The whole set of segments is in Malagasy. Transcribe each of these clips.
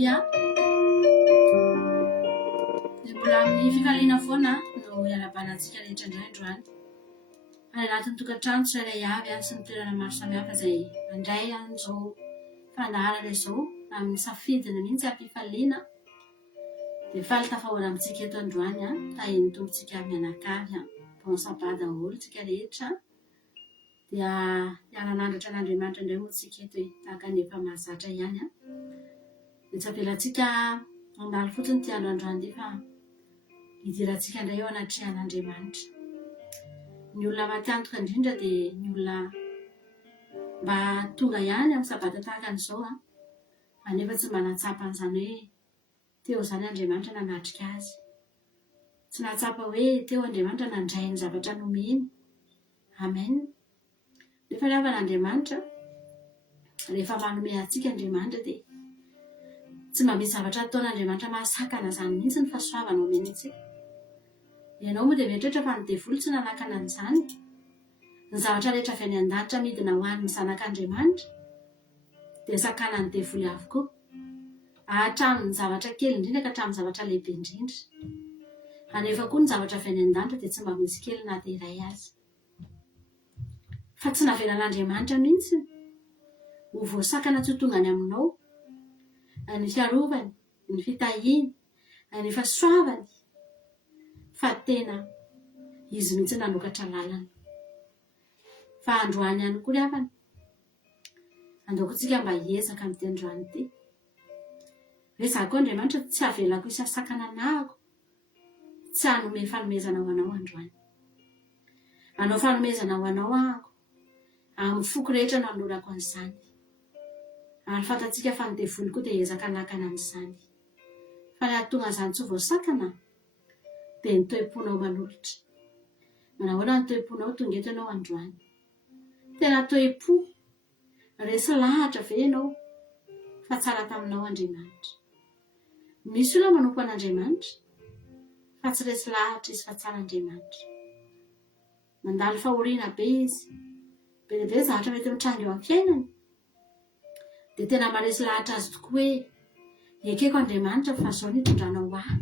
Alleluia. Dia mbola amin'ny fikaliana foana no iarabanantsika rehetra indray androany. Any anatin'ny tokantrano tsirairay avy sy ny toerana maro samihafa izay mandray an'izao fandaharana izao amin'ny safidiny mihitsy hampifaliana. Dia faly tafahoana amintsika eto androany tahiny tombontsika mianakavy mpaonsaba daholo tsika rehetra. Dia hiara-nandratra an'Andriamanitra indray moa tsika eto tahaka ny efa mahazatra ihany. Dia tsy avelantsika mandalo fotsiny ty andro androany dia fa hidirantsika indray eo anatrehan'Andriamanitra. Ny olona matiantoka indrindra dia ny olona mba tonga ihany amin'ny sabata tahaka an'izao anefa tsy mba nahatsapa an'izany hoe teo izany Andriamanitra nanatrika azy. Tsy nahatsapa hoe teo Andriamanitra nandray ny zavatra nomeny. Amen. Nefa ny avan'Andriamanitra rehefa manome antsika Andriamanitra dia tsy mba misy zavatra ataon'Andriamanitra mahasakana izany mihitsy ny fahasoavana omeny antsika. Ianao moa dia mieritreritra fa ny devoly tsy nanakana an'izany. Ny zavatra rehetra avy any an-danitra midina ho an'ny zanak'Andriamanitra dia sakana ny devoly avokoa. Hatramin'ny zavatra kely indrindra ka hatramin'ny zavatra lehibe indrindra. Anefa koa ny zavatra avy any an-danitra dia tsy mba misy kely na dia iray azy. Fa tsy navelan'Andriamanitra mihitsy ho voasakana tsy ho tonga any aminao. Ny fiarovany, ny fitahiany, ny fahasoavany. Fa tena izy mihitsy nanokatra lalana. Fa androany ihany koa ny avana. Andaokontsika mba hiezaka amin'ity androany ity. Rezako Andriamanitra tsy havelako isasakana anahako. Tsy hanome fanomezana ho anao androany. Hanao fanomezana ho anao ahako. Amin'ny foko rehetra nanolorako an'izany. Ary fantatsika fa ny devoly koa dia ezaka nakana amin'izany. Fa ny ahatonga izany tsy voasakana dia ny toe-ponao manolotra. Manahoana ny toe-ponao tonga eto ianao androany. Tena toe-po. Resy lahatra ve ianao fa tsara taminao Andriamanitra. Misy olona manompo an'Andriamanitra fa tsy resy lahatra izy fa tsara Andriamanitra. Mandalo fahoriana be izy. Be dia be zavatra mety mitranga eo amin'ny fiainany. Dia tena maresy lahatra azy tokoa hoe ekeko Andriamanitra fa izao ny hitondranao ahy.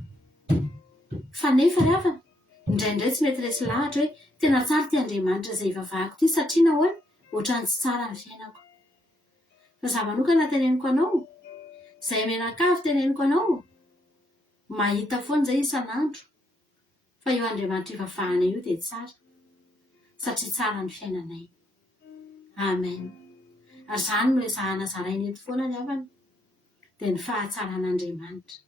Fa nefa ry havana, indraindray tsy mety resy lahatra hoe tena tsara ty Andriamanitra izay ivavahako ty satria nahoana ohatran'ny tsy tsara ny fiainako. Fa za manokana teneniko anao, izay mianakavy teneniko anao, mahita foana izay isan'andro fa io Andriamanitra ivavahana io dia tsara satria tsara ny fiainanay. Amen. Ary izany no ezahana zaraina eto foana ny havana dia ny fahatsaràn'Andriamanitra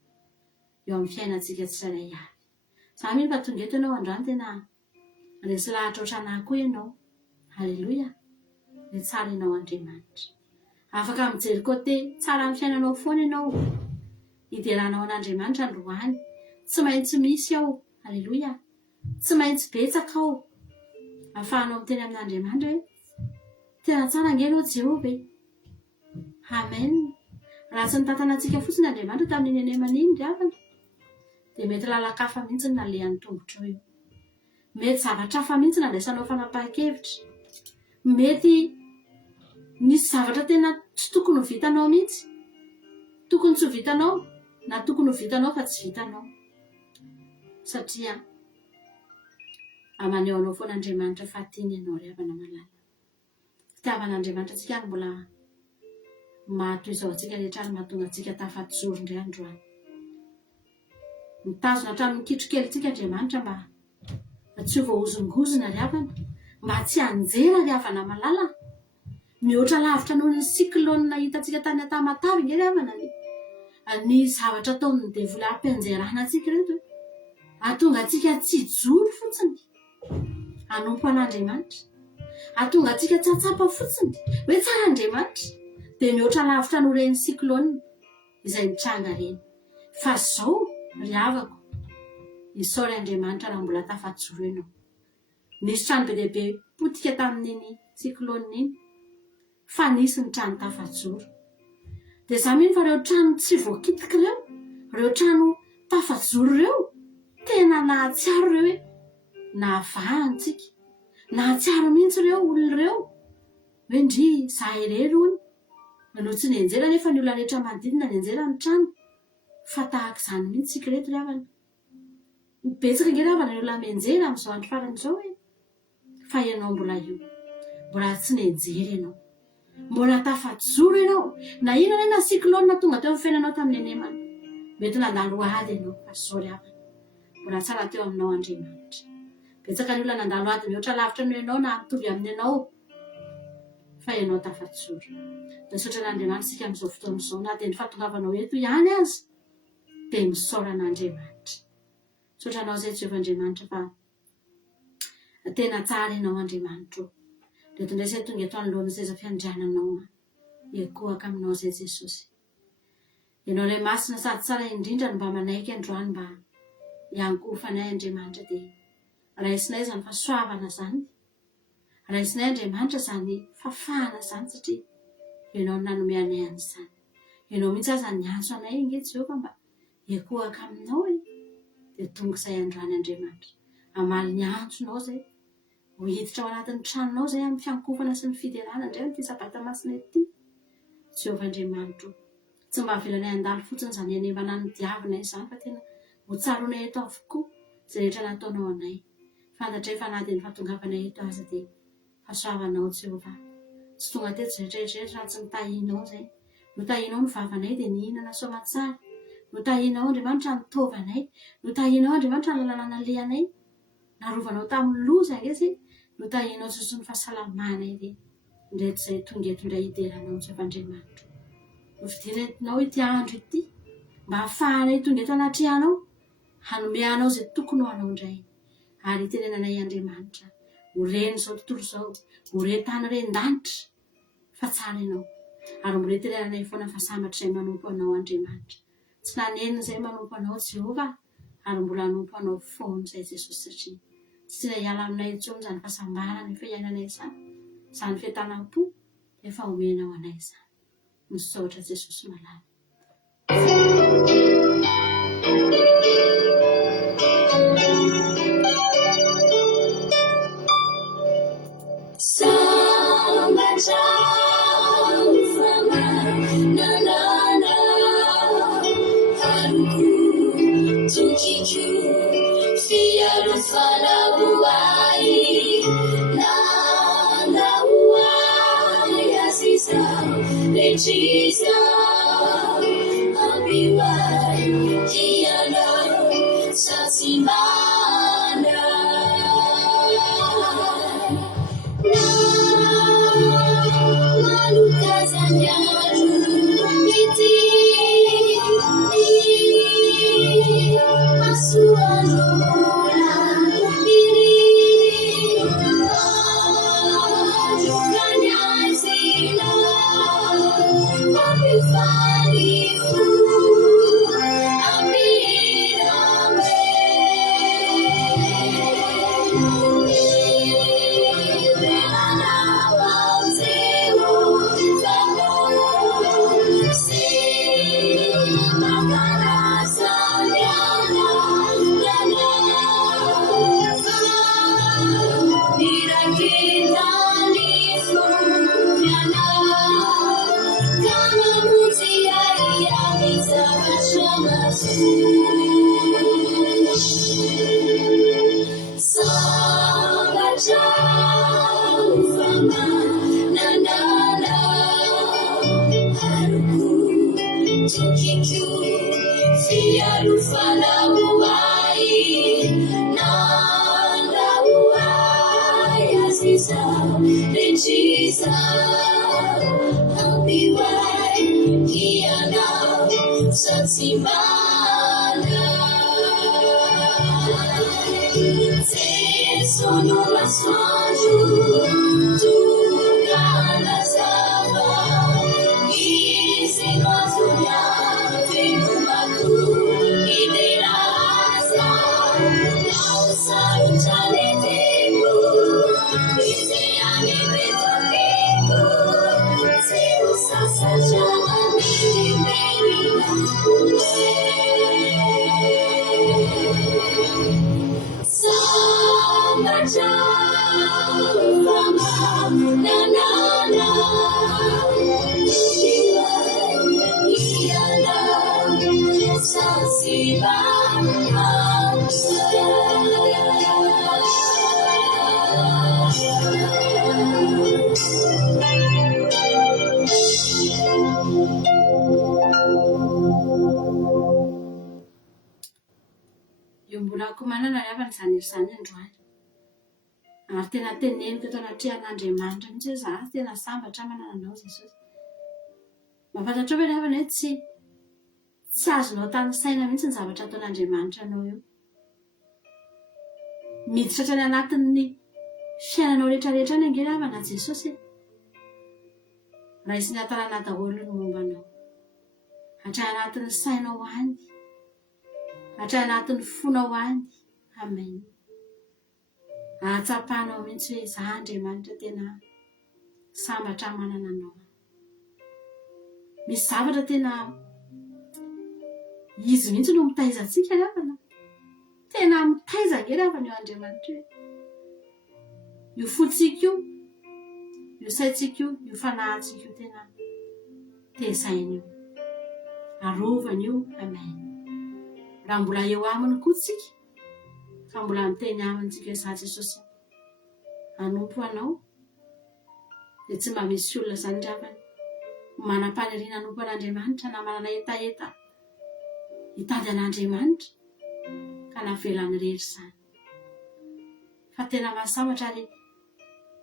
eo amin'ny fiainantsika tsirairay avy. Za mino fa tonga eto ianao androany tena resy lahatra ohatranà koa ianao. Alleluia. Dia tsara ianao Andriamanitra. Afaka mijery côté tsara amin'ny fiainanao foana ianao. Hideranao an'Andriamanitra androany. Tsy maintsy misy ao. Alleluia. Tsy maintsy betsaka ao. Ahafahanao miteny amin'Andriamanitra hoe tena tsara ange ianao Jehovah. Amen. Raha tsy nitantana antsika fotsiny Andriamanitra tamin'ny nenemaniny ry havana dia mety lalakafa mihitsy ny nalehan'ny tongotra eo. Mety zavatra hafa mihitsy nandraisanao fanapahan-kevitra. Mety nisy zavatra tena tsy tokony ho vitanao mihitsy. Tokony tsy ho vitanao na tokony ho vitanao fa tsy vitanao. Satria amaneho anao foana Andriamanitra fa tiany ianao ry havana malala. Fitiavan'Andriamanitra antsika mbola mahatoy izao antsika rehetra ary mahatonga antsika tafaty-zoro indray androany. Mitazona hatramin'ny kitrokelitsika Andriamanitra mba tsy ho voahozongozona ry havana, mba tsy hanjera ry havana malala. Mihoatra lavitra noho ny siklôna hitantsika tany Tamatave ry havana ny zavatra ataon'ny devoly ampianjerana antsika reto. Hahatonga antsika tsy hijoro fotsiny hanompo an'Andriamanitra. Hahatonga antsika tsy hatsapa fotsiny hoe tsara Andriamanitra. Dia mihoatra lavitra noho ireny siklôna izay mitranga reny. Fa izao ry havako, isaory Andriamanitra raha mbola tafaty-zoro ianao. Nisy trano be lehibe potika tamin'iny siklôna iny fa nisy ny trano tafaty-zoro. Dia za mino fa ireo trano tsy voakitika ireo trano tafaty-zoro ireo tena nahatsiaro ireo hoe nahavahantsika. Nahatsiaro mihitsy ireo olona ireo hoe ndry za irery hono no tsy nianjera nefa ny olona rehetra manodidina nianjera ny trano. fa tahaka izany mihitsy tsika reto ry havana. Betsaka nge ry havana ny olona mianjera amin'izao andro farany izao hoe fa ianao mbola io, mbola tsy nianjera ianao, mbola tafajoro ianao, na inona na siklôna tonga teo amin'ny fiainanao tamin'ny anemana, mety nandalo ady ianao fa zao ry havana mbola tsara teo aminao Andriamanitra. Betsaka ny olona nandalo ady mihoatra lavitra noho ianao na mitovy amin'ny ianao, fa ianao tafajoro. Da misaotra an'Andriamanitra sika amin'izao fotoana izao, na dia ny fahatongavanao eto ihany aza dia misaora an'Andriamanitra. Misaotra anao izay Jehovah Andriamanitra fa tena tsara ianao Andriamanitra. Dia tondray izay tonga eto anoloana seza fiandriananao hiakohaka aminao izay Jesosy. Ianao ilay masina sady tsara indrindra no mba manaiky androany mba hiankofanay Andriamanitra, dia raisinay izany fahasoavana izany, raisinay Andriamanitra izany fafahana izany, satria ianao no nanome anay an'izany. Ianao mihitsy aza ny antso anay nge Jehovah mba hiakohaka aminao dia tonga izay androany Andriamanitra. Amaly ny antsonao izay ho hiditra ao anatin'ny tranonao izay amin'ny fiankofana sy ny fiderana indray n'ity sabata masina ity. Jehovah Andriamanitra, tsy mba avelanay andalo fotsiny izany anemana ny diavinay izany, fa tena ho tsaronay eto avokoa izay rehetra nataonao anay. Fantatray fa na dia ny fahatongavanay eto aza dia fahasoavanao Jehovah. Tsy tonga teto izay rehetrarehetra raha tsy mitahinao izay. No tahinao ny vavanay dia nihinana soamatsara. No tahinao Andriamanitra ny tovanay. No tahinao Andriamanitra ny lalàna lehanay. Narovanao tamin'ny loza angesy. No tahinao tsotso ny fahasalamanay dia ndreto izay tonga eto indray hideranao Jehovah Andriamanitra. Nofidiranao ity andro ity mba hahafahanay tonga eto anatrehanao, hanome anao izay tokony ho anao indray. Ary itenenanay Andriamanitra, horeny izao tontolo izao, horetany ren-danitra fa tsara ianao. Ary mbola itenenanay foana fa sambatra izay manompo anao Andriamanitra. Tsy nanenina izay manompo anao Jehovah, ary mbola hanompo anao foana izay Jesosy, satria tsy tiana hiala aminay intsony izany fahasambarana efa iainanay izany, izany fiatanam-po efa omenao anay izany. Misaotra Jesosy malala. Mbola komanana ny avana izany izany androany. Ary tena teneniko eto anatrihan'Andriamanitra mihitsy hoe za tena sambatra manana anao Jesosy. Mahafantatra hoe avana hoe tsy azonao tany saina mihitsy ny zavatra ataon'Andriamanitra anao io. Miditra hatrany anatin'ny fiainanao rehetrarehetra any ange avana Jesosy. Raha isy ny hatarana daholo ny mombanao. Hatrany anatin'ny sainao any. Hatrany anatin'ny fonao any. Amen. Ahatsapahanao mihitsy hoe za Andriamanitra tena sambatra manana anao. Misy zavatra tena izy mihitsy no mitaiza antsika avana. Tena mitaiza ange avana io Andriamanitra io. Io fotsika io, io saitsika io, io fanahintsika io tena tezainy io. Arovany io. Amen. Raha mbola eo aminy koa tsika, fa mbola miteny amintsika za Jesosy anompo anao, dia tsy mba misy olona izany ravany manam-paniriana anompo an'Andriamanitra na manana etaeta hitady an'Andriamanitra ka navelany rery izany. Fa tena mahasambatra ary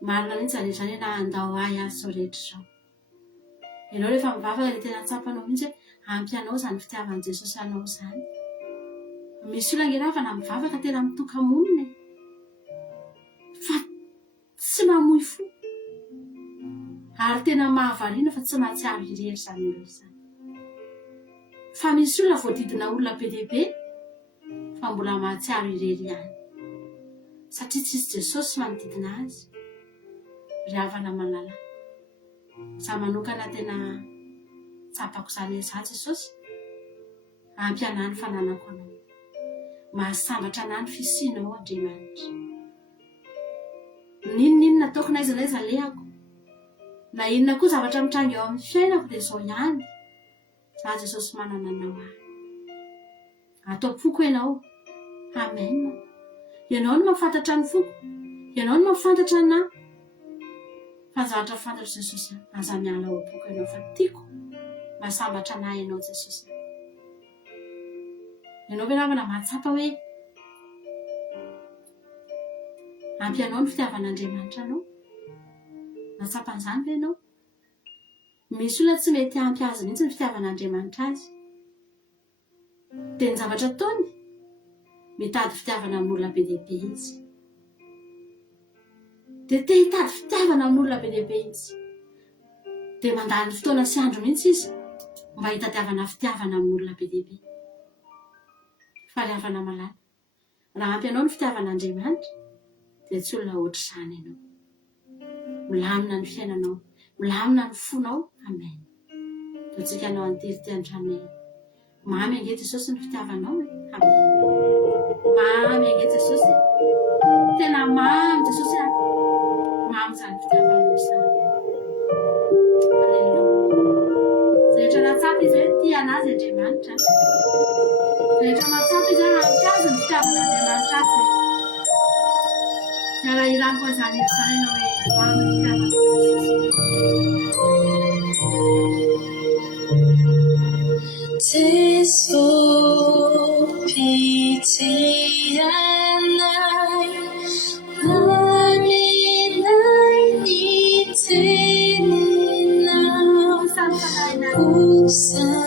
marina mihitsy rehetra hoe na andao ahy azy zao rehetra izao. Ianao rehefa mivavaka dia tena tsapanao mihitsy hoe ampy anao izany fitiavan'i Jesosy anao izany. Misy olona nge ravana mivavaka tena mitoka-monina fa tsy mamoy fo. Ary tena mahavariana fa tsy mahatsiaro irery izany olona izany. Fa misy olona voadidina olona be dia be fa mbola mahatsiaro irery ihany. Satria tsisy Jesosy manodidina azy. Ry havana malala. Za manokana tena tsapako izany za Jesosy. Ampy anahy ny fananako anao. Mahasambatra anahy ny fisianao Andriamanitra. Ninona nataoko na aiza na aiza lehako. Na inona koa zavatra mitranga eo amin'ny fiainako dia izao ihany. Za Jesosy manana anao ahy. Atao foko ianao. Amen. Ianao no mahafantatra ny foko. Ianao no mahafantatra anahy. Fa ny zavatra fantatro Jesosy aza miala ao boko ianao fa tiako mahasambatra anahy ianao Jesosy. Ianao veravana mahatsapa hoe ampy anao ny fitiavan'Andriamanitra anao. Natsapan'izany ve ianao? Misy olona tsy mety ampy azy mihitsy ny fitiavan'Andriamanitra azy. Dia ny zavatra ataony mitady fitiavana amin'olona be dia be izy. Dia te hitady fitiavana amin'olona be dia be izy. Dia mandany fotoana sy andro mihitsy izy mba hitadiavana fitiavana amin'olona be dia be. Fa ry havana malala, raha ampy anao ny fitiavan'Andriamanitra dia tsy olona ohatr'izany ianao. Milamina ny fiainanao, milamina ny fonao. Amen. Toantsika anao antiry an-trano. Mamy ange Jesosy ny fitiavanao. Amen. Mamy ange Jesosy. Tena mamy Jesosy. Mamy izany fitiavanao izany. Alleluia. Rehetra natsapa izy hoe tia anazy Andriamanitra. Rehetra natsapa izy hoe ampy azy ny fitiavan'Andriamanitra azy. Raha ilaniko izany izany ianao hoe mamy ny fitiavanao Jesosy. Pity anay, aminay ny teninao, usany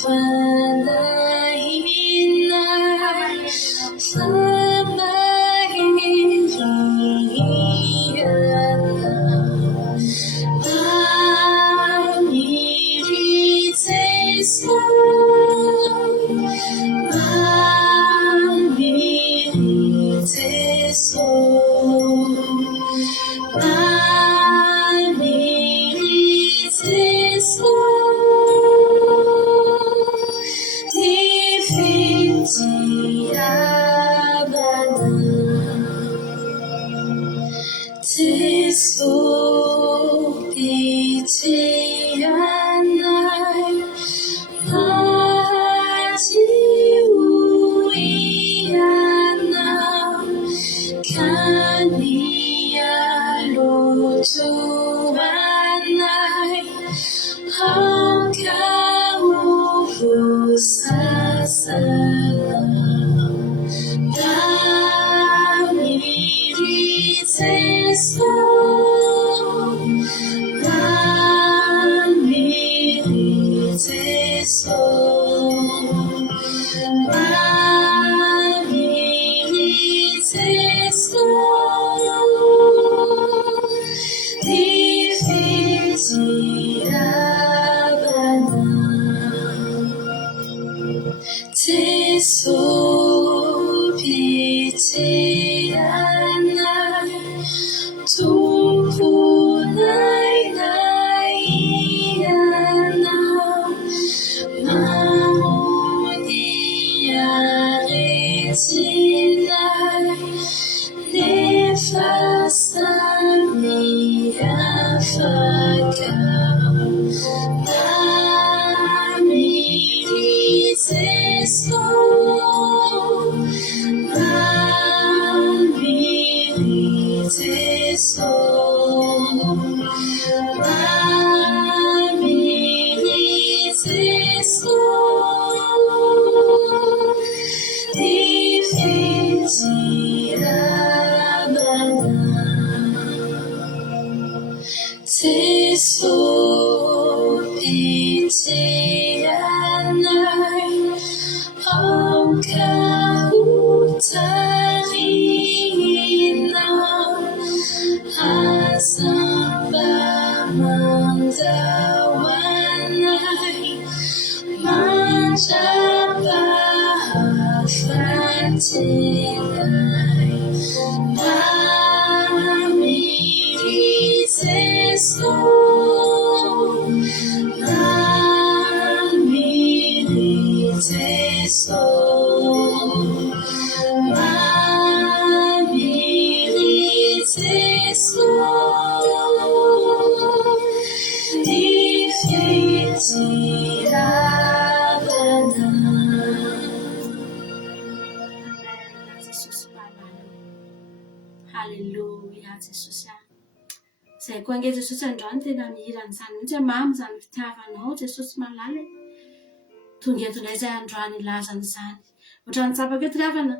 fanahinay, Oh Halleluja Jesosy zay koa ange Jesosy androany tena mihiran'izany mihitsy mamy zany fitiavanao Jesosy malala tonga eto indray zay androany ilazany zany ohatrany tsapako eto ry havana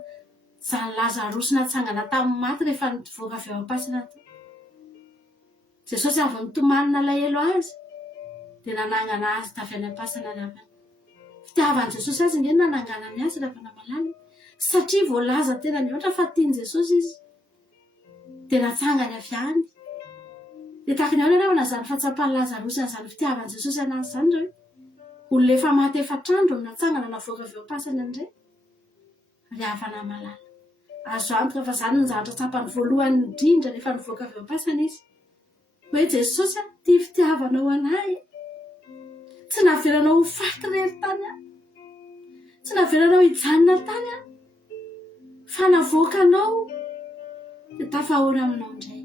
zany Lazarosy natsangana tamin'ny maty rehefa nivoaka avy eo am-pasina Jesosy avy nitomanina lahelo azy dia nanangana azy tavy any am-pasina ry havana fitiavan'i Jesosy azy nge nananganany azy ry havana malala satria voalaza tena ny ohatra fa tiany Jesosy izy dia natsangany avy any dia tahaka ny ahoana ry havana zany fahatsapany Lazarosy zany fitiavan'i Jesosy anazy zany reo olona efa maty efatr'andro natsangana navoaka avy eo am-pasina indray ry havana malala azo antoka fa zany ny zavatra tsapany voalohany indrindra rehefa nivoaka avy eo am-pasana izy hoe Jesosy tia fitiavanao anahy tsy naveranao ho faty rery tany aho tsy naveranao hijanona tany aho fa navoaka anao dia tafahory aminao indray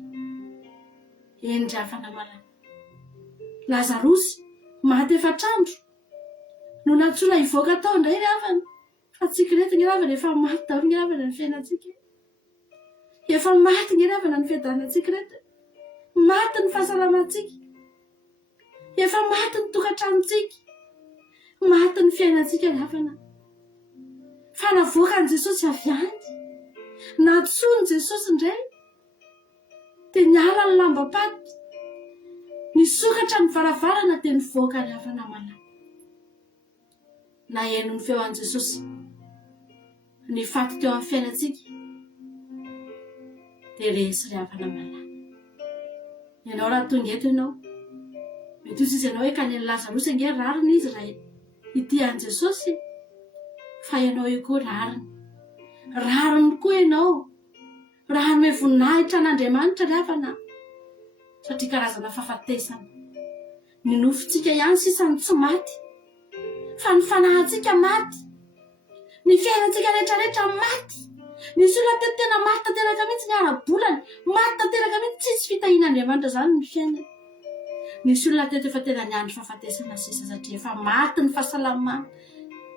eny ry havana malala Lazarosy maty efatr'andro no natsoina hivoaka tao indray ry havana fa tsika reto ny havana efa maty daholo ny havana ny fiainantsika efa maty ny havana ny fiadanantsika reto maty ny fahasalamantsika efa maty ny tokantranontsika maty ny fiainantsika ry havana fa navoaka an' Jesosy avy any natsoiny Jesosy indray dia niala ny lamba-paty nisokatra ny varavarana dia nivoaka ry havana malala na eno ny feo an' Jesosy ny faty teo amin'ny fiainantsika dia resy ry havana malala ianao raha tonga eto ianao mety ozy izy ianao hoe ka neny Lazarosy ange rariny izy raha ity an' Jesosy fa ianao io koa rariny koa ianao raha nome voninahitra an'Andriamanitra ry havana satria karazana fahafatesana ny nofontsika ihany sisany tsy maty fa ny fanahintsika maty ny fiainantsika rehetrarehetra maty nisy olona teto tena maty tanteraka mihitsy ny ara-bolany maty tanteraka mihitsy tsisy fitahian'Andriamanitra zany ny fiainany nisy olona teto efa tena niandry fahafatesana sisa satria efa maty ny fahasalamana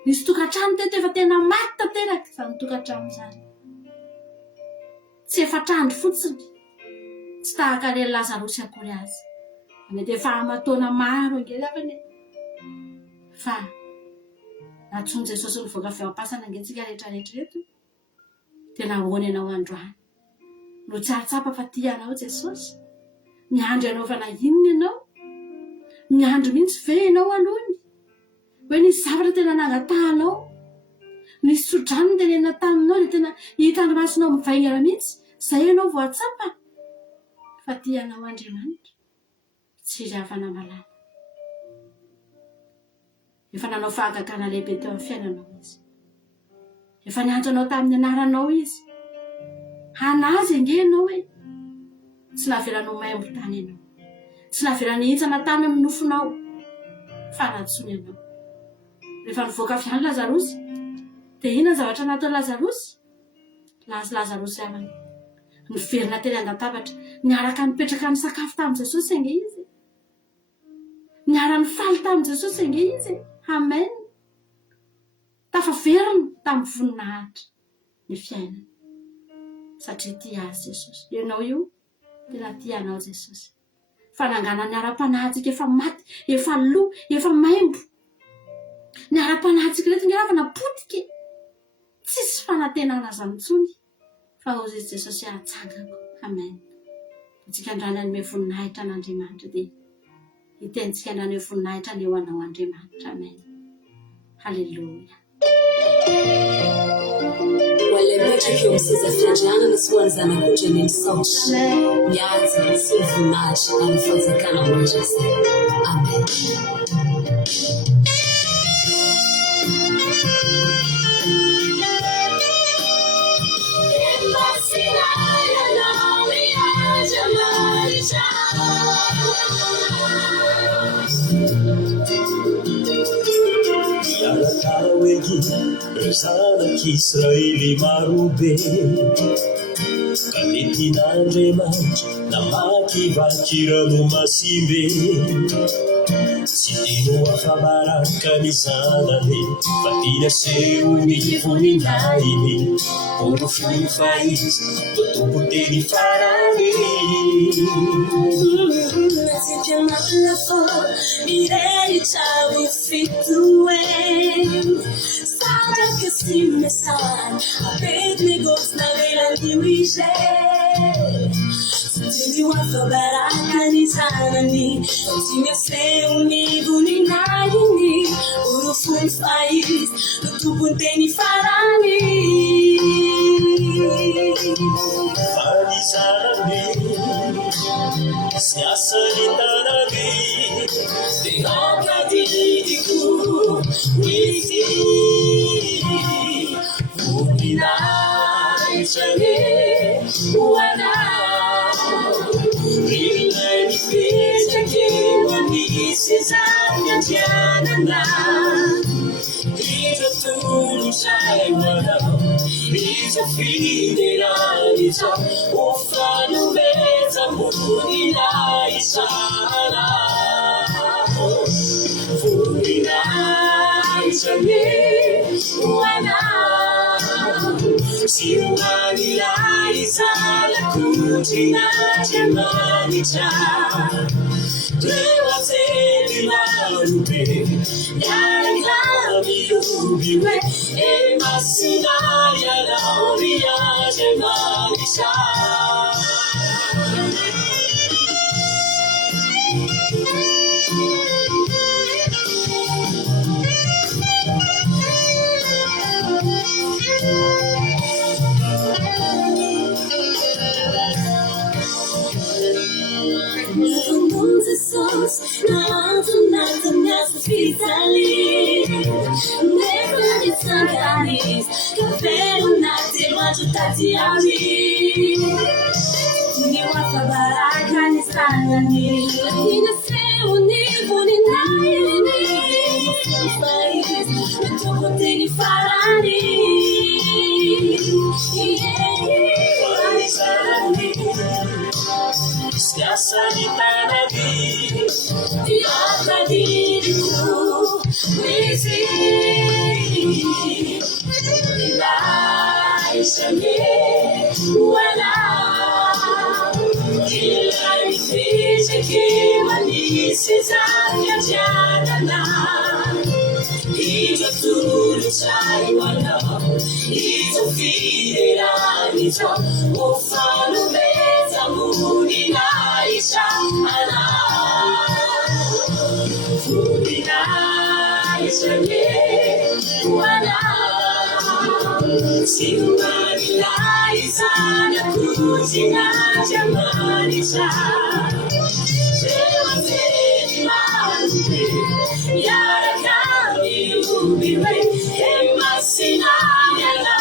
nisy tokantrano teto efa tena maty tanteraka zany tokantrano zany tsy efatr'andro fotsiny tsy tahaka reny Lazarosy akory azy mety efa amatona maro ange ry havana fa natsoiny Jesosy nivoaka avy eo am-pasana angentsika rehetrarehetra reto dia nahoana ianao androany no tsy ahatsapa fa tianao Jesosy miandro anaovana inona ianao miandro mihitsy ve ianao alohany hoe nisy zavatra tena nangatahanao nisy sodrano ny tenena taminao dia tena hitandromasonao mivaingana mihitsy zay ianao voatsapa fa tianao Andriamanitra tsy ry havana malala efa nanao fahagagana lehibe teo amin'ny fiainanao izy efa niantso anao tamin'ny anaranao izy hanazy angenao hoe tsy naveranao maimbo tany ianao tsy naverana hintsana tany amin'ny nofonao fa ratsony ianao rehefa nivoaka avy any Lazarosy dia ina ny zavatra nataon'i Lazarosy Lazarosy avana niverina teny an-databatra niaraka nipetraka ny sakafo tamin'i Jesosy ange izy niara nifaly tamin'i Jesosy ange izy amen tafaverina tamin'ny voninahitra ny fiainana satria tia azy Jesosy ianao io tena tia anao Jesosy fa nangana ny ara-panahintsika efa maty efa lo efa maimbo ny ara-panahintsika rehetra nge avana potika tsisy fanantenana azy amintsony fa ho izy Jesosy ahatsangako amen itsika andrany anome voninahitra an'Andriamanitra dia hitentsika andrany hoe voninahitra ny eo anao Andriamanitra amen halleluja Walemetraka eo amin'ny seza fiandrianana sy ho an'ny zanak'ondry any misaotra mihaja sy ny voninahitra amin'ny fanjakana mandrakizay amen Yaratawegi zanak'Israely marobe kanitin'Andriamanitra namakivaky rano masimbe tsy teno afabaraka ny zanany fa tia sehony voninahiny orofono fa izy totompo teny farany Lafo mirehitra ho fitoe Sada que si me san Abednego na velandi wishe Tini wafa baraka ni zanani Tini seuni vuninayini Urufun faiz Nutupunteni farani Fani zanani Siasa litanani Tengaka didiku Wisi Vuninay Chane Wana Rinay Fisa Kiwani Sisanya Janana Ito tulu say wana Ito fidelaniza Ufano meza Vuninay Sana Vuninay Chane Wana Siwanila Isala Kutina Jamanita Lewa Teli Marube Yaila Miubiwe Emasina Yalauria Jamanita Nada minhas vidas ali Never it's Sanganis Cafero na telaju tatiami Ni wafa baraka ni Sangani Ina seu ni Vuninayini Faiz Nutupo teni farani Farizani Siasa ditanagi Tiada diriku Wisi Ilai Sami Wana Ilai Fiziki Manisi Zanya Janana Ito tulu say wana Ito fidelanizo Ufano meza Vuninay Sana Vuninay Sanye Wana Siwanilay Sana Kutina Jamanisa Sewa Teni Marubi Yara Kami Ubiwe Emasina Yala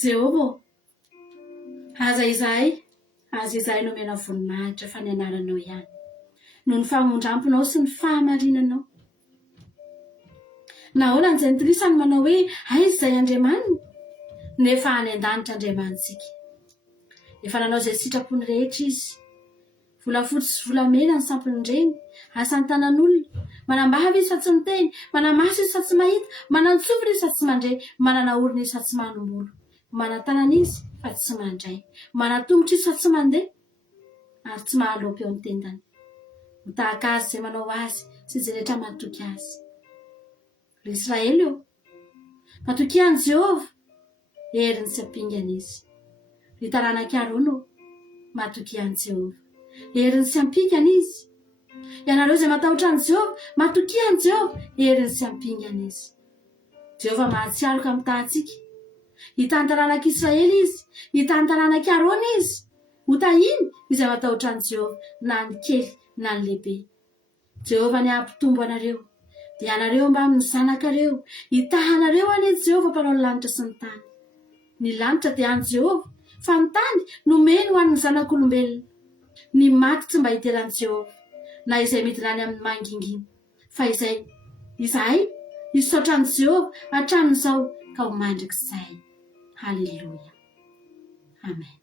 Jehova, aza izay no mena voninahitra fa ny anaranao ihany no ny famondramponao sy ny fahamarinanao. Nahoana ny jentilisa ny manao hoe aiza izay Andriamanina nefa any an-danitra Andriamanitsika. Efa nanao izay sitrapony rehetra izy, volafotsy sy volamena ny sampony reny, asany tanan'olona, manambava izy fa tsy miteny, manamaso izy fa tsy mahita, manantsofina izy fa tsy mandray, manana orona izy fa tsy manom-bolo, manantanana izy fa tsy mandray, manatongotra izy fa tsy mandeha, ary tsy mahaloap eo amin'ny tendany. Mitahaka azy izay manao azy sy izay rehetra matoky azy. Ry Israely eo, matoky any Jehova, heriny sy ampingana izy. Ry taranak'Arona eo, matoky any Jehova, heriny sy ampingana izy. Ianareo izay matahotra any Jehova, matoky any Jehova, heriny sy ampingana izy. Jehova mahatsiaro ka mitahantsika. Hitany taranak'Israely izy, hitany taranak'Arona izy, ho tahiny izay matahotra any Jehova, na ny kely na ny lehibe. Jehova ny hampitombo anareo, dia anareo mba amin'ny zanakareo, hitahanareo any Jehova mpanao ny lanitra sy ny tany. Ny lanitra dia any Jehova, fa ny tany nomeny ho an'ny zanak'olombelona. Ny maty tsy mba hiteran'i Jehova, na izay midina any amin'ny mangingina, fa izay hisaotra any Jehova hatramin'izao ka ho mandrakizay. Haleluia. Amen.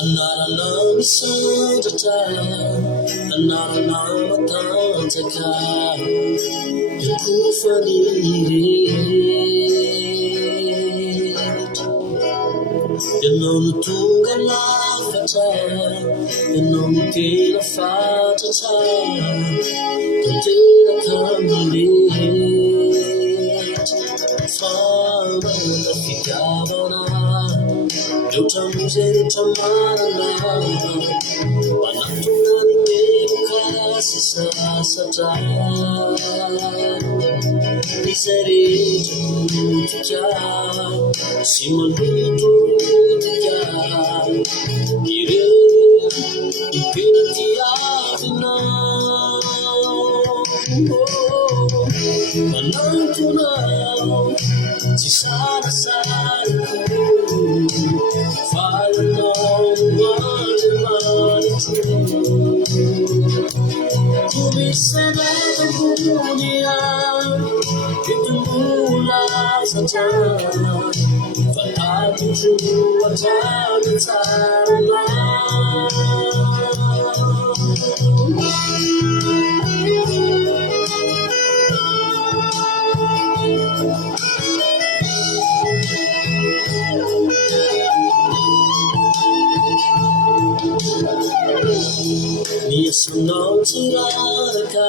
Anarana misandratra, anarana matanjaka, iankofan'irehetra. Ianao no tonga lafatra, ianao no tena fatratra, tanteraka mirehetra. Fanana fitiavana, rehetra mozay rehetra manana, manatona ny meloka sy sasatra. Izay rehetra motika sy manototika, ireo tena tiavinao, manantonao tsy sarasariko, fa ianao Andriamanitro. Tumisanata dunia, itumula satana, fatatu jua tani sana. Miasanao tsy raraka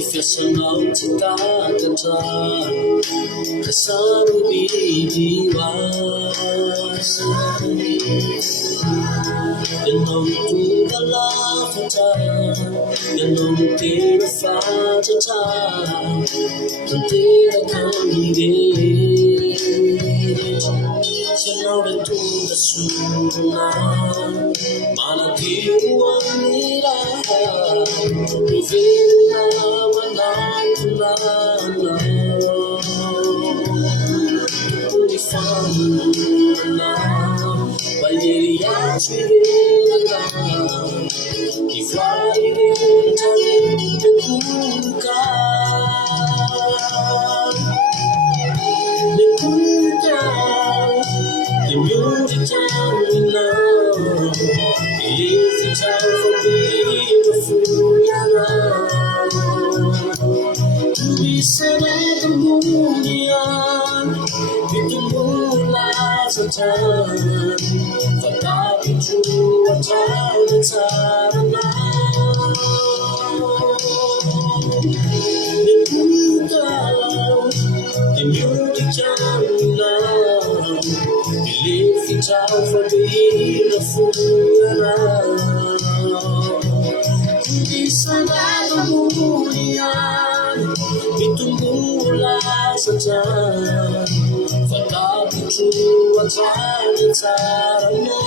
Ifiasanao tsy takatra Kasano biby wasany Ianao mitonga lafatra Ianao mitera fatratra Tanteraka mirehetra Ianao mitondra sona Manatiro amin'ny raha Miverina manantonanao Ny famona Mahery azo irena Ivoary rehetra Lekoka Lekoka Imurika aminao Ilefitra fabira fuyana Tubisanay munian Bitumula satan Fatabitu atau sarana Leputa Imurika aminao Ilefitra fabira fuyana Tubisanay munian Bitumula satan Fatabitu atau sarana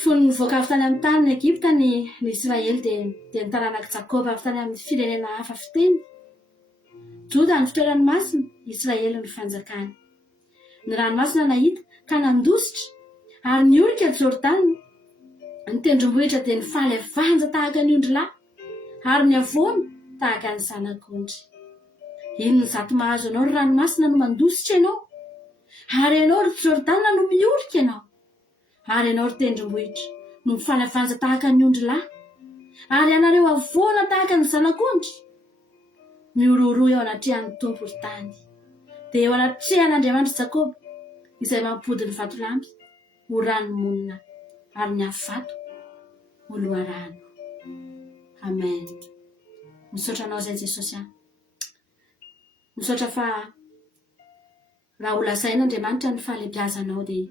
Fony nivoaka avy tany amin'ny tany Egypta ny Israely dia nitaranaki Jakoba avy tany amin'ny firenena hafa fiteny. Joda ny fitoerany masina, Israely ny fanjakany. Ny ranomasina nahita ka nandositra ary niorika Jordana. Ny tendrombohitra dia nifaly avanja tahaka ny ondry lahy ary ny avoana tahaka ny zanak'ondry. Iny ny zato mahazo anao ny ranomasina no mandositra ianao, ary ianao ry Jordana no miorika ianao, ary ianao ry tendrombohitra no mifaly avanja tahaka ny ondry lahy, ary ianareo avoana tahaka ny zanak'ondry. Miororoa eo anatrehan'ny tompo ry tany, dia eo anatrehan'Andriamanitra Jakoba izay mampody ny vatolampy ho ranomonina ary ny avato ho loharano. Amen. Misaotra anao zay Jesosy aho. Misaotra fa raha ho lazain'Andriamanitra ny fahalebiazanao dia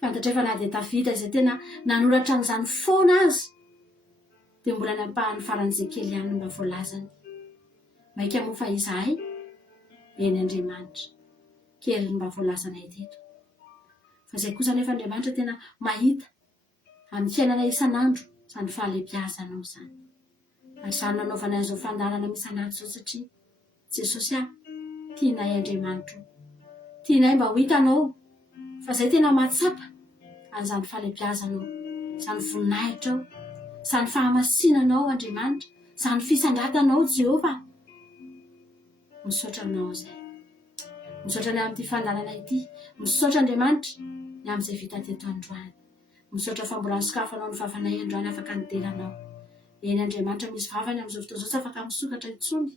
fantatra efa na dia Davida izay tena nanoratra an'izany foana azy dia mbola nampahany faran'izay kely ihany mba voalazany. Maika moa fa izahay eny Andriamanitra kely mba voalazanay teto. Fa izay kosa nefa Andriamanitra tena mahita amin'ny fiainana isan'andro izany fahalebiazanao izany. Ary izany nanaovana an'izao fandarana misy zao satria Jesosy aho, tianay Andriamanitra, tianay mba ho hitanao fa izay tena mahatsapa an'izany fahalebiazanao, izany voninahitrao, izany fahamasinanao Andriamanitra, izany fisandratanao Jehova. Misaotra anao izay. Misaotra ny amin'ity fandarana ity. Misaotra Andriamanitra ny amin'izay vita teto androany. Misaotra fa mbola nisokafanao ny vavanay androany afaka nideranao. Eny Andriamanitra misy vavany amin'izao fotoana izao tsy afaka misokatra intsony.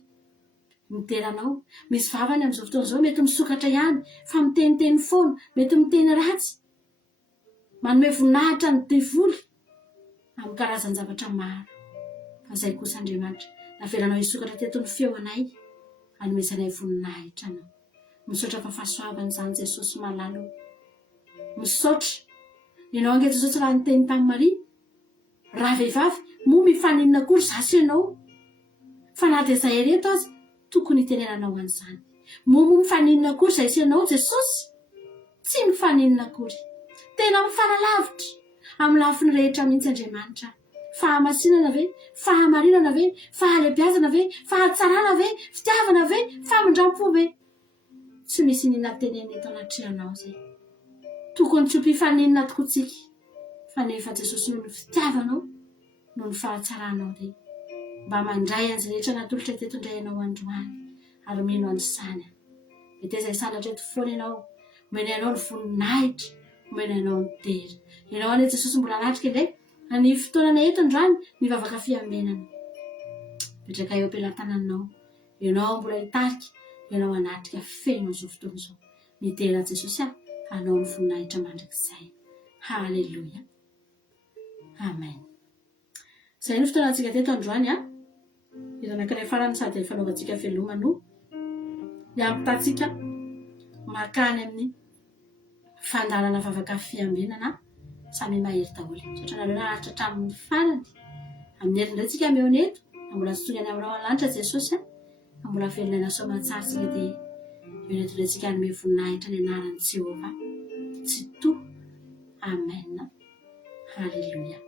miteranao. Misy vavany amin'izao fotoana izao mety misokatra ihany fa miteniteny foana, mety miteny ratsy, manome voninahitra ny devoly amin'ny karazany zavatra maro. Fa izay kosa Andriamanitra, navelanao hisokatra teto ny feo anay, hanomezanay voninahitra anao. Misaotra fa fahasoavana izany Jesosy malalo. Misaotra ianao ange Jesosy raha niteny tamin'i Maria, raha vehivavy moa mifaninana kory zasy ianao, fa na dia izay reto azy tokony hitenenanao an'izany. Moa mifaninana kory izay ianao Jesosy, tsy mifaninana kory, tena mifanalavitra amin'ny lafiny rehetra mihitsy Andriamanitra. Fahamasinana ve, fahamarinana ve, fahalebiazana ve, fahatsarana ve, fitiavana ve, famindrampo ve, tsy misy inona tenenina eto anatrehanao izay. Tokony tsy ho mpifaninana tokotsika, fa nefa Jesosy noho ny fitiavanao, noho ny fahatsaranao dia mba mandray azy rehetra natolotra teto indray ianao androany, ary mino an'izany. Mety izay sanatra eto foana ianao, omena ianao ny voninahitra, omena ianao ny tera. Ianao anie Jesosy mbola latrika indray, ny fotoanana eto androany mivavaka fiamenana. Petraka eo am-pelantananao, ianao mbola hitarika, ianao anatrika feno izao fotoana izao. Mitera Jesosy anao ny voninahitra mandrakizay. Haleluia. Amen. Izay ny fotoanantsika teto androany iranankiray farany sady fanaovantsika velomano hiampitantsika makany amin'ny fandalana vavaka fiamenana samy mahery daholo. Sotra nareo naharitra hatramin'ny farany. Amin'ny herindray tsika meoneto, mbola tsy tonga any aminao lanitra Jesosy, mbola velona soamantsara tsika dia meoneto indray tsika hanome voninahitra ny anaran'i Jehova. Tsy to. Amen. Haleluia.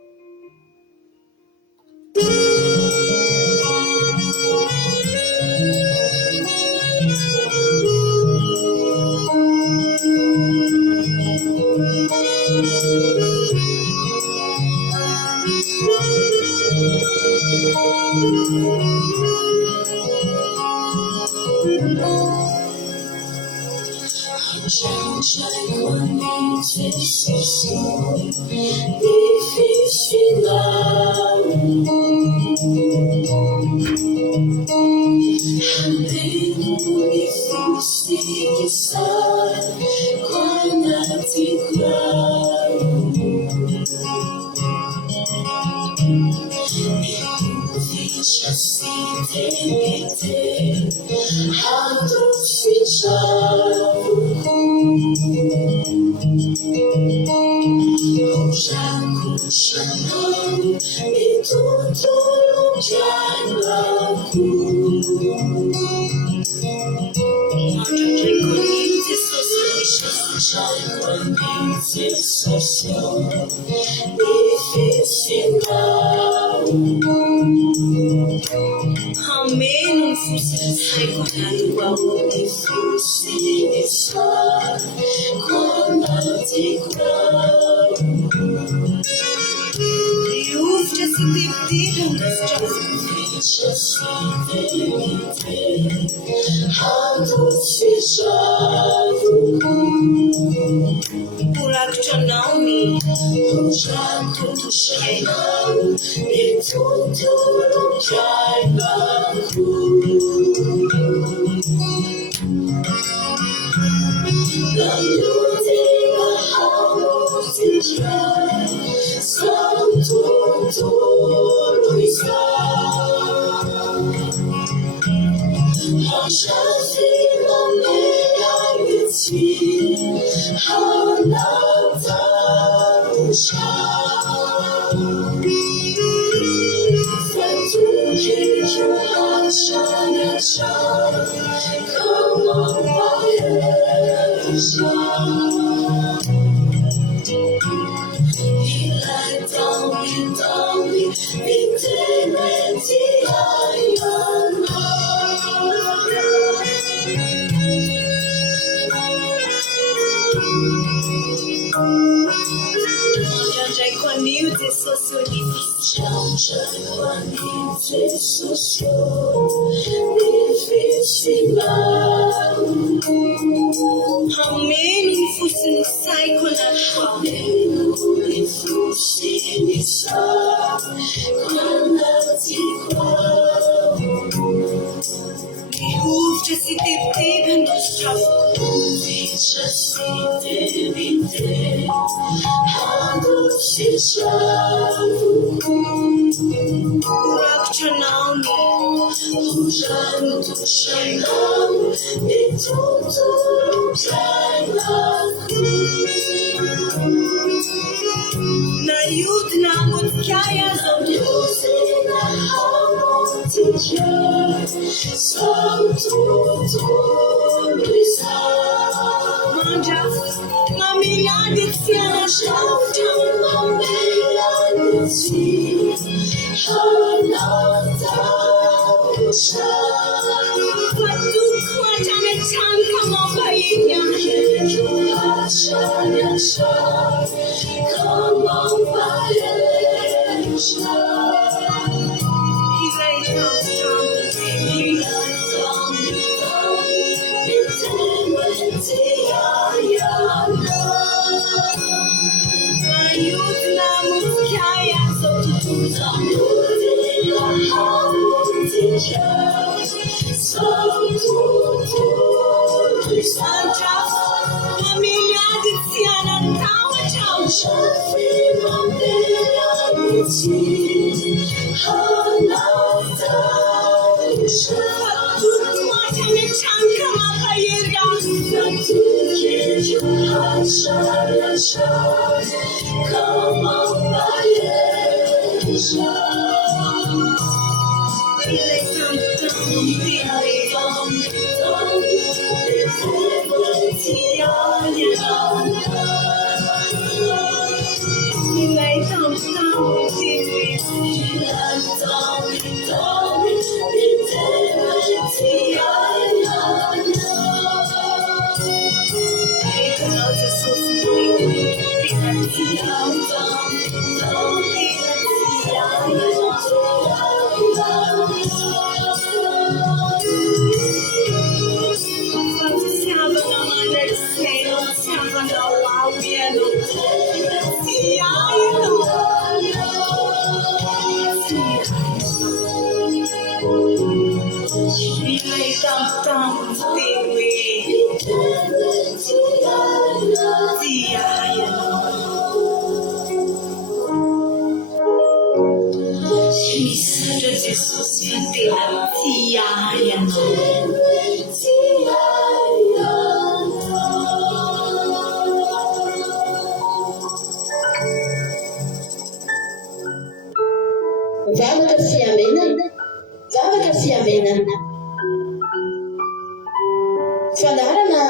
Fandarana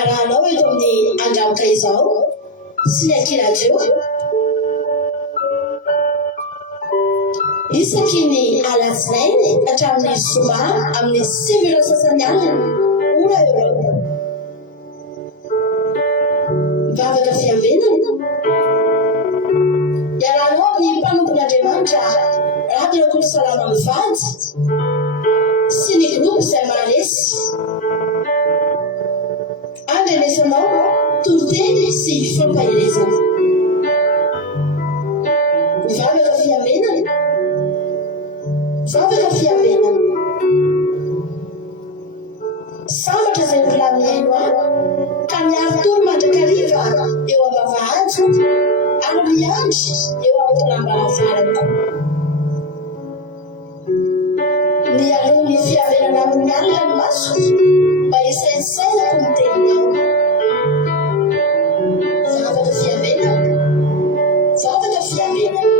arahanao eto amin'ny andramotra izao sy ny ankilajeo isaky ny alatsinainy hatramin'ny zoma amin'ny 5 sasany alina ora eo mivavaka fiambenana iarahanao amin'ny mpanompon'Andriamanitra Radio Kolosalama mivady sy ny groupe izay mahalesy andrenesanao toroteny sy fampahelezana mivavaka fiambenana mivavaka fiambenana sambatra izay volamiaino aho ka miaro toro mandrakariva eo am-bavahady ary miandry eo am-polambarazarako ny alohan'ny fiavenana amin'ny alina ny maso mba isaisainako ny teninao zavaka fiavenana zavaka fiavenana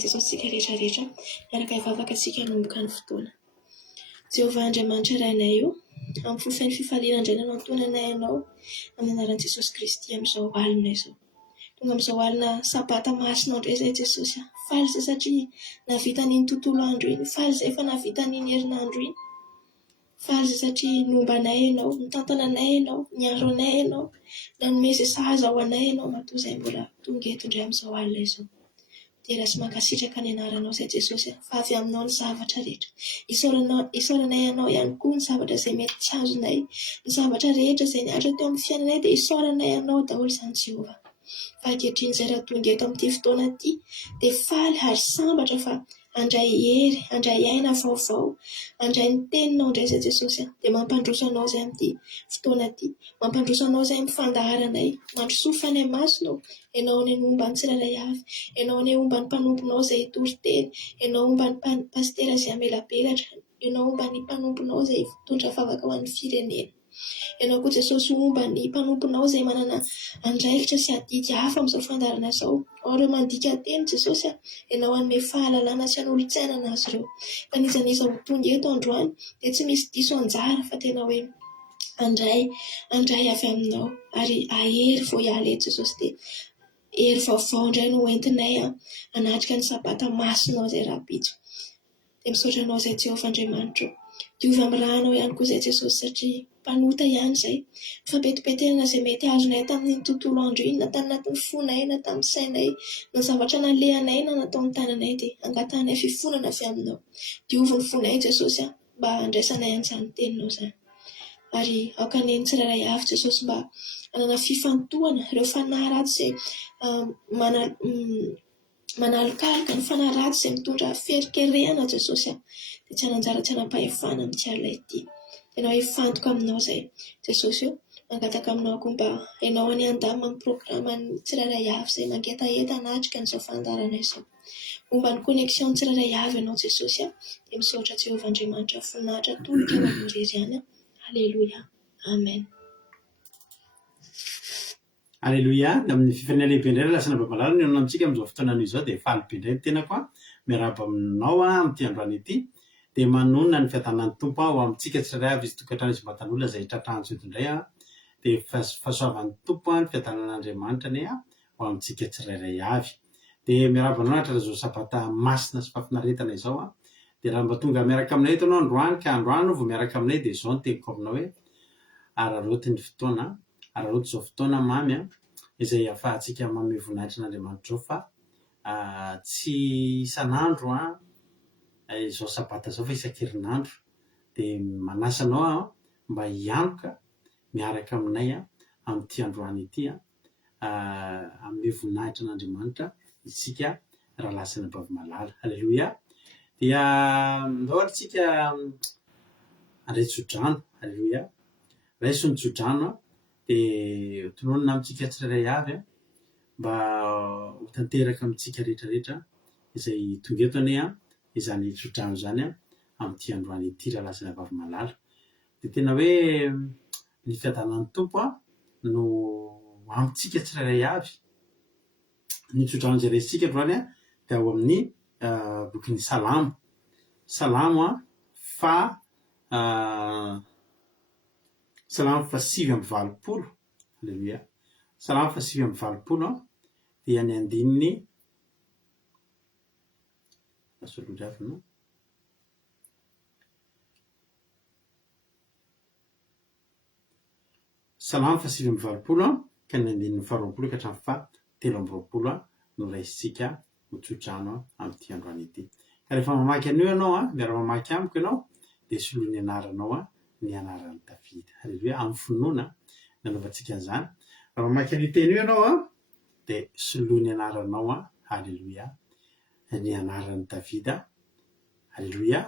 Jesosika rehetrarehetra miaraka ivavaka antsika hanomboka ny fotoana. Jehovah Andriamanitra rainay io amin'ny fofen'ny fifaliana indray nanontonanay ianao amin'ny anaran'i Jesosy Kristy amin'izao alina izao. Tonga amin'izao alina sabata masina indray izay Jesosy. Faly izay satria navita an'iny tontolo andro iny, faly izay efa navita an'iny herinandro iny. faly zay satria nomba anay ianao, mitantana anay ianao, niaro anay ianao, nanome zay sahaza ho anay ianao matoa izay mbola tonga eto indray amin'izao alina izao. Dia raha sy mankasitraka ny anaranao izay Jesosy, fa avy aminao ny zavatra rehetra. Isaoranay ianao ihany koa ny zavatra izay mety tsy azonay, ny zavatra rehetra izay niatra teo amin'ny fiainanay dia isaoranay ianao daholo izany Jehovah. Fa ankehitriny izay raha tonga eto amin'ity fotoana ity dia faly ary sambatra fa handray hery, handray aina vaovao, handray ny teninao indray izay Jesosy, dia mampandroso anao izay amin'ity fotoana ity, mampandroso anao izay amin'ny fandaharanay, mandrosofanay masonao, ianao ny momba ny tsirairay avy, ianao ny momba ny mpanomponao izay hitory teny, ianao momba ny pastera izay amelabelatra, ianao momba ny mpanomponao izay mitondra favaka ho an'ny firenena. Ianao koa Jesosy momba ny mpanomponao izay manana andraikitra sy adidy hafa amin'izao fandarana izao. Ao ireo mandika teny Jesosy, ianao hanome fahalalana sy hanolo-tsainana azy ireo. Fa nizaniza ho tonga eto androany dia tsy misy diso anjara fa tena hoe handray avy aminao ary ahery vao hiala eto Jesosy, dia hery vaovao indray no entinay hanatrika ny sabata masonao izay rahampitso. Dia misaotra anao izay Jehovah Andriamanitra, diovy amin'ny ranao ihany koa izay Jesosy satria mpanota ihany izay, fa betibetenana izay mety azonay tamin'ny tontolo andro iny, na tanatin'ny fonay, na tamin'ny sainay, na zavatra nalehanay na natao ny tananay, dia angatanay fifonana avy aminao. Diovy ny fonay Jesosy mba handraisanay an'izany teninao izany. Ary aokaneny tsirairay avy Jesosy mba hanana fifantohana ireo fanahy ratsy izay manalokaloka ny fanahy ratsy izay mitondra ferikerehana Jesosy, dia tsy hananjara tsy hanam-pahefana amin'ity alina ity. Ianao hifantoka aminao izay Jesosy, mangataka aminao koa mba ianao any andamina amin'ny programa ny tsirairay avy izay mangetaeta hanatrika n'izao fandarana izao. Momba ny koneksiona tsirairay avy ianao Jesosy, dia misaotra Jehovah Andriamanitra voninahitra tolotra mamonjery ihany. Alleluia. Amen. Alleluia. Amin'ny fifaniana lehibe indray lasana babalala ny anao amintsika amin'izao fotoana izao dia faly be indray ny tena koa miarahaba aminao amin'ity androany ity, dia manonona ny fiadanan'ny tompo ho amintsika tsirairay avy izy tokantrano izy mbatan'olona izay tratranjo eto indray dia fahasoavan'ny tompo ny fiadanan'Andriamanitra ny ho amintsika tsirairay avy. Dia miarahaba aminao hatratra izao sabata masina sy fafinaretana izao dia raha mba tonga miaraka aminay eto anao androany ka androany vao miaraka aminay dia izao no teniko aminao hoe araroty ny fotoana, araroty izao fotoana mamy izay ahafahantsika manome voninahitra n'Andriamanitra izao, fa tsy isan'andro izao sabata izao fa isan-kerinandro. Dia manasa anao mba hianoka miaraka aminay amin'ity androany ity amin'ny voninahitra n'Andriamanitra isika raha lasana bavamalala. Alleluia. Dia ndao tsika andray tsodrano. Alleluia. Raiso ny tsodrano dia tononona amintsika tsirairay avy mba ho tanteraka amintsika rehetrarehetra izay tonga eto anie izany tsodrano izany amin'ity androany ity raha lasana bavamalala. Dia tena hoe ny fiadanan'ny tompo no amintsika tsirairay avy. Ny tsodrano izay raisitsika androany dia ao amin'ny bokin'ny Salamo. Salamo Salamo 8:20. Alleluia. Salamo 8:20 dia ny andininy asolodravina. Salamo 8:20 ka ny andininy 20 ka hatramin'ny 7:20 no raisitsika ho tsodrano amin'ity androany ity. Ka rehefa mamaky an'io ianao miara mamaky amiko ianao dia soloa ny anaranao ny anaran'ny Davida. Alleluia. Amin'ny finoana nanaovantsika an'izany. Raha mamaky an'io teny io ianao dia soloa ny anaranao alleluia ny anaran'ny Davida. Alleluia.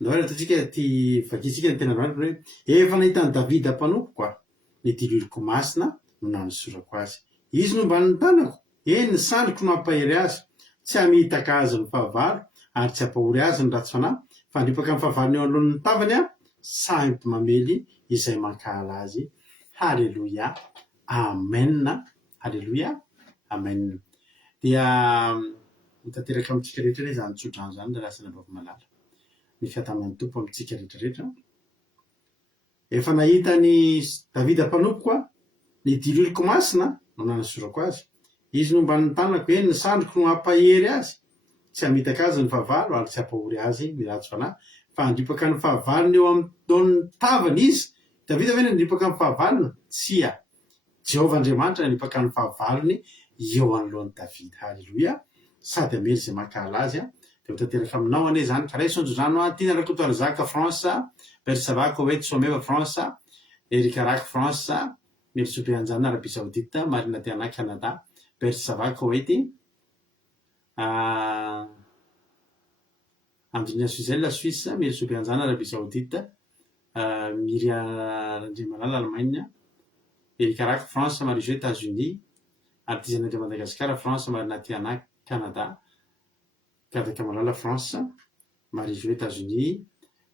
Ndao ataontsika ty vakitsika ny tena androany hoe efa nahitany Davida mpanompoka ny dililoko masina no nanosorako azy. Izy no mba nitanako, ny sandriko no ampahery azy, tsy hamitaka azy ny fahavalo ary tsy hampahory azy ny ratsy fanahy, fa handripaka amin'ny fahavalony eo anoloan'ny tavany sampy mamely izay mankahala azy. Halleluia. Amen. Halleluia. Amen. Dia mitateraka amintsika rehetra izany tsodrano izany raha lasana bavamalala. Ny fiadanan'ny tompo amintsika rehetrarehetra. Efa nahita ny Davida mpanompoka ny dililoko masina no nanosorako azy. Izy no mba nitanako, ny sandriko no ampahery azy, tsy hamitaka azy ny fahavalo ary tsy hampahory azy ny ratsy fanahy, fa andripaka ny fahavalony eo amin'ny taon'ny tavany izy davida ve nandripaka ny fahavalony tsia Jehovah Andriamanitra nandripaka ny fahavalony eo anoloan'ny Davida. Halleloia. Sady amely zay makala azy a de ho tanteraka aminao ane zany karaha isondrozano a tina rakotoary zaka France bersava Koweït someva France Erikarak France Merisobeanjana Arabie Saoudite Marina Tiana Canada bersava Koweït Andrina Suzel la Suisse Merisobeanjana Arabie Saoudite Miria Randriamalala Allemagne Erikarak France Marie-Jo États-Unis Artisanat de Madagascar France Marina Tiana Canada Kadakamalala France Marie-Jo États-Unis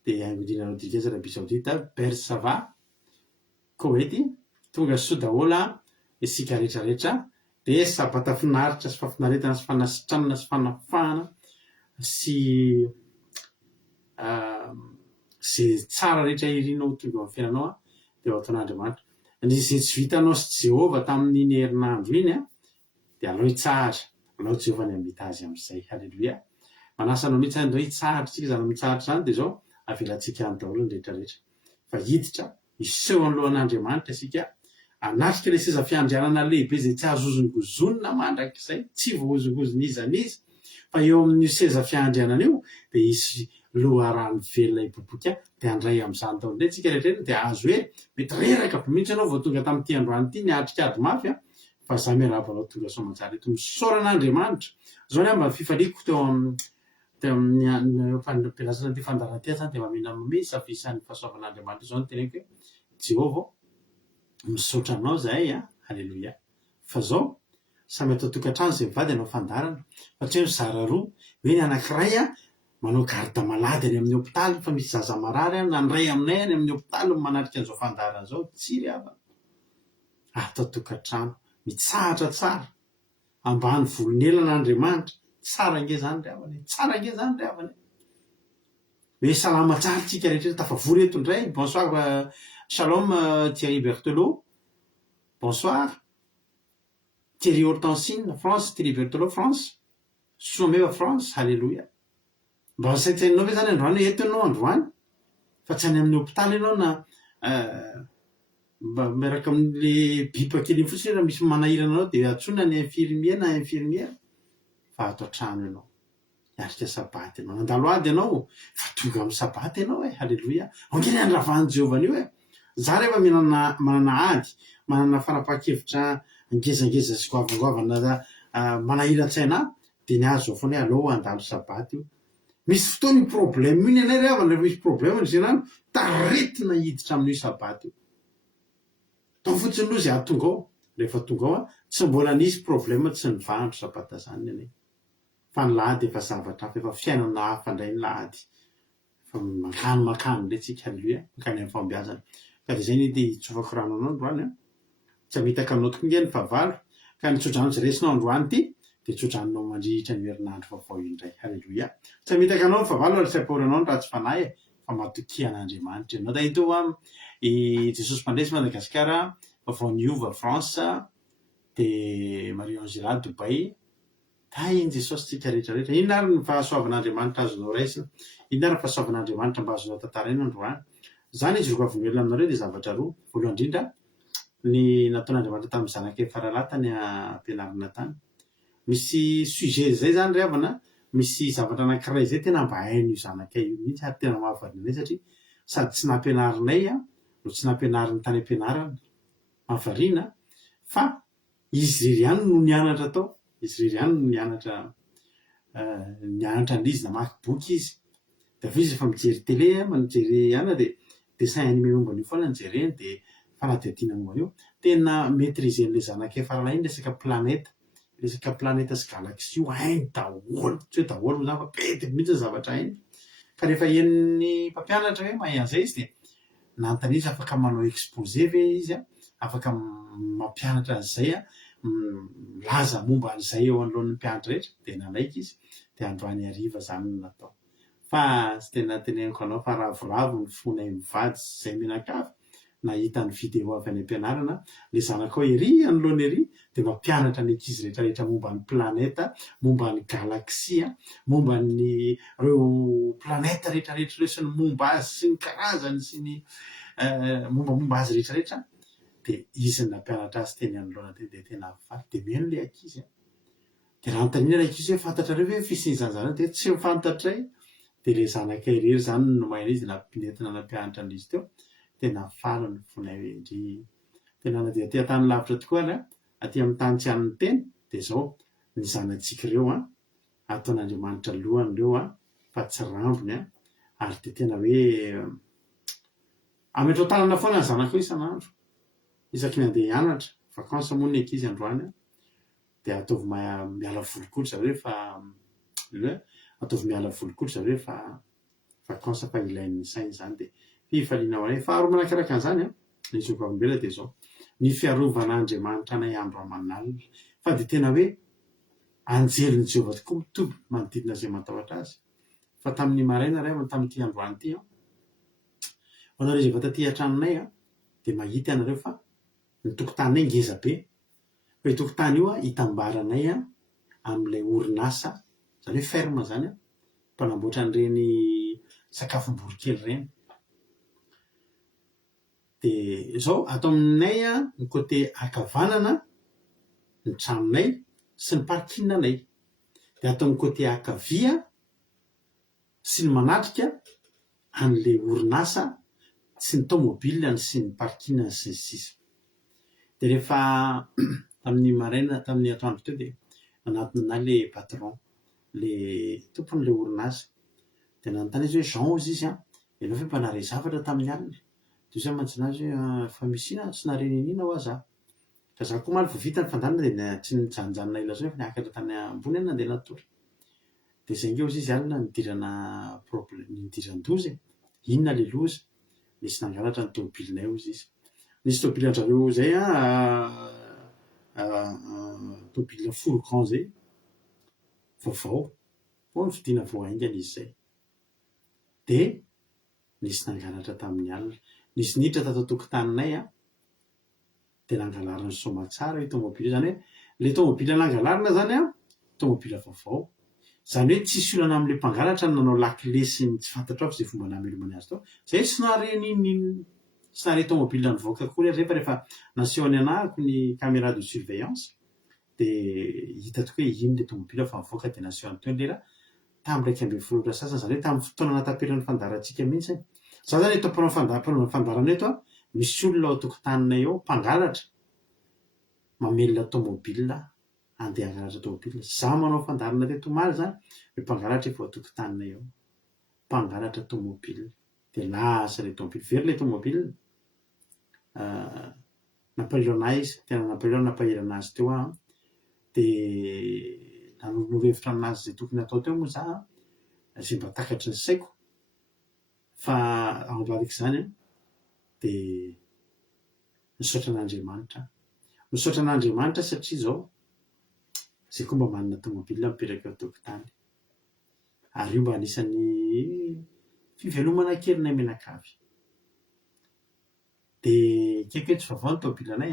de Angodina Rodriguez Arabie Saoudite Bersava Koweït tonga so dahola isika rehetrarehetra de sabata finaritra sy fafinaretana sy fanasitranana sy fanafahana sy zay tsara rehetra irinao tonga amin'ny fiainanao a de ho ataon'Andriamanitra ny zay tsy vitanao sy Jehovah tamin'iny herinandro iny a de aleo hitsahatra aleo Jehovah ny amita azy amin'izay. Halleluia. Manasanao mihitsy andao hitsahatra tsika zany mitsahatra zany de zao avelatsika any daholo ny rehetrarehetra fa hiditra iseho anohan'Andriamanitra isika anatrika le seza fiandrianana lehibe zay tsy azozongozonina mandrakizay tsy voazongozon'izanizy fa eo amin'ny seza fiandrianana io de isy loharano velona ipopoka de andray amin'izany taona ndray tsika rehetrarehetra de azo hoe mety reraka be mihitsy anao vao tonga tamin'ity androany ity niatrikady mafy a fa za miarabanao tonga soamantsara eto misaoran'Andriamanitra zao ny mba fifaliako teo amin'ny fampilasana ty fandarantia zany de mamina mame safisan'ny fahasoavan'Andriamanitra zao ny teneko hoe Jehovah misaotra anao zahay a. Halleluia. Fa zao samy atao tokantrano zay mivady anao fandarana fa tsy hoe mizara roa hoe ny anankiray a manao garde malady any amin'ny hôpitaly fa misy zaza marary a nandray aminay any amin'ny hôpitaly manatrika an'izao fandarana zao tsy ry havana atao tokantrano mitsahatra tsara ambany volon'elan'Andriamanitra tsara nge zany ry havana tsara nge zany ry havana hoe salama tsara tsika rehetra tafavory eto indray. Bonsoir Shalom Thierry Berthelot bonsoir Thierry Hortensine France Thierry Berthelot France Someva France. Halleluia. Mba saitsaininao ve zany androany eto ianao androany fa tsy any amin'ny hôpitaly ianao na mba miaraka amin'le bipa kely iny fotsiny raha misy manahirana anao de atsona ny infirmier na infirmière fa ato an-trano ianao hiarika sabaty ianao nandalo ady ianao fa tonga amin'ny sabaty ianao e. Halleluia. Ongely andravan'ny Jehovah an'io e. Za rehefa manana ady manana farapaha-kevitra ngezangeza sy goavangoavana manahira-tsaina de ny azo foana hoe aleo andalo sabaty io. Misy fotoana io problème iny anay ry havana rehefa misy problème ny zenany taretina hiditra amin'io sabaty io. Tao fotsiny aloha zay ahatonga ao rehefa tonga ao a tsy mbola nisy problème tsy nivahantro sabata zany anay fa ny lahady efa zavatra hafa efa fiainana hafa indray ny lahady fa makano le tsika. Halleluia. Makany amin'ny fambiazana ka de zay ny de hitsofako rano anao androany a tsy amitaka aminao tokoa ny fahavalo ka ny tsodrano zay resinao androany ty de tsodranonao mandrihitra ny herinandro vaovao indray. Halleluia. Tsy amitaka anao ny fahavalo ary tsy ampahoranao ny ratsy fanahy e fa matokia an'Andriamanitra ianao. Da ito a Jesosy Mpandresy Madagasikara vaovao niova France de Marie Angela Dubai ta iny Jesosy tsika rehetrarehetra ino ary ny fahasoavan'Andriamanitra azonao raisina ino ary ny fahasoavan'Andriamanitra mba azonao tantaraina androany. Zany izy rokavy velona aminareo de zavatra roa voalohany indrindra ny nataon'Andriamanitra tamin'ny zanakay faralatany ampianarana tany misy sujet zay zany ry havana misy zavatra anankiray zay tena mba hain'io zanakay io mihitsy ary tena mahavarianay satria sady tsy nampianarinay a no tsy nampianarin'ny tany ampianarana mahavariana fa izy rery ihany no nianatra tao izy rery ihany no nianatra an'izy namaky boky izy de avy izy efa mijery télé mijery ihany de dessin animé momban'io foana nijereny de fanadihadiana momban'io tena maîtrisen'le zanakay faralainy resaka planeta sy galaxie io hainy daholo tsy hoe daholo zany fa pety mihitsy ny zavatra hainy ka rehefa hen'ny mpampianatra hoe mahay an'izay izy de nantany izy afaka manao exposé ve izy a afaka mampianatra an'izay a laza momba an'izay eo anoloan'ny mpianatra rehetra de nanaiky izy de androany hariva zany no natao fa tsy tena teneniko anao fa ravoravo ny fonay mivady zay menakavy nahita ny video avy any am-pianarana le zanaka ao ery anoloany ery dia mampianatra ny ankizy rehetrarehetra momba ny planeta, momba ny galaxia, momba ny reo planeta rehetrarehetra reo sy ny momba azy sy ny karazany sy ny mombamomba azy rehetrarehetra. Dia izy ny nampianatra azy teny anoloana teny dia tena faly dia meno le ankizy dia raha notanina ilay ankizy hoe fantatrareo ve fisian'izany zany dia tsy fantatray. Dia le zanaka irery zany no maina izy nentina nampianatra an'izy teo. Tena faly ny fonay hoe ndry tena na dia aty an-tany lavitra tokoa ary aty amin'ny tany tsy an'ny teny dia zao ny zanantsika ireo ataon'Andriamanitra lohany ireo fa tsy rambony ary dia tena hoe ametro tanana foana ny zanaka isan'andro isaky ny andeha hianatra vakansa moa ny ankizy androany dia ataovy miala volokolo zareo fa ataovy miala volokolo zareo fa vakansa fa ilain'ny sainy zany dia fifaliana ho anay faharoa manaraka an'izany ny zokaolombelona dia zao ny fiarovan'Andriamanitra anay andro aman'alina fa dia tena hoe anjelon'i Jehovah tokoa mitoby manodidina izay matahotra azy. Fa tamin'ny maraina ray tamin'ity androany ity anareo izay vata ty an-tranonay dia mahita ianareo fa ny tokotaninay ngeza be fa io tokotany io hitambaranay amin'ilay orinasa zany hoe ferme zany mpanamboatra an'ireny sakafom-borikely ireny. Dia zao ato aminay ny côté ankavanana ny tranonay sy ny parkinanay dia atao ny côté ankavia sy ny manatrika an'ilay orinasa sy ny tomobile sy ny parkinana sy ny sisa. Dia rehefa tamin'ny maraina tamin'ny atoandro teo dia nanatona le patron le tompon'ilay orinasa dia nanontany izy hoe Jean ozy izy ianao ve mba nare zavatra tamin'ny alina dia izy mantsinazy hoe fa misy ina tsy narenenina ho aza fa za koa maly vao vita ny fandanana dia tsy nijanonjanona ila zao fa niakatra tany ambony nandeha natory. Dia zay ngeo izy alina nidirana problème nidiran-doza inona le loza nisy nangalatra ny tomobilinay ozy izy nisy tomobile andrareo zay tomobile fourgon zay vaovao ny vidiana vao aingana izy zay dia nisy nangalatra tamin'ny alina nisy niditra tato tokotaninay dia nangalarina somatsara io tomobile zany hoe le tomobile nangalarina zany tomobile vaovao zany hoe tsisy olana amin'ilay mpangalatra nanao lakile sy tsy fantatra ao izay fomba namelomany azy tao zay sy nare tomobile nivoaka koa rehefa nasehony anahako ny caméra de surveillance dia hita tokoa hoe ino le tomobile fa mivoaka dia nasehony teo lera tamin'ny 1 sasany zany hoe tamin'ny fotoana nataperan'ny fandarantsika mihitsy za zany eto mpanao fandarana eto misy olona ao tokotaninay ao mpangalatra mamelona tomobile andeha hangalatra tomobile za manao fandarana teto omaly zany hoe mpangalatra efa ao tokotaninay ao mpangalatra tomobile dia lasa le tomobile very le tomobile nampahirana izy tena nampahirana azy teo dia nanorevitra aminazy zay tokony atao teo moa za zay mba takatry ny saiko fa ambadika izany dia misaotra an'Andriamanitra satria zao zay koa mba manana tomobile mipetraka eo tokotany ary io mba anisan'ny fivelomana kelynay menakavy. Dia keko hoe tsy vaovao ny tomobilanay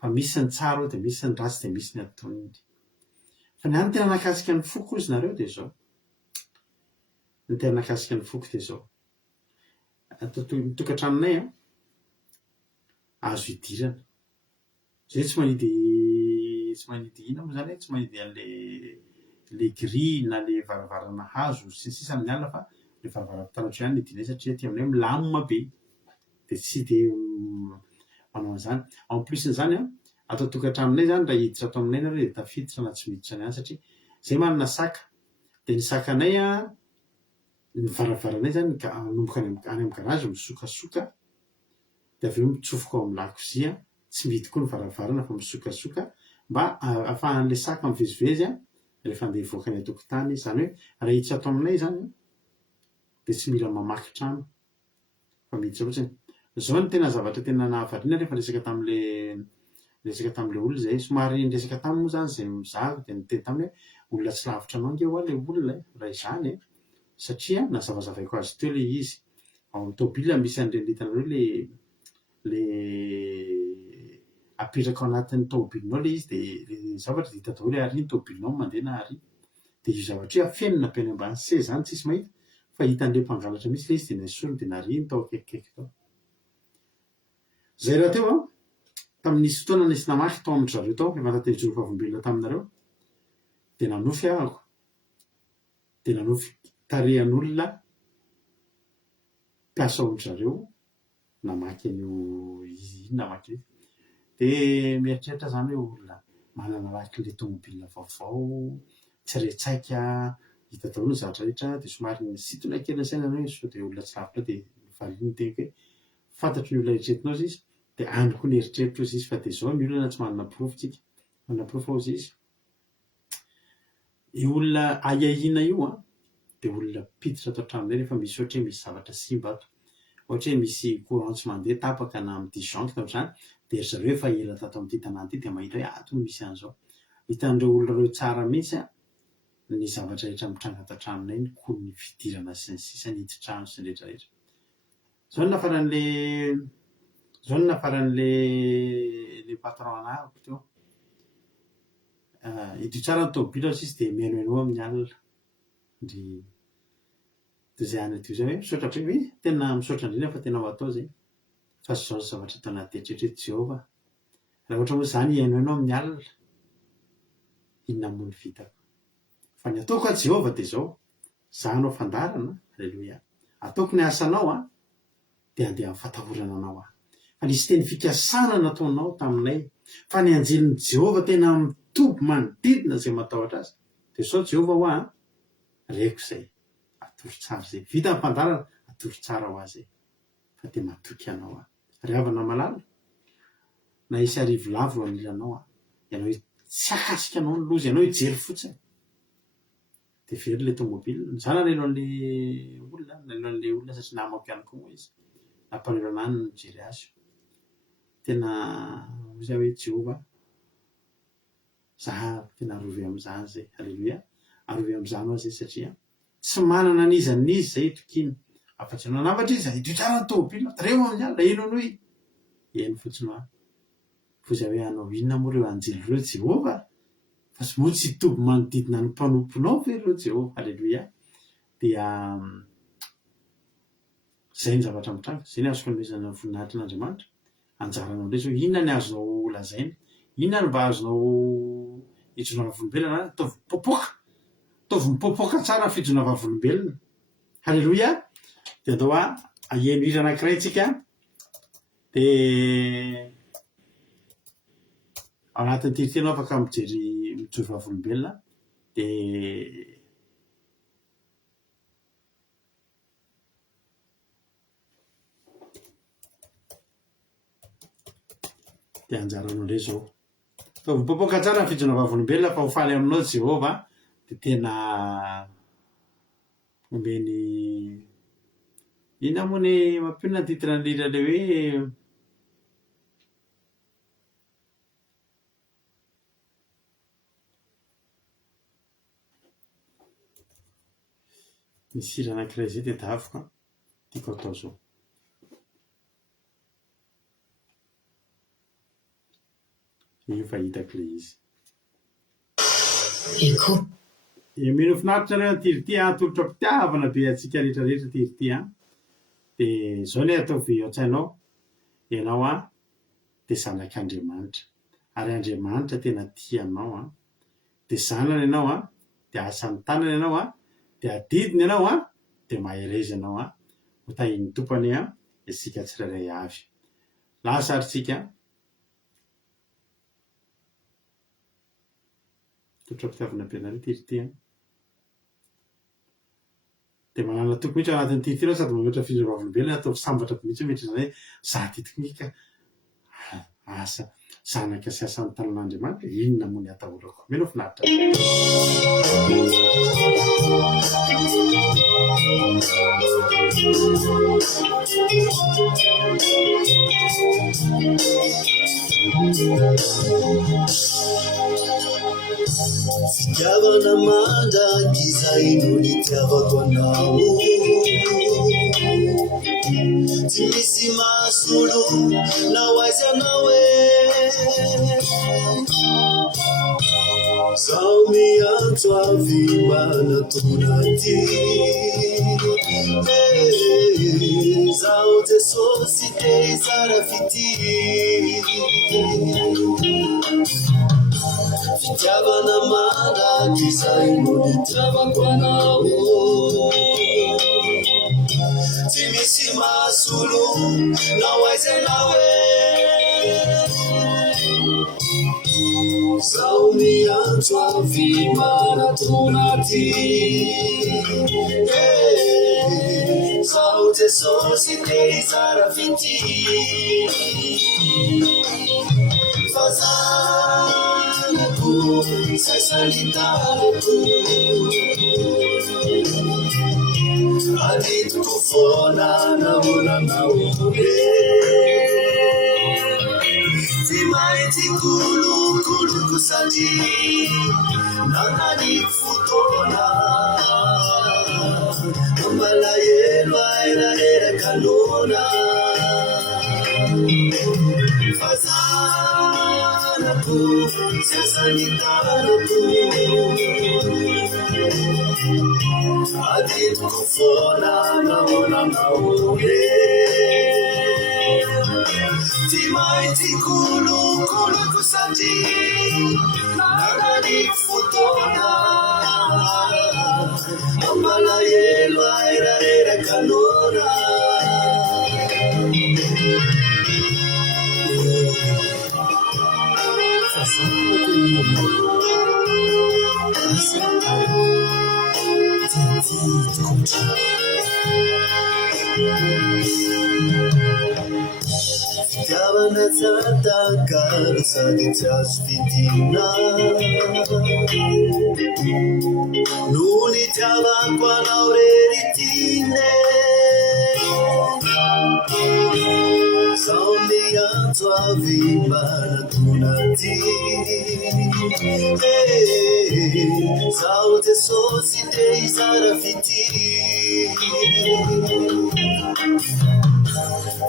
fa misy ny tsara ao dia misy ny ratsy dia misy ny antonony fa ny any tena nakasika ny foko izy nareo dia zao ny tena nakasika ny foko dia zao ny tokantranonay azo hidirana zay tsy manidy ina moa zany tsy manidy an'le gris na le varavarana hazo sy sisa amin'ny alina fa le varavaram-pitaratra ihany nidinay satria aty aminay milamina be dia tsy dia manao an'izany. En plus n'izany atao tokantranonay zany raha hiditra ato aminay nareo dia tafiditra na tsy miditra any satria zay manana saka dia ny sakanay ny varavaranay zany nomboka any amin'ny garage misokasoka dia avy eo mitsofoka ao amin'ny lakozia tsy mihidy koa ny varavarana fa misokasoka mba ahafahan'ilay saka mivezivezy rehefa andeha hivoaka ny tokotany zany hoe raha hiditra ato aminay zany dia tsy mila mamaky trano fa miditra fotsiny. Zao ny tena zavatra tena nahavariana rehefa resaka tamin'ilay olona zay somary resaka taminy moa zany zay mizahako dia niteny taminy hoe olona tsy lavitra anao ngeo ilay olona raha izany satria nazavazavaiko azy teo ilay izy ao amin'ny tomobile misy an'ireny hitanareo le apetraka ao anatin'ny tomobilinao le izy dia le zavatra dia hita daholo ary ny tomobilinao mandeha na ary dia io zavatra io afenina be any ambany se zany tsisy mahita fa hitan'le mpangalatra misy le izy dia nasorony dia nariny tao akaikikaiky tao zay raha teo a tamin'nisy fotoana nisy namaky tao amin'ny zareo tao efa tatejoro favombelona taminareo dia nanofy ahako dia nanofy tarehan'olona mpiasa ao zareo namaky an'io izy iny namaky izy dia mieritreritra zany hoe olona manana laky le tomobilina vaovao tsy retsaika hita daholo ny zavatra rehetra dia somary nisitona kely saina hoe sao dia olona tsy lavitra dia valiny tegna hoe fantatry ny olona eritreretinao izy izy dia androko ny eritreritro izy izy fa dia zao ny olona tsy manana profitsika manana profo ao izy izy i olona aiahina io a dia olona piditra atao an-tranonay rehefa misy ohatra hoe misy zavatra simba ato ohatra hoe misy courant tsy mandeha tapaka na amin'ny disjoncte ohatr'izany dia ry zareo efa ela tato amin'ity tanàna ity dia mahita hoe ato no misy an'izao hitan'ireo olona reo tsara mihitsy a ny zavatra rehetra mitranga ato an-tranonay ny koa ny fidirana sy ny sisa ny hidin-trano sy ny rehetrarehetra zao no nafaran'le patron anahako teo hidio tsara ny tomobily izy dia mihainohaino amin'ny alina ndry dia zay any adio zay hoe misaotra be hoe tena misaotra indrindra fa tena ho atao zay fa zao zavatra tao anaty eritreretra Jehova raha ohatra moa zany hihainohaino amin'ny alina inona moa ny vitako fa ny ataoko a Jehova dia zao zahanao fandarana alleloia ataoko ny asanao a dia andeha fatahorana anao a fa nisy teny fikasana nataonao taminay fa ny anjelin'ny Jehova tena mitoby manodidina zay matahotra azy dia sao Jehova ho a reko zay atoro tsara zay vita ny fandarana atoro tsara ho azy fa dia matoky anao a ryhavana malala na isy arivo lavo anilanao a ianao tsy ahasika anao ny loza ianao hijery fotsiny dia very le tomobile zana naloha'le olona satria namako ihany koa moa izy nampanelona any ny mijery azy tena zay hoe Jehova zaha tena arovy amin'izany zay alleloia arovy amin'izany ao zay satria tsy manana n'iza n'izy zay tokiny afa-tsy anao navatra izy hidio tsara ny tomobile reo amin'ny alina ino ano eny fotsiny ho fo zay hoe anao inona moa reo anjely reo Jehova fa sy moa tsy hitoby manodidina ny mpanomponao ve reo Jehova alleloia dia zay ny zavatra mitranga zay ny azoko nomezana voninahitra n'Andriamanitra anjaranao ndray zao inona ny azonao lazaina inona ny mba azonao hijonona vavolombelona tovy mipopoka tsara ny fijona vavolombelona alleloia dia atao aheno hira anankiray tsika dia ao anatin'ny tiriteny afaka mijery mijory vavolombelona dia anjaranao ndray zao tovy mipopoka tsara ny fijona vavolombelona fa ho faly aminao Jehova dia tena omeny inona moa ny mampinona ny titre ny lira le hoe misy hira anankiray zay dia davoka tiako atao zao io fa hitako le izy mino finaritra nareo tirity atolotra mpitiavana be atsika rehetrarehetra tirity dia zao ny ataovy ao an-tsainao ianao dia zanak'Andriamanitra ary Andriamanitra tena tianao dia zanany ianao dia asan'ny tanany ianao dia adidiny ianao dia mahereza ianao ho tahin'ny tompany isika tsirairay avy lasarytsika tolotra mpitiavana be nareo tirity dia manana toko mihitsy ao anatin'ny tirity anao sady mametra fijona vavolombelona atao sambatra mihitsy mihitsy zany hoe za titiko mika asa zanaka sy asan'ny tanan'Andriamanitra inona moa ny atahorako meno finaritra Fitiavana mandraky izay no nitiavako anao tsy misy masolo na hoaiza anao e zao miantso avy manatona ty zao Jesosy te izara fity fitiavana malaky zay no nitiavako anao tsy misy masolo na hoaiza anao e zao miantso avy manatona ty zao Jesosy te izara fity fazanako sasalitanako aditoko fona namonanao tsy maintsy kolokoloko satria nananiko fotoana malahelo aeraerakanona fazanako sasanitanako aditoko fona namonanao tsy maintsy kolokoloko satria nananiko fotoana malahelo aeraerakanona fitiavana tsatakalo sady tsy azo fidina no nitiavako anao reritine zao miantso avy manatona ty zao Jesosy te izara fity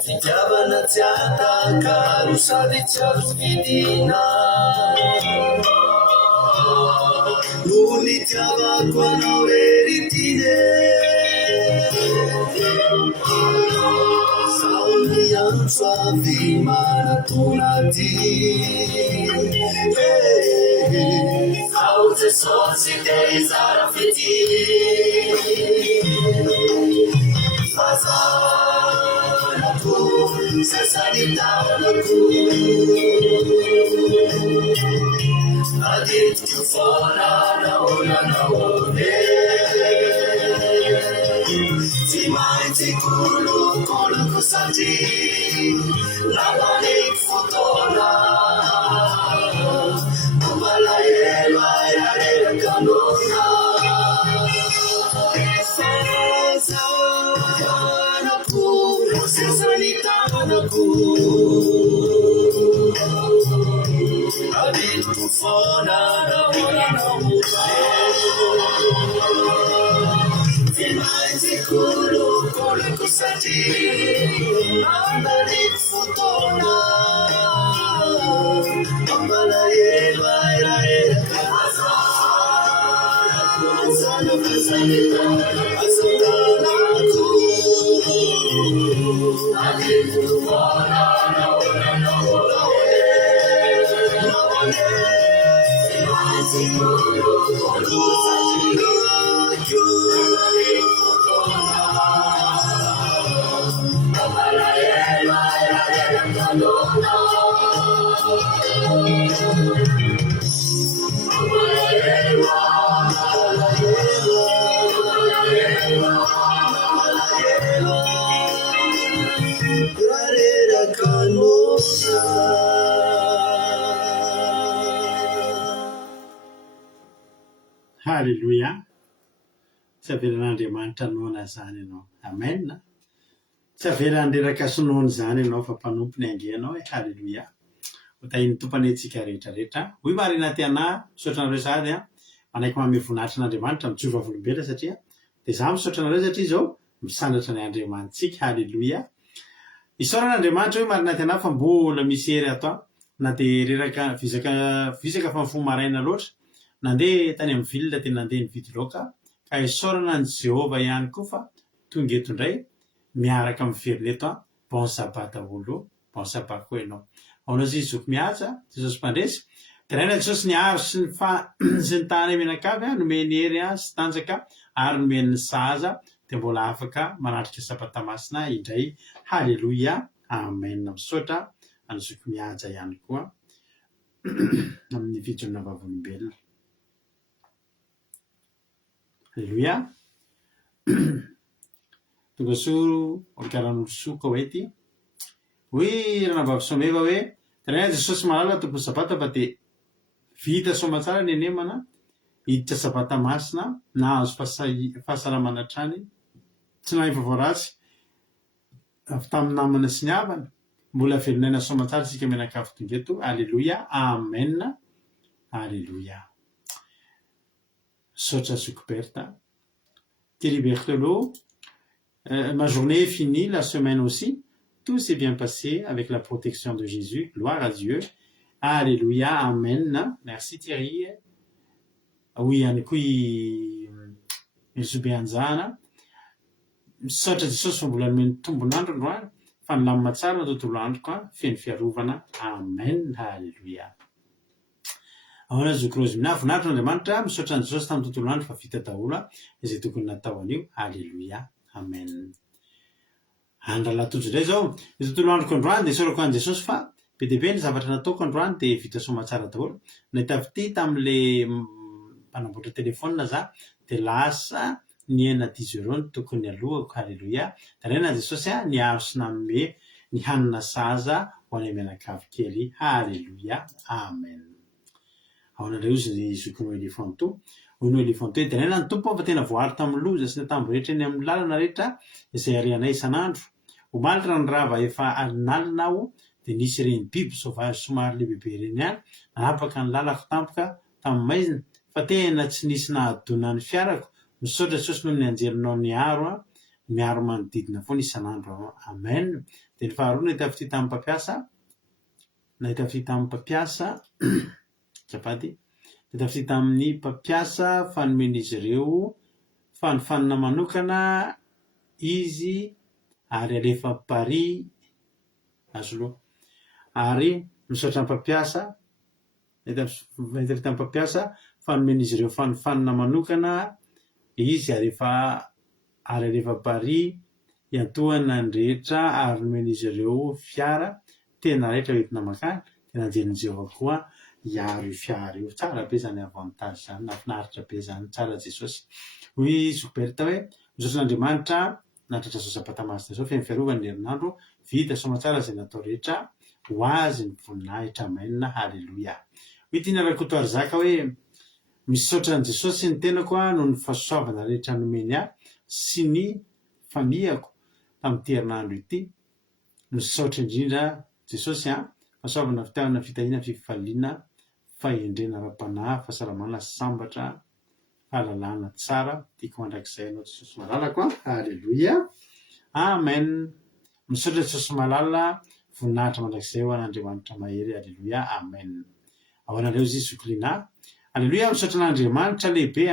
fitiavana tsy atakalo sady tsy azo fidina no nitiavako anao reritine zao miantso avy manatona ty zao Jesosy te izara fity fazanako sasanitanako aditoko fona naonanaone tsy maintsy kolokoloko satria nananiko fotoana malahelo aeraerakanona fazanako sasanitanako aditoko fona naonanaone tsy maintsy kolokoloko satria nananiko fotoana malahelo aeraerakanona aditoko fona Halleluja. Tsy avelan'Andriamanitra noana zany ianao. Amen. Tsy avelan'reraka sonoany zany ianao fa mpanompo ny angenao e. Halleluja. Hotahiny tompany antsika rehetrarehetra. Hoy marina tiana misaotra anareo sady manaiky mamy voninahitry n'Andriamanitra mijova volombela satria de za misaotra anareo satria zao misandatra ny andriamanitsika. Halleloia. Isaoran'andriamanitra hoe marina ty anahy fa mbola misy hery ato na de reraka visaka fa mifoha maraina loatra nandeha tany amin'ny vilina tena nandeha nividy laoka ka isaorana ny Jehova ihany koa fa tonga eto indray miaraka amin'ny verina eto bon sabat daholo, bon sabat koa ianao. Ao izy zoko mihaja Jesosy mpandresy teraina Jesosy ny aro sy ny sy ny tany menakavy nomeny hery sy tanjaka ary nomeny ny saza de mbola afaka manatrika sabata masina indray. Halleloia, amen. Misaotra any zoko mihaja ihany koa amin'ny vidina vavolombelona. Halleloia. Tonga soa olikaran'olo soka hoety hoe ranavavy someva hoe tena Jesosy malala tompony sabata fa de vita somatsara ny anemana hiditra sabata masina na azo fahasalamana trany tsy nahay vaovao ratsy avy tamin'ny namana sy ny havana mbola velon'aina somatsara tsika menakavy tonga eto. Alleluia, amen. Alleluia. Saotra Zucberta. Thierry Berthelot. Ma journée est finie, la semaine aussi. Tout s'est bien passé avec la protection de Jésus. Gloire à Dieu. Alléluia, amen. Merci Thierry. Oui, ihany koa Elzobe Anjana. Misaotra Jesosy fa mbola nomeny tombon'andro androany fa nilamina tsara ny tontolo andro koa feno fiarovana. Amen. Halleluia. Ahoana zokirozy mina voninahitra n'Andriamanitra misaotra ny Jesosy tamin'ny tontolo andro fa vita daholo izay tokony natao anio. Halleluia. Amen. Andralatojo indray zao ny tontolo androko androany de isaorako an Jesosy fa be dia be ny zavatra nataoko androany de vita somatsara daholo. Nahita vity tamin'le mpanamboatra telefônina za de lasa ny 10 € ny tokony alohako. Halleluia. Taraina Jesosy niaro sy nanome ny hanina saza ho anay mianakavy kely. Halleluia, amen. Ahoana indray izy zokony elefanto. Hono elefanto hoe taraina ny tompo fa tena voary tamin'ny loza sy ny tambo rehetra eny amin'ny lalana rehetra izay arianay isan'andro. Omaly raha ny rava efa alinalina aho de nisy reny biby sauvage somary lehibe reny ihany nanapaka ny lalako tampoka tamin'ny maizina fa tena tsy nisy nahadona ny fiarako. Misaotra Jesosy noho ny anjerinao niaro manodidina foana isan'andro. Amen. De ny faharoa nahita fity tamin'ny mpampiasa zapady nahita fity tamin'ny mpampiasa fanomen'izy ireo fanofanana manokana izy ary alefa Paris azoloha ary misaotra mpampiasa nahita fity tamin'ny mpampiasa fanomen'izy ireo fanofanana manokana izy ary alefa Paris iantohana ny rehetra ary nomen'izy ireo fiara tena rehetra hoentina makany tena anjerin' Jehova koa iaro fiara io. Tsara be zany avantage zany, nafinaritra be zany. Tsara Jesosy. Hoy Zoberta hoe misaotra n'Andriamanitra natratra zao sabata masina zao feno fiarovana ny herinandro vita somatsara izay natao rehetra ho azy ny voninahitra. Amen. Halleluia. Hoy ity narakotoary zaka hoe misaotra ny Jesosy ny tenako noho ny fahasoavana rehetra nomeny sy ny famiyako tamin'ity herinandro ity. Misaotra indrindra Jesosy fahasoavana, fitiavana, fitahiana, fifaliana, fahendrena ara-panahy, fahasalamana, sambatra, fahalalana tsara. Tiako mandrakizay anao Jesosy malalako. Halleluia, amen. Misaotra Jesosy malala voninahitra mandrakizay ho an'Andriamanitra mahery. Halleluia, amen. Ao anareo izy zokolina. Halleluia. Misaotra n'Andriamanitra lehibe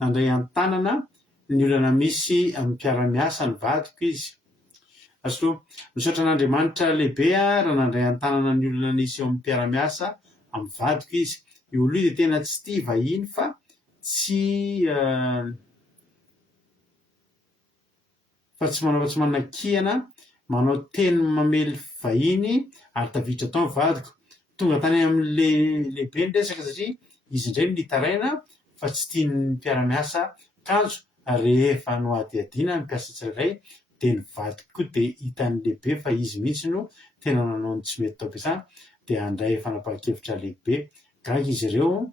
nandray an-tanana ny olana misy amin'ny mpiara-miasa ny vadiko izy. Asolo misaotra n'Andriamanitra lehibe raha nandray an-tanana ny olona nisy eo amin'ny mpiara-miasa amin'ny vadiko izy. Io olo io de tena tsy tia vahiny fa tsy manao manakihana manao teny mamely vahiny ary tavitra tao ny vadiko. Tonga tany amin'le lehibe ny resaka satria izy indray nitaraina fa tsy tiany mpiara-miasa kanjo rehefa noadiadiana ny mpiasa tsirairay de ny vadiko koa de hitan'ny lehibe fa izy mihitsy no tena nanao ny tsy mety tao ampiasana de andray fanapahan-kevitra lehibe. Gaga izy ireo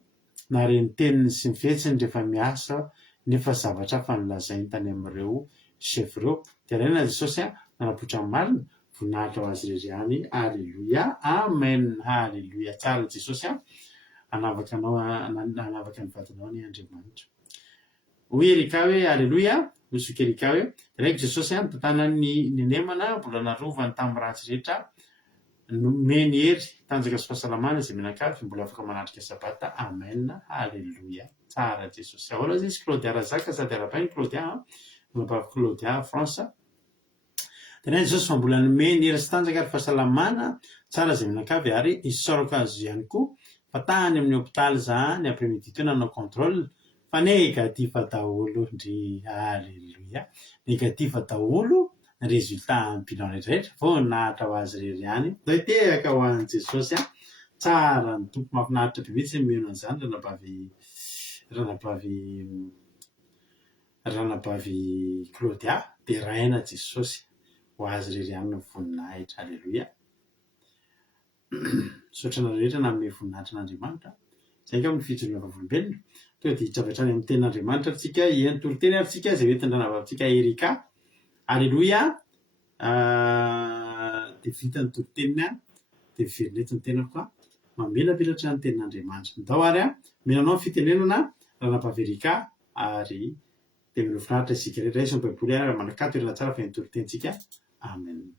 na reny teniny sy ny fihetsiny rehefa miasa nefa zavatra fa nilazainy tany amin'ireo chef ireo. De alaina Jesosy nanapotra marina voninahitra ho azy rery. Alleluia, amen. Halleluia. Tsara Jesosy anavaka ny vadinao ny Andriamanitra. Hoy Erika hoe alleluia. misy kerika hoe raiky Jesosy any tantanany nenemana mbola narovany tamin'ny ratsy rehetra meny hery tanjaka sy fahasalamana izay menakavy mbola afaka manatrika sabata. Amen, halleloia. Tsara Jesosy. Ahoana izy Claudia Razaka sady arapainy Claudia mapavy Claudia France. Tena Jesosy fa mbola nomeny hery sy tanjaka ary fahasalamana tsara izay menakavy ary isorako azy ihany koa fa tany amin'ny hôpitaly zany après-midi teo nanao contrôle fa négatif daholo ndry. Halleloia. Négatif daholo résultat amin'ny bilan rehetrarehetra voninahitra ho azy rery ihany. Zay tehaka ho an'i Jesosy tsara ny tompo mahafinaritra be mihitsy miheno an'izany ranabavy Claudia dia raina Jesosy ho azy rery ihany ny voninahitra. Halleloia. Misaotra rehetra na amin'ny voninahitran'Andriamanitra. Zay ka amin'ny fijoroana vavolombelona to dia hitravatrany amin'ny tenin'Andriamanitra antsika hiantoroteny ary tsika izay hoentin'ny ranavavitsika Erika. Halleloia. Dia vita ny toroteniny dia velonety ny tenako mamelabelatra ny tenin'Andriamanitra. Midao ary menanao ny fitenenana ranavavy Erika ary dia mino finaritra isika rehetra isy ny baiboly ary manakato irana tsara fa hiantorotensika. Amen.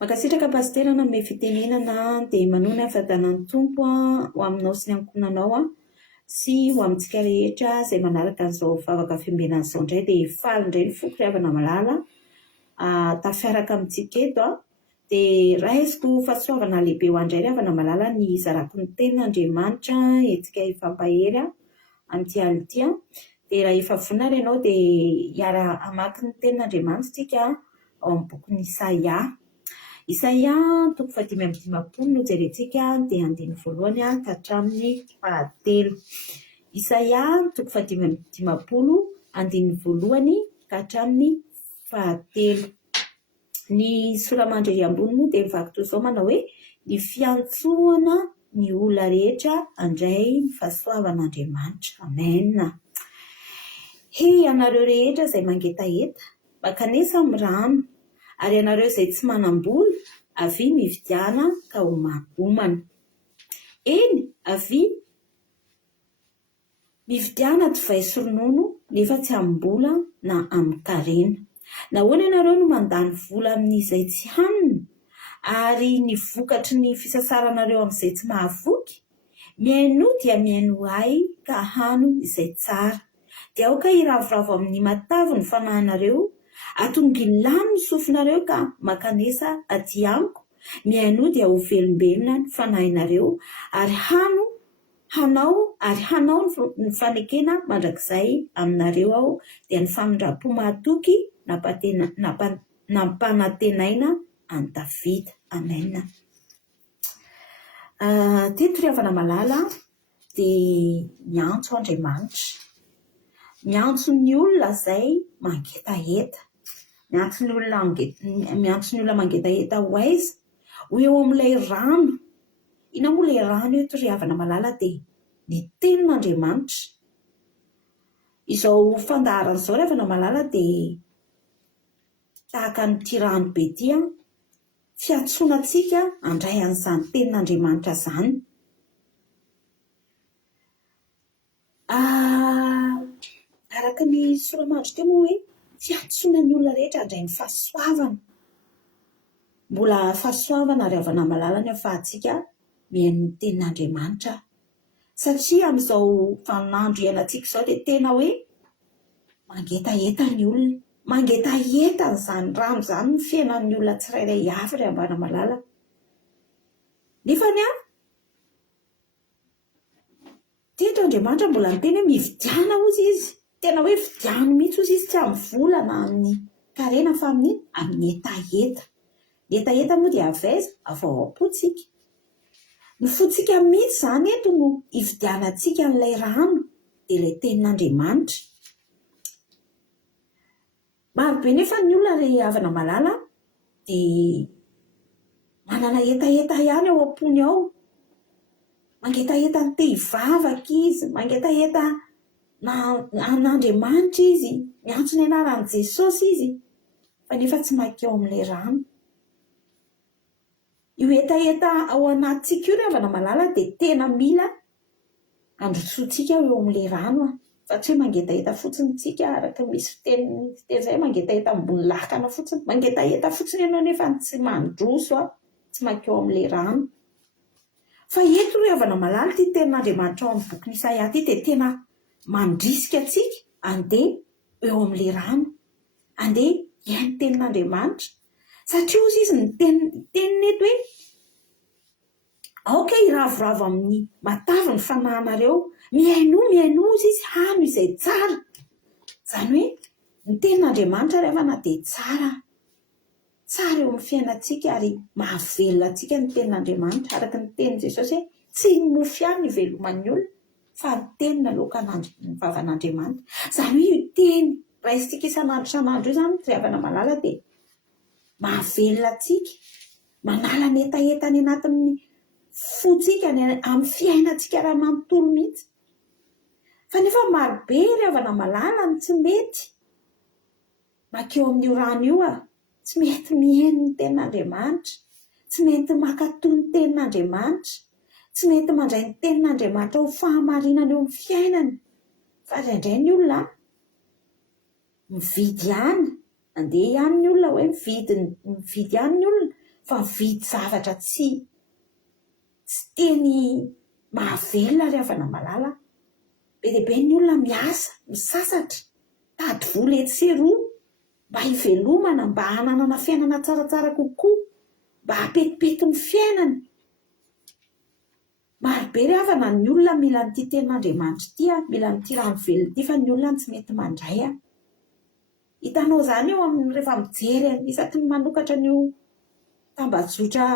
Makasitraka pasterana me fitenenana dia manona fahadanan'ny tompo ho aminao sy ny ankonanao sy ho amintsika rehetra izay manaraka an'izao vavaka fiombenana izao indray dia faly indray ny foko ry havana malala tafiaraka amintsika eto dia raisiko fahasoavana lehibe ho andray ry havana malala ny zarako ny tenin'Andriamanitra etsika ifampahery amin'ity ality dia raha efa vonona ianao dia hiara hamaky ny tenin'Andriamanitra tsika ao amin'ny bokin'ny Isaia toko 5:10 no jerentsika dia andiny voalohany ka hatramin'ny 10. Isaia toko 5:10 andiny voalohany ka hatramin'ny 10. Ny solamandry ambony moa dia mivaky toy izao manao hoe ny fiantsoana ny olona rehetra andray ny fahasoavan'Andriamanitra. Amen. Anareo rehetra izay mangetaheta makanesa amin'ny rano ary ianareo izay tsy manam-bola avy mividiana ka homana. Eny avy mividiana divay sy ronono nefa tsy am-bola na amin'ny karena. Nahoana ianareo no mandany vola amin'izay tsy hanina ary ny vokatry ny fisasaranareo amin'izay tsy mahavoky? Miaino dia miaino ahy ka hano izay tsara. Dia aoka hiravoravo amin'ny matavo ny fanahinareo, atongilany ny sofinareo ka makanesa aty amiko. Miaino dia ho velombelona ny fanahinareo ary hanao ny fanekena mandrakizay aminareo aho dia ny famindrapo mahatoky nampanantenaina any Davida. Amen. Teto ry havana malala dia miantso Andriamanitra, miantso ny olona izay mangetaheta, miantso ny olona mangetaheta ho aiza ho eo amin'ilay rano. Ina moa ilay rano eto ry havana malala dia ny tenin'Andriamanitra. Izao fandaharan'izao ry havana malala dia tahaka nyity rano be ity fiantsonantsika handray an'izany tenin'Andriamanitra izany. Araka ny solamandry teo moa hoe fiantsona ny olona rehetra handray ny fahasoavana. Mbola fahasoavana ry havana malala ny ahafahantsika mihaino ny tenin'Andriamanitra. Satria amin'izao vaninandro iainantsika izao dia tena hoe mangetaheta ny olona. Mangetaheta n'izany rano izany ny fiainan'ny olona tsirairay avy ry havana malala. Nefany teto Andriamanitra mbola miteny hoe mividiana ozy izy. Tena hoe vidiana mihitsy ozy izy tsy amin'ny vola na amin'ny karena fa amin'ny hetaheta. Ny hetaheta moa dia avaiza avao am-potsika. Ny fotsika mihitsy izany eto no hividianantsika n'ilay rano dia ilay tenin'Andriamanitra. Marobe nefa ny olona ry havana malala dia manana hetaheta ihany ao am-pony ao. Mangetaheta ny te-hivavaka izy, mangetaheta an'Andriamanitra izy, miantso ny anaran'i Jesosy izy, fa nefa tsy maika ao amin'ilay rano. Io hetaheta ao anatintsika io ry havana malala dia tena mila handrosoantsika eo amin'ilay rano fa fa tsy hoe mangetaheta fotsiny tsika araka misy fiteny zay mangetaheta ambony lakana fotsiny, mangetaheta fotsiny ianao nefa tsy mandroso tsy makeo amin'ilay rano. Fa eto ry havana malala ty tenin'Andriamanitra ao amin'ny boky Isaia ty dia tena mandrisika atsika andeha eo amin'ilay rano, andeha hiaino tenin'Andriamanitra, satria ozy izy ny teniny eto hoe aoka iravoravo amin'ny matavy ny fanahinareo, miaino ozy izy hano izay tsara. Izany hoe ny tenin'Andriamanitra ry havana dia tsara eo amin'ny fiainantsika ary mahavelona antsika ny tenin'Andriamanitra, araka ny tenin' Jesosy hoe tsy ny mofo ihany ny iveloman'ny olona fa ny tenina aloka ny vavan'Andriamanitra. Izany hoe io teny raisitsika isan'andro io izany ry havana malala dia mahavelona antsika, manala ny etaetany anatin'ny fotsika amin'ny fiainantsika raha manontolo mihitsy. Fa nefa marobe ry havana malala ny tsy mety makeo amin'io rano io tsy mety mihaino ny tenin'Andriamanitra, tsy mety makatoy ny tenin'Andriamanitra, tsy mety mandray ny tenin'Andriamanitra ho fahamarinana eo amin'ny fiainany. Fa indraindray ny olona mividy ihany, andeha ihany ny olona hoe mividy ihany ny olona, fa mividy zavatra tsy teny mahavelona ry havana malala. Be dia be ny olona miasa, misasatra, tady vola etsy sy eroa mba hivelomana, mba hananana fiainana tsaratsara kokoa, mba hapetipety ny fiainany. Marobe ry havana ny olona mila n'ity tenin'Andriamanitra ity, mila n'ity rano velona ity, fa ny olona tsy mety mandray. Hitanao izany eo amin'ny rehefa mijery isaky ny manokatra n'io tambazotra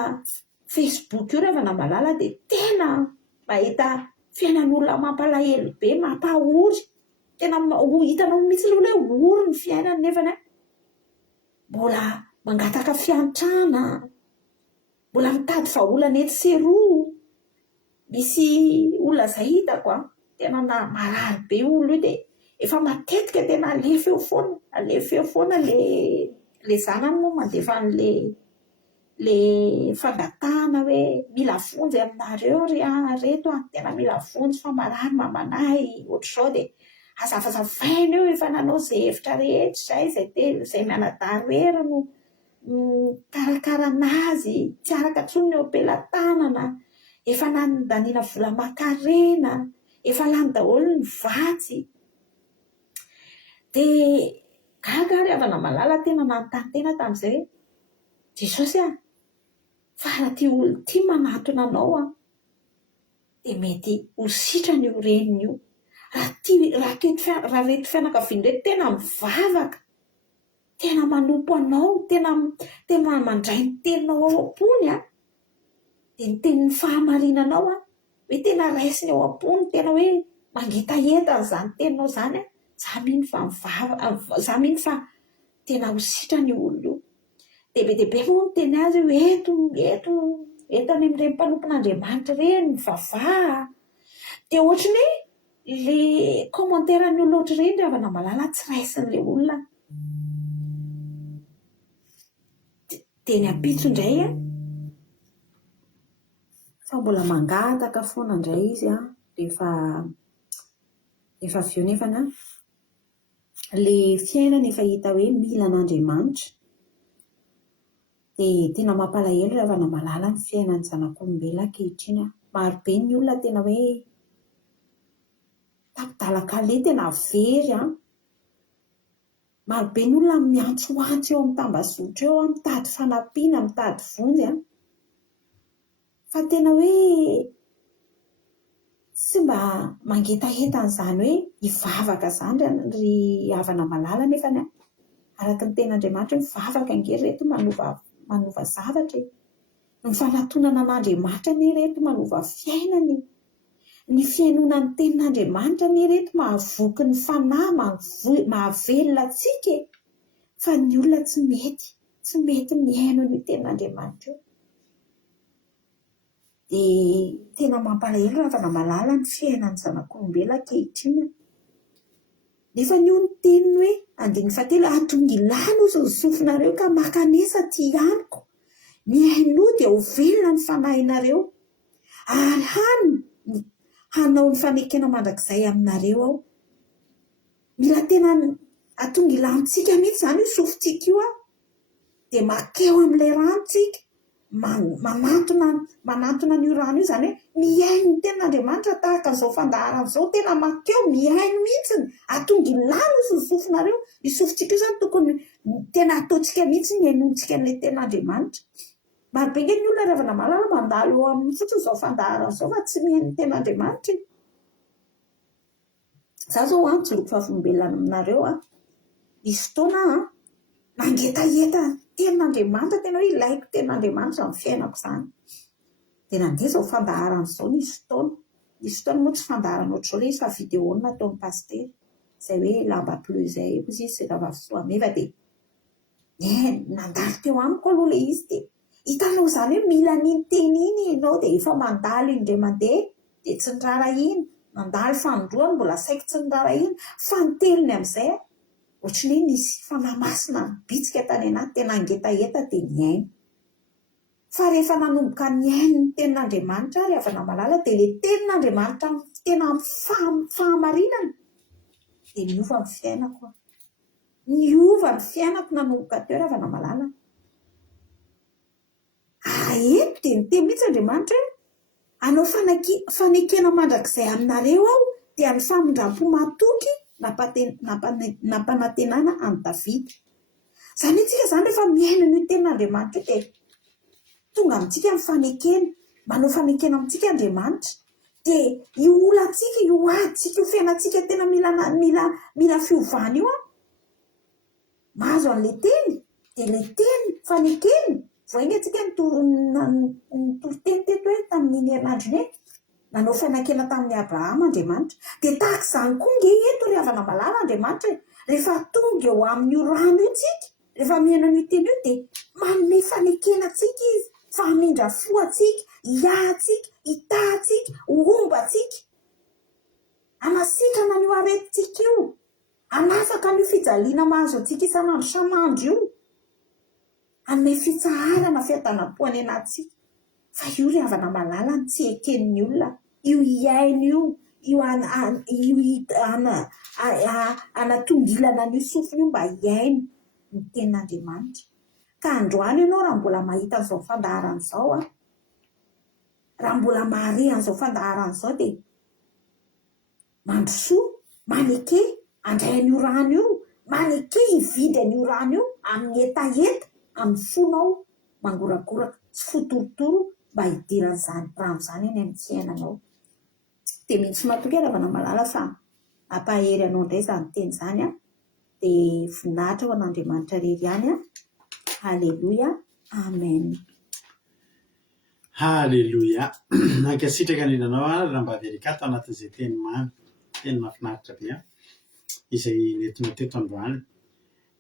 Facebook io ry havana malala dia tena mahita fiainan'olona mampalahelo be, mampahory, tena hitanao mihitsy ilay olona hoe hory ny fiainany nefany mbola mangataka fiantrana, mbola mitady vahaolana etsy sy eroa. Misy olona izay hitako tena marary be olo io dia efa matetika tena alefa eo foana le zanany moa mandefa le fangatahana hoe mila vonjy aminareo reto tena mila vonjy fa marary mamanahy ohatr'izao, dia azavazavaina eo efa nanao izay hevitra rehetra izay mianadaro hery no karakarana azy, tsy araka intsony ny ampelantanana, efa nandaniana vola makarena, efa lany daholo ny vatsy. Dia gaga ry havana malala tena nanontany tena tamin'izay hoe Jesosy fa raha ty olo ty manatona anao dia mety ho sitrany io reniny io. Raha reto fianakaviany reto tena mivavaka, tena manompo anao, tena mandray ny teninao ao am-pony dia ny tenin'ny fahamarinanao hoe tena raisiny ao am-pony, tena hoe mangetaheta n'izany teninao izany. Za mihiny fa tena ho sitrany olo io. Dia be dia be moa miteny azy hoe eto any amin'ireny mpanompon'Andriamanitra ireny mivavaha. Dia ohatrany hoe le komanteran'ny olona ohatr'ireny ry havana malala tsy raisin'ilay olona. Dia ny ampitso indray fa mbola mangataka foana indray izy rehefa avy eo nefana le fiainana efa hita hoe mila an'Andriamanitra. Dia tena mampalahelo ry havana malala ny fiainan'ny zanak'olombelona ankehitriny. Marobe ny olona tena hoe tapidalakale tena very. Marobe ny olona miantsoantso eo amin'ny tambazotra eo, mitady fanampiana, mitady vonjy. Fa tena hoe tsy mba mangetaheta an'izany hoe hivavaka izany ry havana malala, nefa araka ny tenin'Andriamanitra mivavaka ange reto manova zavatra. Ny fanatonana an'Andriamanitra ny reto manova fiainany. Ny fiainona ny tenin'Andriamanitra ny reto mahavoky ny fanahy, mahavelona antsika. Fa ny olona tsy mety miaino ny tenin'Andriamanitra io. Dia tena mampalahelo ry havana malala ny fiainan'ny zanak'olombelona ankehitriny. Nefa io ny teniny hoe andiny fahatelo atongilany ozy ny sofinareo ka makanesa ty aniko, miaino dia ho velona ny fanahinareo ary hanao ny fanekena mandrakizay aminareo ao. mila tena atonga ilantsika mihitsy zany io sofintsika io a dia makeo amin'ilay ranontsika manantona n'io rano io zany hoe miaino ny ten'Andriamanitra tahaka izao fandaharana izao tena makeo miaino mihitsiny atonga ilano sy ny sofinareo ny sofintsika io zany tokony tena ataontsika mihitsy ny hainontsika n'ilay ten'Andriamanitra. Maro be nge ny olona rehefa namalala mandalo eo amin'ny fotsiny izao fandaharana izao fa tsy mihaino ny ten'Andriamanitra. Za zao tsy loko fahafombelana aminareo misy fotoana nangetaheta ten'Andriamanitra tena hoe ilaiko ten'Andriamanitra amin'ny fiainako zany dia nandeha zao fandaharana izao nisy fotoana moa tsy fandaharana ohatr'izao ilay izy fa vidéo nataon'ny paster izay hoe lamba bleu izay izy izay ravasoa meva dia nandalo teo amiko aloha ilay izy dia hitanao zany hoe mila niny teny iny ianao dia efa mandalo iny indray mandeha dia tsy nirara iny mandalo fanondroany mbola saiko tsy nirara iny fa ny telony amin'izay ohatrany hoe nisy fanamasina bitsika tany anaty tena ngetaheta dia niaino fa rehefa nanomboka niaino ny tenin'Andriamanitra ary avy namalala dia ilay tenin'Andriamanitra tena fahamarinana dia niova ny fiainako nanomboka teo rehefa namalala eto dia niteny mihitsy Andriamanitra hoe anao fanekena mandrakizay aminareo aho dia ny famindram-po matoky nampanantenana any Davida. Zany itsika zany rehefa miaina ny tenin'Andriamanitra dia tonga amintsika mifanekena manao fanekena amintsika Andriamanitra dia io olantsika io aditsika io fiainantsika tena mila fiovana io mahazo an'ilay teny dia ilay teny fanekena voainga antsika nitoroteny teto hoe tamin'iny herinandro iny nanao fanekena tamin'ny Abrahama Andriamanitra dia tahaka izany koa nge eto rehefa namalala Andriamanitra rehefa tonga eo amin'io rano io tsika rehefa miaina n'io teny io dia manome fanekena tsika izy fa hamindra fo atsika hiahtsika hitahtsika hombatsika anasitrana n'io aretintsika io anafaka n'io fijaliana mahazo antsika isan'andro san'andro io anome fitsaharana fiadanam-poany anatsika fa io ry havana malala ny tsy eken'ny olona io hiaino io anatongilana n'io sofina io mba hiaino ny tenin'Andriamanitra. Ka androany ianao raha mbola mahita an'izao fandaharana izao raha mbola mahare an'izao fandaharana izao dia mandrosoa maneke andray an'io rano io maneke hividy an'io rano io amin'ny etaeta amin'ny fonao mangorakoraka tsy fotorotoro mba hidiran'izany rano izany eny amin'ny fiainanao dia mihitsy matoky raha namalala fa ampahery anao indray izany teny izany dia voninahitra ho an'Andriamanitra rery ihany Halleluja amen. Halleluja. Nankasitraka ninanao raha mba verikato anatin'izay teny mamy teny mahafinaritra be izay nentina teto androany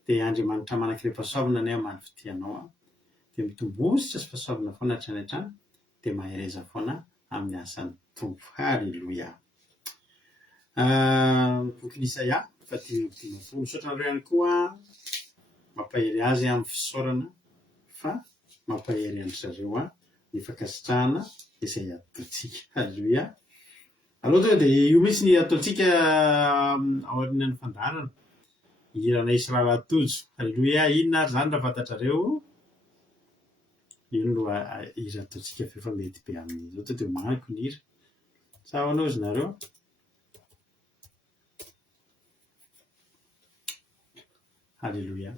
dia Andriamanitra manankiream-pahasoavana ny amany fitianao dia mitombositra sy fahasoavana foana hatrany hatrany dia mahereza foana amin'ny asan'ny tompo. Halleluja. Boky Isaia 10:10 misaotran'ireo ihany koa mampahery azy amin'ny fisaorana fa mampahery andry zareo ny fankasitrahana izay ataontsika. Halleluja. Aloha dia io mihitsy ny ataontsika aorian'ny fandaharana hirana Israely atojo. Halleluja. Inona ary zany raha fantatrareo ino no hira ataontsika fa mety be amin'ny zao dia maniko ny hira sa ahoana ozy nareo. Halleluja.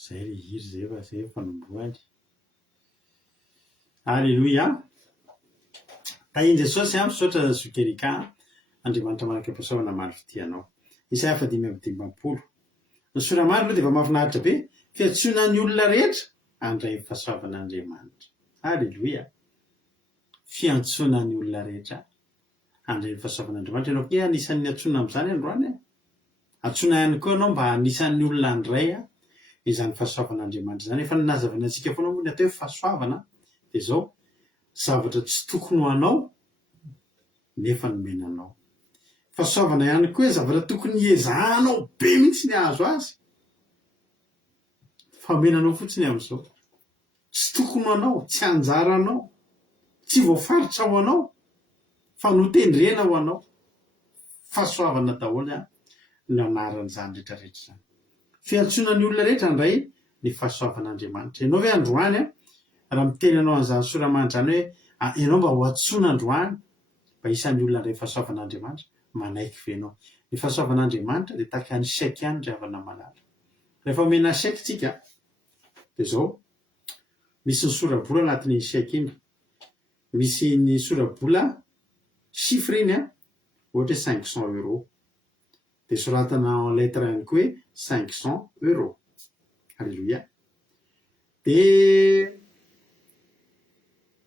Zay ry hira zay fanomboany. Halleluja. Tahiny Jesosy misaotra zokerika Andriamanitra manankiam-pahasoavana maro fitianao. Isaia 5:20. Ny soramary aloha dia efa mahafinaritra be fiantsoana ny olona rehetra handray ny fahasoavan'Andriamanitra. Halleluja. Fiantsoana ny olona rehetra handray ny fahasoavan'Andriamanitra. Ianao koa anisan'ny antsoina amin'izany androany antsoina ihany koa ianao mba anisan'ny olona handray izany fahasoavan'Andriamanitra izany. Efa nazavana antsika foana moa ny atao hoe fahasoavana dia izao zavatra tsy tokony ho anao nefa nomenanao. Fahasoavana ihany koa hoe zavatra tokony hiezahanao be mihitsy ny azo azy fa menanao fotsiny amin'izao. Tsy tokony ho anao, tsy anjara anao, tsy voafaritra ho anao fa notendrena ho anao. fahasoavana daholo no anaran'izany rehetrarehetra zany. Fiantsonan'ny olona rehetra ndray ny fahasoavan'Andriamanitra. Ianao hoe androany raha miteny anao an'izany soramanitra hoe ianao mba ho antsoina androany mba isan'ny olona ndray fahasoavan'Andriamanitra, manaiky ve ianao? Ny fahasoavan'Andriamanitra dia tahaka ny chèque ihany ry havana malala. Rehefa omena chèque tsika dia zao misy ny sorabola anatin'ny chèque iny, misy ny sorabola chiffre iny ohatra hoe 500 euros dia soratana en lettre ihany koa hoe 500 euros. Alléluia. Dia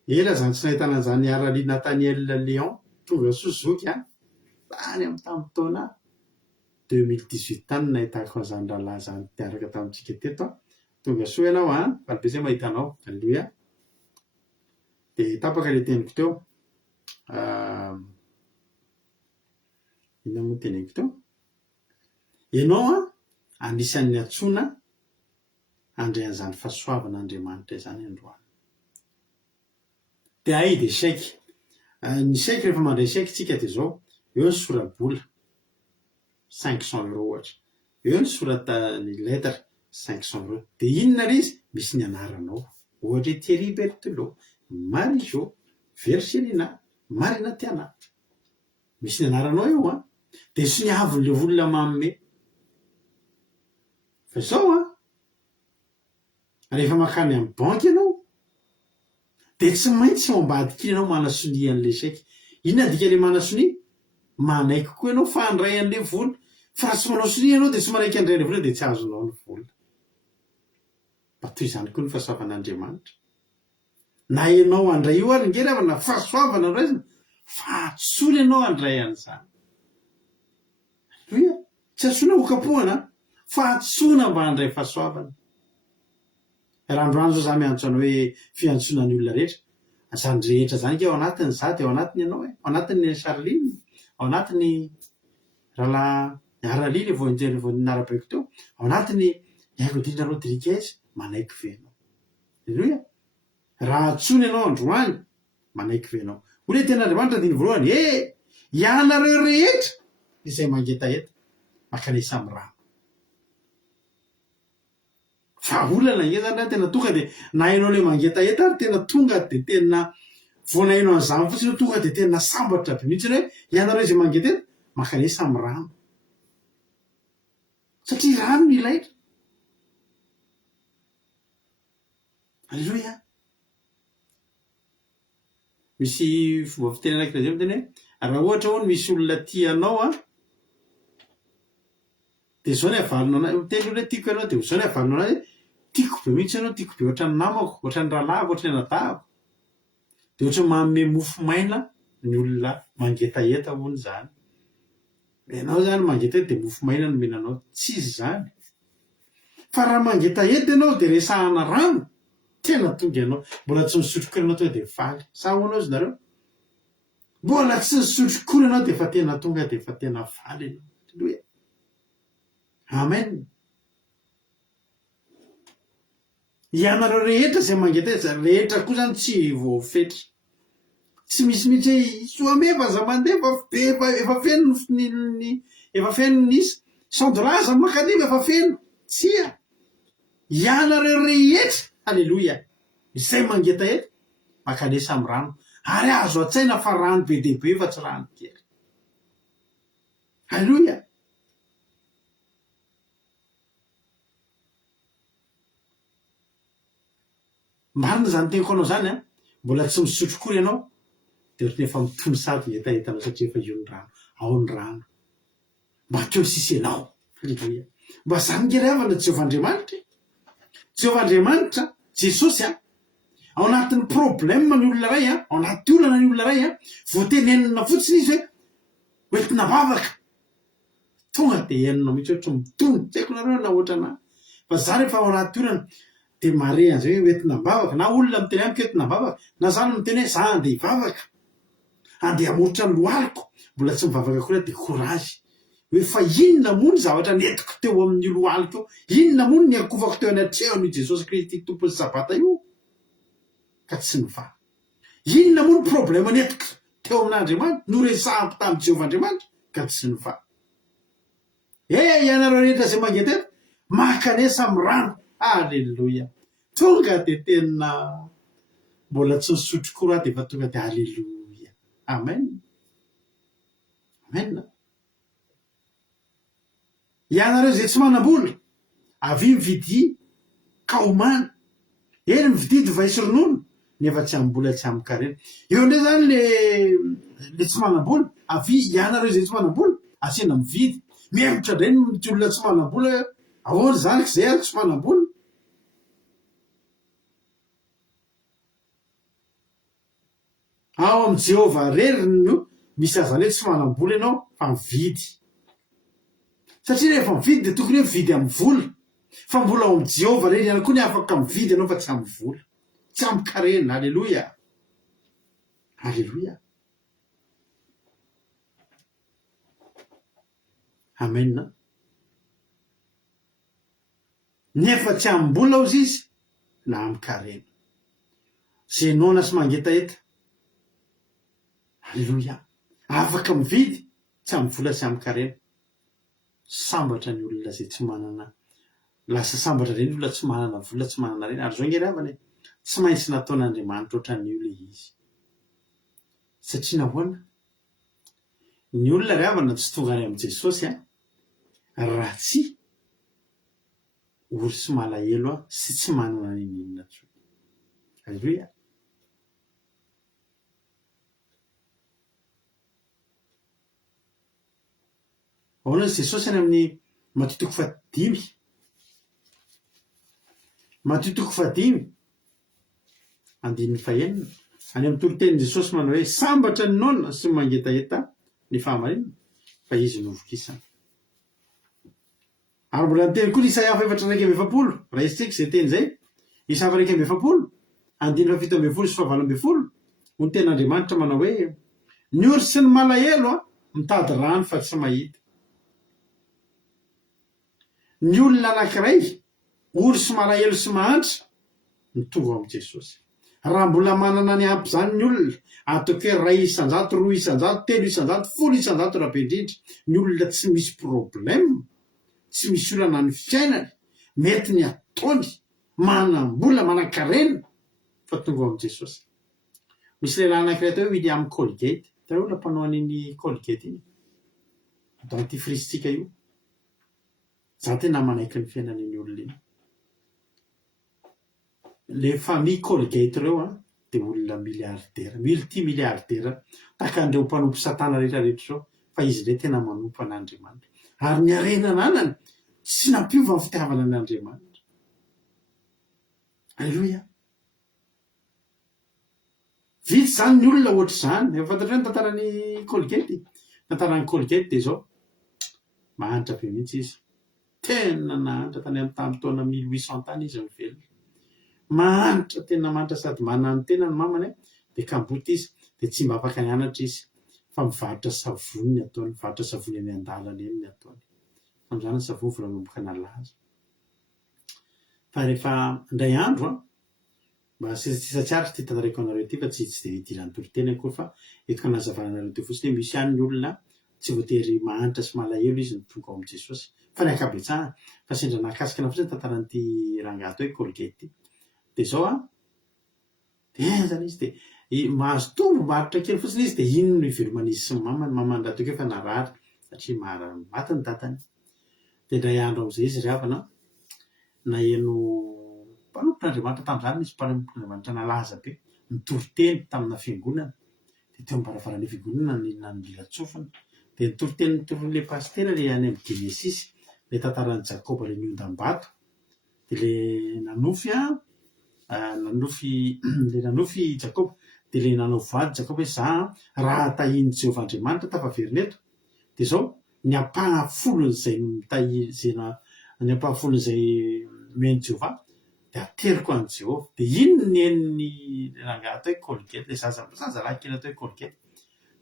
ela zany tsy nahitana an'izany Arali Nathaniel Léon tonga Suzuki tany amin'ny tamin'ny taona 2018 tany nahitako an'izany rahalahy zany tiaraka tamintsika teto tonga soa ianao valopesay mahita anao. Alléluia. Dia tapaka ilay teniko teo inona moa teniko teo, ianao anisan'ny antsoina handray an'izany fahasoavan'Andriamanitra izany androany. Dia ay dia chèque, ny chèque rehefa mandray chèque tsika dia zao eo ny sorabola 500 euros ohatra, eo ny soratany lettre 500 euros. Dia inona ilay izy? Misy ny anaranao ohatra hoe Thierry Berthelot, Marie-Jo, Vergelina, Marina Tiana, misy ny anaranao eo dia sy ny avon'ilay olona manome. Fa zao rehefa makany amin'ny banky ianao dia tsy maintsy ambadika ianao manasonia an'ilay chèque. Inona dika ilay manasonia? Manaiky koa ianao fa handray an'ilay vola. Fa raha tsy manao sonia ianao dia tsy manaiky handray an'ilay vola dia tsy azonao ny vola. Mba toy izany koa ny fahasoavan'Andriamanitra. Na ianao handray io ary nge na fahasoavana raizina fa atsoina ianao handray an'izany. Alléluia. Tsy atsoina ho kapohana fa atsoina mba handray fahasoavana. Raha androany zao za miantso anao hoe fiantsonan'ny olona rehetra, azany rehetra zany ke ao anatiny za dia ao anatiny ianao ao anatiny Charline, ao anatiny rahalahy Arali le vao narabaiko teo, ao anatiny Godina Rodriguez, manaiky ve ianao? Alléluia. Raha atsoina ianao androany manaiky ve ianao? Hoy ten'Andriamanitra diny voalohany ianareo rehetra izay mangetaheta makany samy rano. Fa olana nge zany tena tonga dia na ianao ilay mangetaheta ary tena tonga dia tena voanainao an'izany fotsiny tonga dia tena sambatra be mihitsy hoe ianareo izay mangetaheta makany samy rano. Satria rano no ilaitra. Alléluia. Misy fomba fiteny anankiray zay miteny hoe raha ohatra hoe misy olona tianao dia zao ny havalonao anazy, miteny hoe tiako ianao dia zao ny havalonao anazy, tiako be mihitsy ianao, tiako be ohatran'ny namako, ohatran'ny rahalahiko, ohatran'ny anadahako. Dia ohatra manome mofo maina ny olona mangetaheta hono zany. Ianao zany mangetaheta dia mofo maina no menanao, tsy izy zany. Fa raha mangetaheta ianao dia resahana rano, tena tonga ianao mbola tsy misotrokory ianao tonga dia faly. Sa hoana izy nareo? Mbola tsy misotrokory ianao dia efa tena tonga dia efa tena faly ianao. Alléluia. Amen. Ianareo rehetra izay mangetaheta, rehetra koa zany tsy voafetra. Tsy misy mihitsy soamefa za mandeha efa feno efa feno nisy $100 za makaniva efa feno. Tsia. Ianareo rehetra, alléluia, izay mangetaheta makany samy rano ary azo an-tsaina fa rano be dia be fa tsy rano kely. Alléluia. Marina zany teniko anao zany mbola tsy misotrokory ianao dia ohatran'ny efa mitony sady etaetanao satria efa io ny rano, ao ny rano. Mba teo sisy ianao. Alléluia. Mba zany nge ravana Jehovah'Andriamanitra. Jehovah'Andriamanitra, Jesosy ao anatin'ny problème ny olona ray ao anaty olana ny olona ray voatenenina fotsiny izy hoe entina vavaka. Tonga dia enina mihitsy ohatra mitony. Tsy haiko nareo na ohatra na. Fa za rehefa ao anaty olana dia mare an'izay hoe entina vavaka. Na olona miteny amiko entina vavaka, na zany miteny hoe za andeha hivavaka, andeha hamoritra ny lohaliko, mbola tsy mivavaka koa dia courage. Hoe fa inona moa ny zavatra netiko teo amin'ny lohaliko eo? Inona moa ny akofako teo anatrehany Jesosy Kristy tompon'ny sabata io? Ka tsy niva. Inona moa ny problème netiko teo amin'Andriamanitra? Noresahako tamin'i Jehovah'Andriamanitra? ka tsy ny fa ianareo rehetra zay mangetera makanesa amy rano. Alleloia. Tonga de tena mbola tsy nisotro koa raha de fa tonga de alleloia. Amen. Amen. Ianareo zay tsy manam-bola avy mividy ka omana eny mivididy vaisy ronono nefa tsy ambola tsy amy karena. Eo ndray zany le tsy manam-bola avy ianareo zay tsy manam-bola asena mividy mihevitra ndray ty olona tsy manam-bola ahoana zany zay ary tsy manam-bola. Ao amy Jehova reriny io misy azany hoe tsy manam-bola ianao fa mividy. Satria rehefa mividy de tokony hoe mividy amy vola. Fa mbola ao amy Jehova rery ihany koa ny afaka mividy ianao fa tsy amy vola, tsy amy karena. Alleloia. Alleloia. Amen. Nefa tsy amy mbola ozy izy na amy karena. Zenona sy mangetaeta. Alleloia. Afaka mividy tsy amy vola sy amy karena. Sambatra ny olona zay tsy manana, lasa sambatra reny olona tsy manana vola tsy manana reny. Ary zao nge ravany tsy maintsy nataon'Andriamanitra ohatran'ny olona izy. Satria nahoana ny olona ravana tsy tonga any amy Jesosy raha tsy ory sy malahelo sy tsy manana ninona tso. Alleluia. Ahoana Jesosy any amin'ny Matitoko 5 Matitoko 5 andininy 9 any amy toroteniny Jesosy manao hoe sambatra ny nona sy mangetaeta ny fahamarinana fa izy novokisana. Ary mbola niteny koa ny Isaia 4:7 raha izy tsika zay teny zay. Isaia 4:7 andininy 7 sy 8 ho ny ten'Andriamanitra manao hoe ny ory sy ny malahelo mitady rano fa tsy mahita. Ny olona anankiray ory sy malahelo sy mahantra ny tonga amy Jesosy. Raha mbola manana ny ampy zany ny olona ataoko hoe 2 isan-jato, 3 isan-jato, 10 isan-jato, 10 isan-jato raha be indrindra ny olona tsy misy problème, tsy misy olana ny fiainany, mety ny ataony, manam-bola, manan-karena fa tonga amy Jesosy. Misy lehilahy anankiray atao hoe William Colgate. Hitanao olona mpanao an'iny Colgate iny dentifrice-tsika io. Za tena manaiky ny fiainan'iny olona iny. Le famille Colgate reo de olona miliardera, multimiliardera tahaka an'ireo mpanompo satana rehetrarehetra zao, fa izy ndray tena manompo an'Andriamanitra. Ary ny harena anany tsy nampiova ny fitiavana an'Andriamanitra. Alleluia. Vitsy zany ny olona ohatr' zany. Efa fantatrao ny tantaran'ny Colgate. Tantaran'ny Colgate de zao mahantra be mihitsy izy. Tena nahantra tany amy tamin'ny taona 1800 tany izy mivelona. Mahantra, tena mahantra sady manana ny tena ny mamany de kamboty izy de tsy mba afaka nianatra izy fa mivarotra savony ataony, mivarotra savony any an-dalana eny ny ataony. Am'izany ny savony vao nanomboka nalaza. Fa rehefa indray andro mba sisa tsy ary ty tantarako anareo ty fa tsy de idiran'ny toriteny akory fa etiko anazavana anareo ty fotsiny hoe misy ihany ny olona tsy voatery mahantra sy malahelo izy ny tonga ao amy Jesosy fa ny ankabetsahany. Fa sendra nahakasika fotsiny tantaran'ity rangahy hoe Colgate. De zao de zany izy de mahazo tombo maritra kely fotsiny izy de iny no iveloman'izy sy ny mamany raha tokeo fa narary satria maty ny tatany. De indray andro am'izay izy ravana naheno mpanompon'Andriamanitra tam'izany misy mpanompon'Andriamanitra nalaza be nitoriteny tamina fiangonana. De teo am-baravarana fiangonana nanilatsofina de nitoriteny torin'le pastera le any amy Genesis le tantaran'ny Jakoba le niondam-bato de le nanofy Jakoba de le nanao vady Jakoba hoe za raha tahiny Jehova Andriamanitra tafaverina eto de zao ny ampaha folon'izay ny ampaha folon'izay meny Jehova de ateriko an' Jehova. De iny ny eniny rangahy atao hoe Colgate, le zazalahy kely atao hoe Colgate.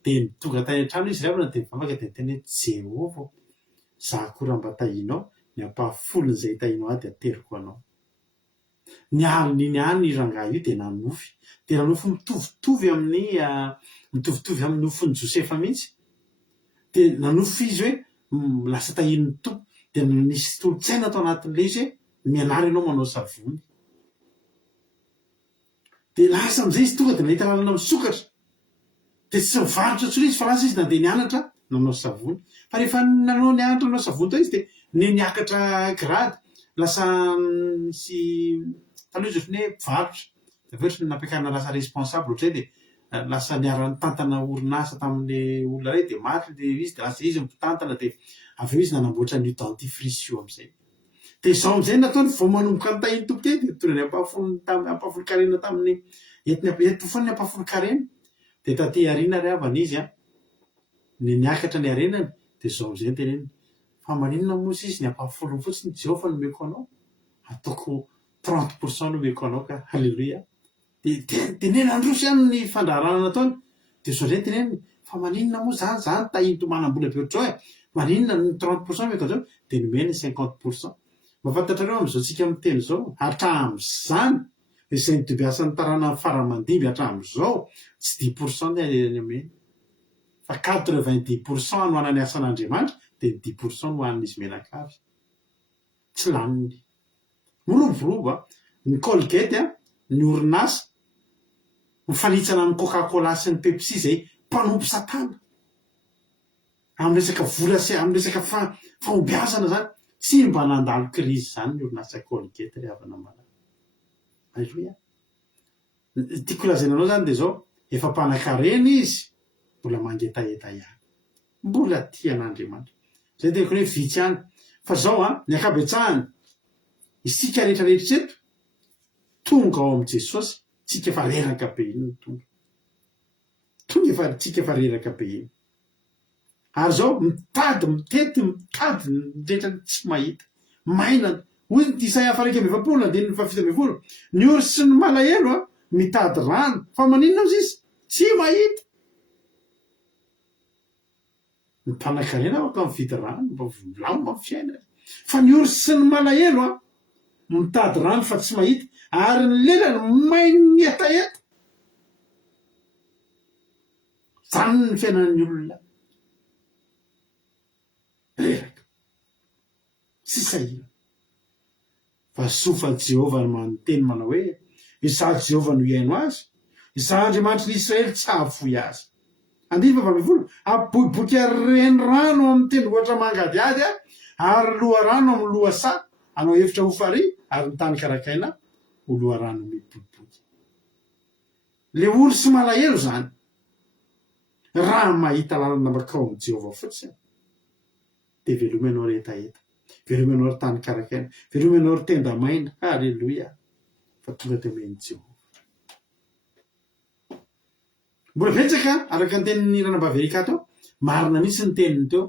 De tonga tany an-trano izy ravana de mivavaka de teny hoe Jehova za akora mba tahinao ny ampaha folon'izay tahinao de ateriko anao. Ny aliny any ny rangahy io de nanofy mitovitovy amin'ny nofon'ny Josefa mihitsy. dia nanofy izy hoe lasa tahin'ny tompo dia nisy tolotsaina atao anatin'ilay izy hoe mianary ianao manao savony dia lasa am'izay izy tonga dia nahita lalana misokatra dia tsy mivarotra tsolo izy fa lasa izy nandeha nianatra nanao savony fa rehefa nanao nianatra nanao savony tao izy dia niakatra grady lasa misy taloha izy otrany hoe mpivarotra dia aveo otrany nampiakarina lasa responsable ohatray dia lasa niarany tantana orinasa tamin'le olona ray dia maty dia izy dia lasa izy mpitantana dia aveo izy nanamboatra ny dentifrice io am'izay dia izao am'izay nataony vao manomboka ny tahiny tompo dia tonany ampafolo-karena tamin'ny eto foana ny ampafolo-karena dia taty arina ry avana izy niakatra ny arenany dia izao am'izay teneny fa maninona moa izy ny ampafolo fotsiny Jehovah nomeko anao ataoko 30% nomeko anao ka halleloia tenena androso ihany ny fandraharana nataony dia zao indray teneny fa maninona moa zany tahiny tomanam-bola be ohatrao maninona ny 30% meko an'izao dia nomeny 50%. Mafantatrareo am'izao tsika miteny izao hatramin'izany izay nidobiasan'ny tarana faramandimby hatramin'izao tsy 10% ny ameny fa 90% no anany asan'Andriamanitra dia 10% no an'izy menakavy tsy laniny miroborobo ny Colgate ny orinasa mifanitsana amin'ny Coca-Cola sy ny Pepsi zay mpanompo satana amin'ny resaka vola sy amin'ny resaka fahombiazana zany tsy mba nandalo krizy zany ny orinasa Colgate ry havana malala alleluia tiako lazaina anao zany dia zao efa mpanan-karena izy mbola mangetaeta ihany mbola tian'Andriamanitra zay teniko hoe vitsy ihany fa zao ny akabetsahany isika rehetrarehetra eto tonga ao amin'i Jesosy tsika efa reraka be iny tonga tsika efa reraka be iny ary zao mitady mitady rehetra tsy mahita mainana hoy ny Isaia 4:20 dia ny 7:20 ny ory sy ny malahelo mitady rano fa maninona ozy izy tsy mahita ny mpanan-karena afaka mividy rano mba volamina fiaina fa ny ory sy ny malahelo mitady rano fa tsy mahita ary ny lelany mainy etaeta zany ny fiainan'ny olona reraka tsy sahina fa sofa Jehovah manonteny manao hoe izaho Jehovah no iaino azy izaho Andriamanitra ny Israely tsy hahavoy azy 9:20 aboiboky reny rano amin'ny tendrombohitra mangadiady ary loha rano amin'ny loha sa anao hevitra ho fary ary ny tany karakaina ho loha rano miboiboky le olo sy malahelo zany raha mahita lalana makao amin'ny Jehovah fotsiny dia veloma ianao retaeta veloma ianao ry tany karakaina veloma ianao ry tenda maina halleloia fa tonga teo men'ny Jehovah mbola betsaka araka ny tenin'ny ranam-baverika ato marina mihitsy ny teniny teo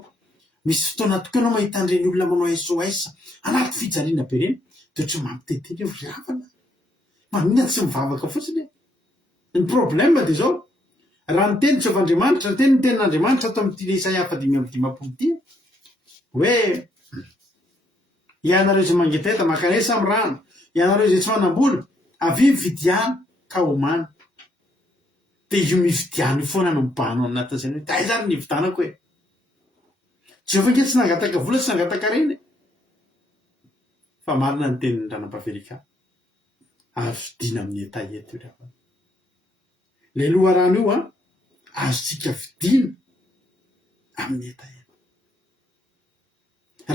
misy fotoana tokoa ianao mahita an'ireny olona manao SOS anaty fijaliana be reny dia ohatry mampitetely eo ravana maninona tsy mivavaka fotsiny ny problème dia zao raha ny teny Jehovahandriamanitra ny teny ny tenin'Andriamanitra ato amin'ity Isaia 5:20 hoe ianareo izay mangetaheta makanesa amin'ny rano ianareo izay tsy manam-bola avy mividiana ka homany dia io mividiana io foana no mibanao anatin'izany hoe tay zany nividanako hoe Jehovah nge tsy nangataka vola tsy nangataka reny fa marina ny tenin'ny ranam-pahaverika ary vidina amin'ny etaeta io rehefa le loha rano io azontsika vidina amin'ny etaeta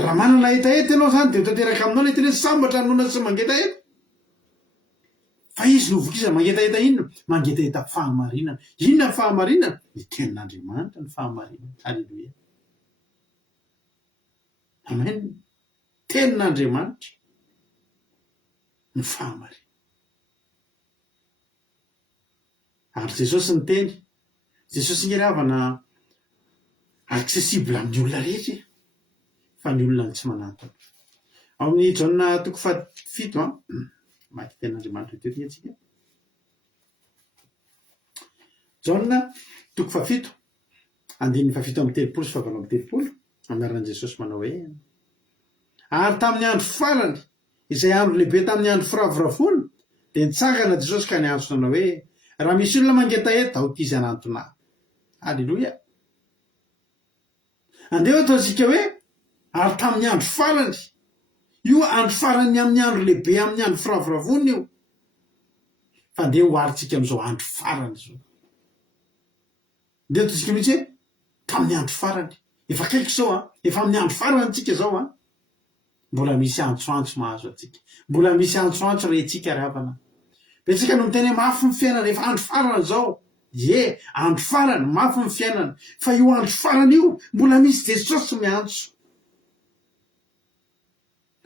raha manana etaeta ianao zany dia tanteraka aminao le tena sambatra nona tsy mangetaeta fa izy no vokiza mangetaeta inona mangetaeta fahamarinana inona ny fahamarinana ny tenin'Andriamanitra ny fahamarinana halleloia amen tenin'Andriamanitra ny fahamarinana ary Jesosy ny teny Jesosy nge havana accessible amin'ny olona rehetra fa ny olona ny tsy manantona ao amin'ny Jaona 7 maty tenin'Andriamanitra teo ty atsika Jaona 7 andininy 7:30 sy 8:30 amiaran'i Jesosy manao hoe ary tamin'ny andro farany izay andro lehibe tamin'ny andro firavorafona dia nitsangana Jesosy ka niantsona anao hoe raha misy olona mangetaeta ao ty izy anantona halleloia andeha ataontsika hoe ary tamin'ny andro farany io andro farany amin'ny andro lehibe amin'ny andro firavoravoana io fa andeha hoaritsika am'izao andro farany zao ndeha ataontsika mihitsy hoe tamin'ny andro farany efa kaiky zao efa amin'ny andro farany tsika zao mbola misy antsoantso mahazo atsika mbola misy antsoantso retsika ryhavana betsika no miteny mafy ny fiainana efa andro farany zao andro farany mafy ny fiainana fa io andro farany io mbola misy Jesosy miantso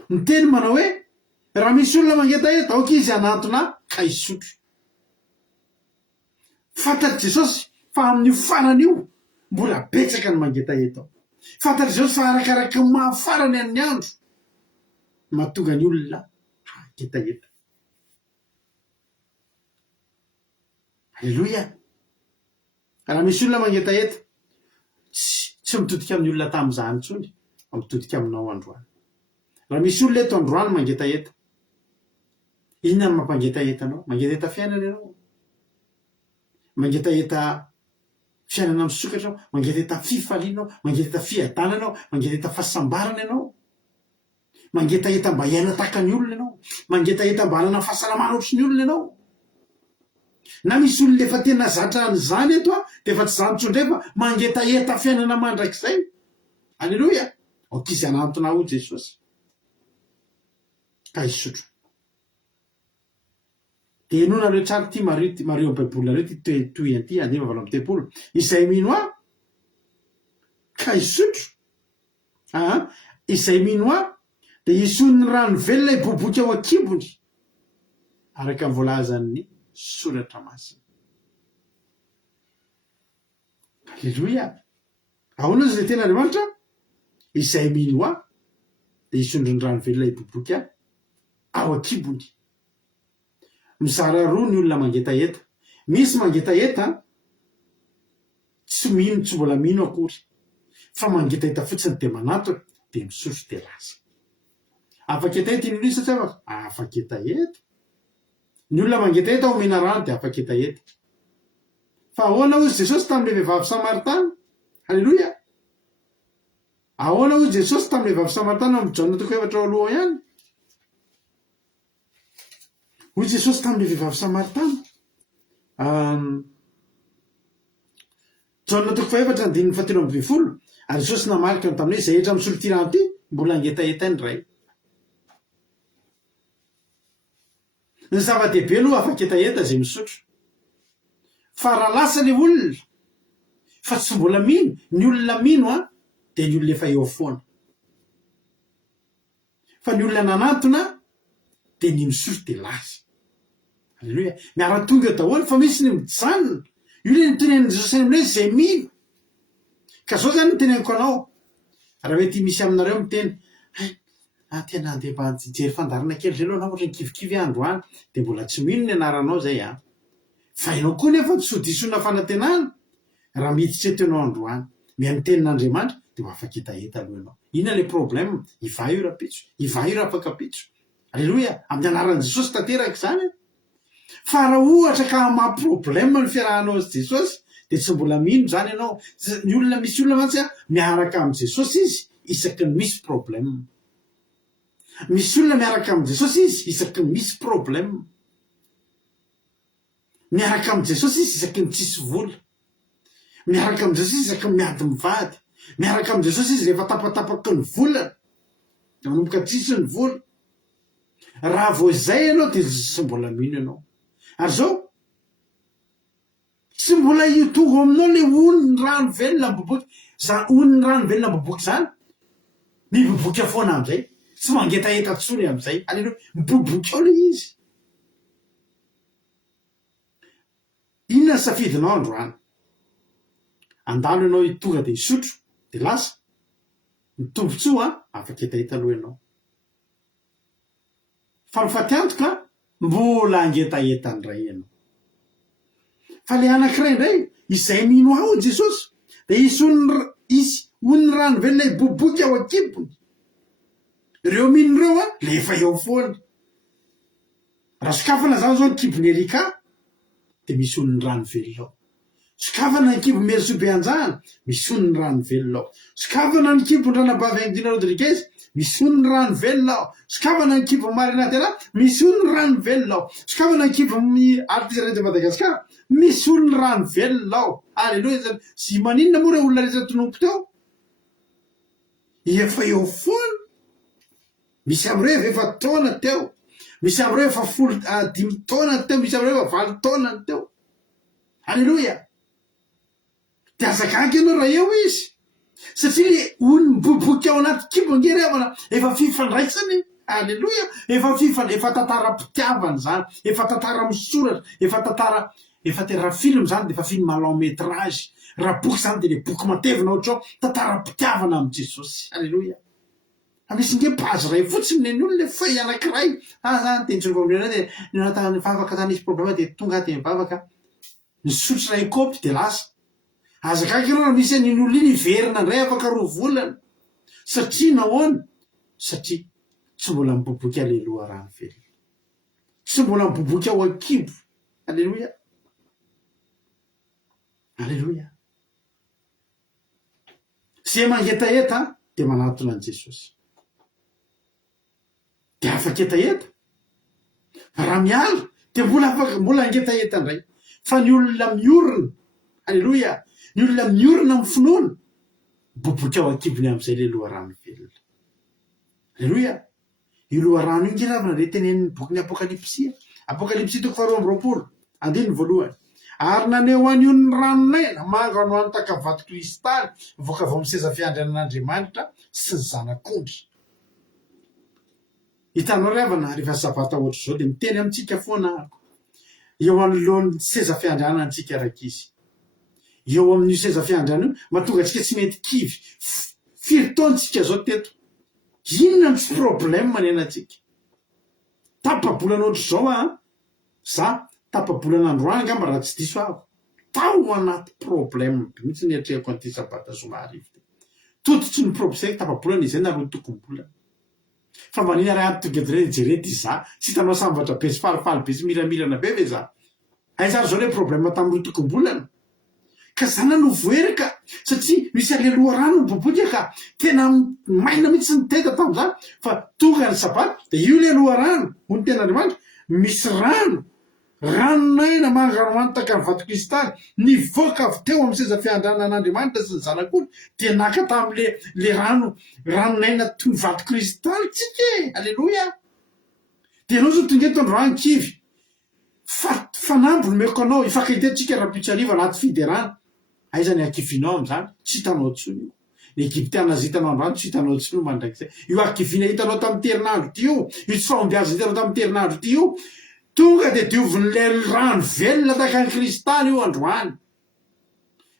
miteny manao hoe raha misy olona mangeta eto aoka izy anatona ka isotro fantatry Jesosy fa amin'io farany io mbola betsaka ny mangeta eto fantatry Jesosy fa arakaraka mahafarany amin'ny andro mahatonga ny olona hangeta eto. Alleloia. Raha misy olona mangeta eto tsy mitodika amin'ny olona tamin'izany intsony fa mitodika aminao androany. Raha misy olona eto androany mangeta eto, inona ny mampangeta etanao? Mangeta eta fiainana ianao, mangeta eta fiainana misokatra anao, mangeta eta fifalianao, mangeta eta fiadananao, mangeta eta fahasambarana ianao, mangeta eta mba hiaina tahaka ny olona ianao, mangeta eta mba hanana fahasalamana ohatry ny olona ianao. Na misy olona efa tena zatra an'izany eto dia efa tsy zany tsondrefa mangeta eta fiainana mandrakizay. Alleloia. Izy anantona ho Jesosy ka isotro. Dia enona reo tsara ty Mario amin'ny baiboly reo ty toy anty andimy valo amby telopolo izay mino ka isotro izay mino dia ison'ny rano velona iboboka ao an-kibony araka ny voalazan'ny soratra masina. Alleloia. Ahoana izay tena Andriamanitra izay mino dia isondry ny rano velona iboboka ao an-kibony. Mizara roa ny olona mangeta eta. Misy mangeta eta tsy mino, tsy mbola mino akory, fa mangeta eta fotsiny dia manatona dia misotro dia lasa. Afaka eta eta iny satria afaka eta eta. Ny olona mangeta eta omena rano dia afaka eta eta. Fa ahoana hozy Jesosy tamin'ilay vehivavy Samaritana? Alleloia. Ahoana hozy Jesosy tamin'ilay vehivavy Samaritana amin'ny Jaona 4:1 ihany? Hoy Jesosy tamin'ilay vehivavy Samaritana Jaona 4:17 ary Jesosy namarika ny tamin'ilay izay etra misolo ty rano ty mbola angeta eta ny ray. Ny zava-dehibe aloha afaka eta eta izay misotro. Fa raha lasa ilay olona fa tsy mbola mino, ny olona mino dia ny olona efa eo foana. Fa ny olona nanantona dia ny misotro dia lasa. Alleloia. Miara-tonga eo daholo fa misy ny mijanona. Io ilay notenen'i Jesosy amin'ilay izay mino. Ka zao zany noteneniko anao. Raha mety misy aminareo miteny tena andeha mba hijery fandarina kely zay aloha anao ohatran'ny kivikivy androany dia mbola tsy mino ny anaranao zay fa ianao koa nefa tsy sodisona fanantenana raha miditra eto ianao androany mihaino tenin'Andriamanitra dia afaka eta eta aloha ianao. Inona ilay problème? Iva io rapitso, iva io rapaka pitso. Alleloia. Amin'ny anaran'i Jesosy tanteraka izany. Fa raha ohatra ka maha-problème ny fiarahanao sy Jesosy dia tsy mbola mino zany ianao. Ny olona misy olona mantsy miaraka amin'ny Jesosy izy isaky ny misy problème. Misy olona miaraka amin'ny Jesosy izy isaky ny misy problème. Miaraka amin'ny Jesosy izy isaky ny tsisy vola. Miaraka amin'ny Jesosy izy isaky ny miady mivady. Miaraka amin'ny Jesosy izy rehefa tapatapaky ny volana manomboka tsisy ny vola. Raha vao izay ianao dia tsy mbola mino ianao. Ary zao tsy mbola hitonga aminao ilay oniny rano velona miboboka. Oniny rano velona miboboka izany miboboka foana amin'izay. Tsy mangeta eta tsony amin'izay. Alleloia. Miboboka ao ilay izy. Inona ny safidinao androany? Andalo ianao hitonga dia hisotro dia lasa. Ny tombontsoa afaka eta eta aloha ianao. Fa mifaty antoka mbola angeta eta ny ray ianao. Fa ilay anankiray indray izay mino ao Jesosy dia isy oniny rano velona iboboka ao an-kibony. Ireo mino ireo ilay efa eo foana. Raha sokafana zany zao ny kibony Erika dia misy oniny rano velona ao. sokafana ny kibo merosobe anjahana misy ony ny rano velona ao. Sokafana ny kibo ndranabavy Angina Rodriguez misy ony ny rano velona ao. Sokafana ny kibo Marina Tera misy ony ny rano velona ao. Sokafana ny kibo artiste de Madagascar misy ony ny rano velona ao. Alleluia. Sy maninona moa reo olona rehetra tonompo teo efa eo foana. Misy am'ireo efa taona teo, misy am'ireo efa 5 taona teo, misy am'ireo efa 8 taona teo. Alleluia. De azakaky ianao raha eo izy satria le ony miboboky ao anaty kibo ngerevana efa fifandraisany. Alleluia. Efa tantara-pitiavana zany, efa tantara misoratra, efa te raha film zany de efa film long métrage, raha boky zany de le boky matevina ohatrao tantara-pitiavana am' Jesosy. Alleluia. Misy nge page ray fotsiny ny olona fay anankiray zany tenjorobaolena de nynatany vavaka zany isy problema de tonga de mivavaka nisotry ray kopy de lasa. Azakaky ianao raha misy an'iny olona iny iverina ndray afaka 2 volana satria nahoana? Satria tsy mbola miboboky aleloha rano velona, tsy mbola miboboky ao ankibo. Alleluia. Alleluia. Zay mangetaeta de manatona an' Jesosy de afaka etaeta. Raha miala de mbola angetaeta ndray. Fa ny olona miorina, alleluia, ny olona miorina amin'ny finoana boboky ao ankibony am'izay le loharano velona. Alleluia. Io loharano io ngeravana le tenen'ny boky ny Apokalipsia. Apokalipsia 2:20 andiny voalohany. Ary naneo an'io ny ranonaina manga no antaka vato kristaly voaka avao miseza fiandrianan'Andriamanitra sy ny zanak'ondry. Hitanao ravana rehefa sabata ohatr' zao de miteny amintsika foana eo anoloan'ny seza fiandrianantsika rakizy. Eo amin'io seza fiandriana io mahatonga antsika tsy mety kivy. Firy taontsika zao teto. Inona ny tsy problème manenantsika? Tapabolana ohatr' zao za tapabolana androany angamba raha tsy diso aho. Tao anaty problème mihitsy ny etrehako an'ity sabata somary. Tototry ny problème tapabolana izay naroa tokom-bolana. Fa manina raha tongadre jerety za tsy hitanao sambatra be sy falifaly be sy miramirana be ve za. Aizary zao le problème tamin'ny tokom-bolana. Ka zana no voerika satria misy aleloha rano miboboka ka tena maina mihitsy ny teta tamin'izany fa tonga ny sabata de io le loha rano ho ny ten'Andriamanitra misy rano ranonaina mangaromantaka ny vato kristaly nivoaka avy teo amin'ny seza fiandrianan'Andriamanitra sy ny zanak'ondry de naka tam'le ranonaina toy ny vato kristaly tsika. Alleluia. De anao zao tonga eto androany kivy fanambo no meko anao ifankahitentsika raha pitsariva anaty fiderana. Aiza ny ankivinao am'zany tsy hitanao tsony. Ny Egyptiana azy hitanao androany tsy hitanao tsony mandrakizay. Io ankivina hitanao tamin'ny terinandro ty io, io tsy fahombiaza hitanao tamin'ny terinandro ty io, tonga de diovin'le rano velona tahaka ny kristaly io androany.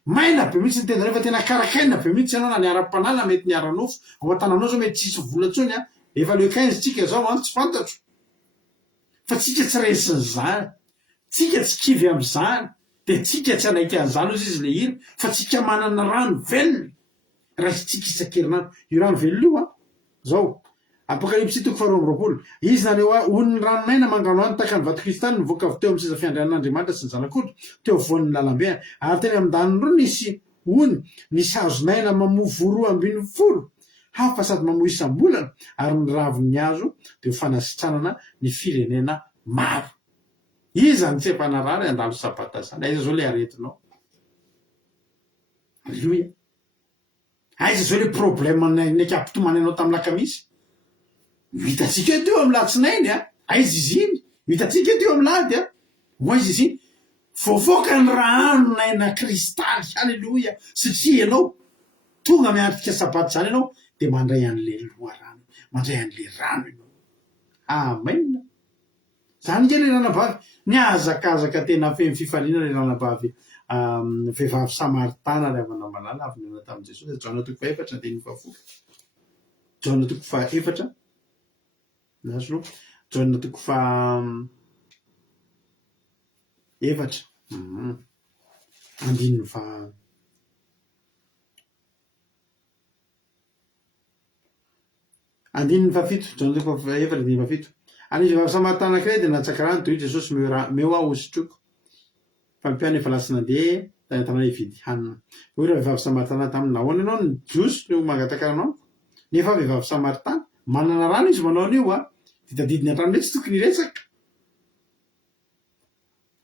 Maina be mihitsy ny tena rehefa tena karakaina be mihitsy ianao na niara-panala mety niara-nofo ao an-tananao zao mety tsisy vola tsony efa le 15 tsika zao tsy fantatro. Fa tsika tsy resiny zany, tsika tsy kivy am'izany, de tsika tsy anaiky an'izany ozy izy le hira fa tsika manana rano velona. Raha tsika isan-kerinandro io rano velona io zao Apokalipsia 2:20 izy naneo ony ranonaina manganoany taka ny vato kristaly nivoaka avy teo amin'ny seza fiandrianan'Andriamanitra sy ny zanak'ondry teo voan'ny lalambe ary teny amin'ny daniny roa nisy ony nisy hazonaina mamovo 2 hafa sady mamoho isam-bolana ary ny ravin'ny hazo de fanasitranana ny firenena maro. Iza ny tsy empanarary andalo sabata zany. Aiza zao le aretinao? Alleluia. Aiza zao le problème ny akapitomany anao tamin'ny lakamisy? Hitatsika eto eo amin'ny latsinainy aiza izy iny? Hitatsika eto eo amin'ny lady moizy izy iny voavoaka ny ranonaina kristaly. Alleluia. Satria ianao tonga miandrika sabata zany ianao de mandray an'le loharano, mandray an'le rano ianao. Amen. Zany nge le ranabavy niazakazaka tena femy fifaliana le ranabavy vehivavy Samaritana le avana malala avy nana tamin'i Jesosy. Jona 4:4 andiny 10. Jona 4:4 nazo Jona 4:4 andiny 10. Andiny 17 Jona 4:4 andiny 17. Any vehivavy Samaritana anankiray de natsaka rano toy Jesosy meo aho ositroko. Fa ny mpiany efa lasa nandeha tana hividy hanina. Hoy raha vehivavy Samaritana tamin'ny nahoana ianao ny jiosy no mangatakaranao nefa vehivavy Samaritana manana rano izy manao an'io ditadidiny an-trano hoe tsy tokony hiresaka.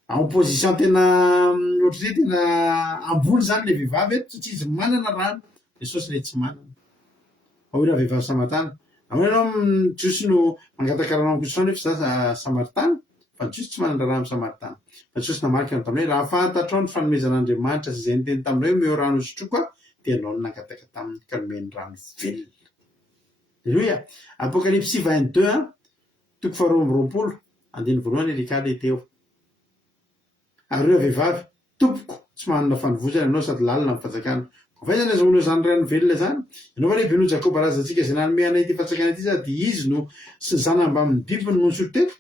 En position tena ohatran'izay tena ambony zany le vehivavy eto satria izy manana rano, Jesosy le tsy manana. Hoy raha vehivavy Samaritana nahoana ianao jiosy no mangatakaranao ankotrano nefa za Samaritana fa ny jiosy tsy manana rano Samaritana. Fa Jesosy namarika ny tamin'ny hoe raha fahantatrao ny fanomezan'Andriamanitra sy izay niteny taminao hoe meo rano hosotroako dia ianao no nangataka taminy ka nomeny rano velona. Alleluia. Apocalypse 22 toko faharoa amby roapolo andiny voalohany elikale teo. Ary ireo vehivavy tompoko tsy manana fanovozana ianao sady lalina amin'ny fanjakana. Vaizany azahoana zany rano velona zany. Ianao va lehibe no Jakoba lazantsika izay nanome anay ity fanjakana ity sady izy no sy ny zanany amin'ny biby no misotro teto.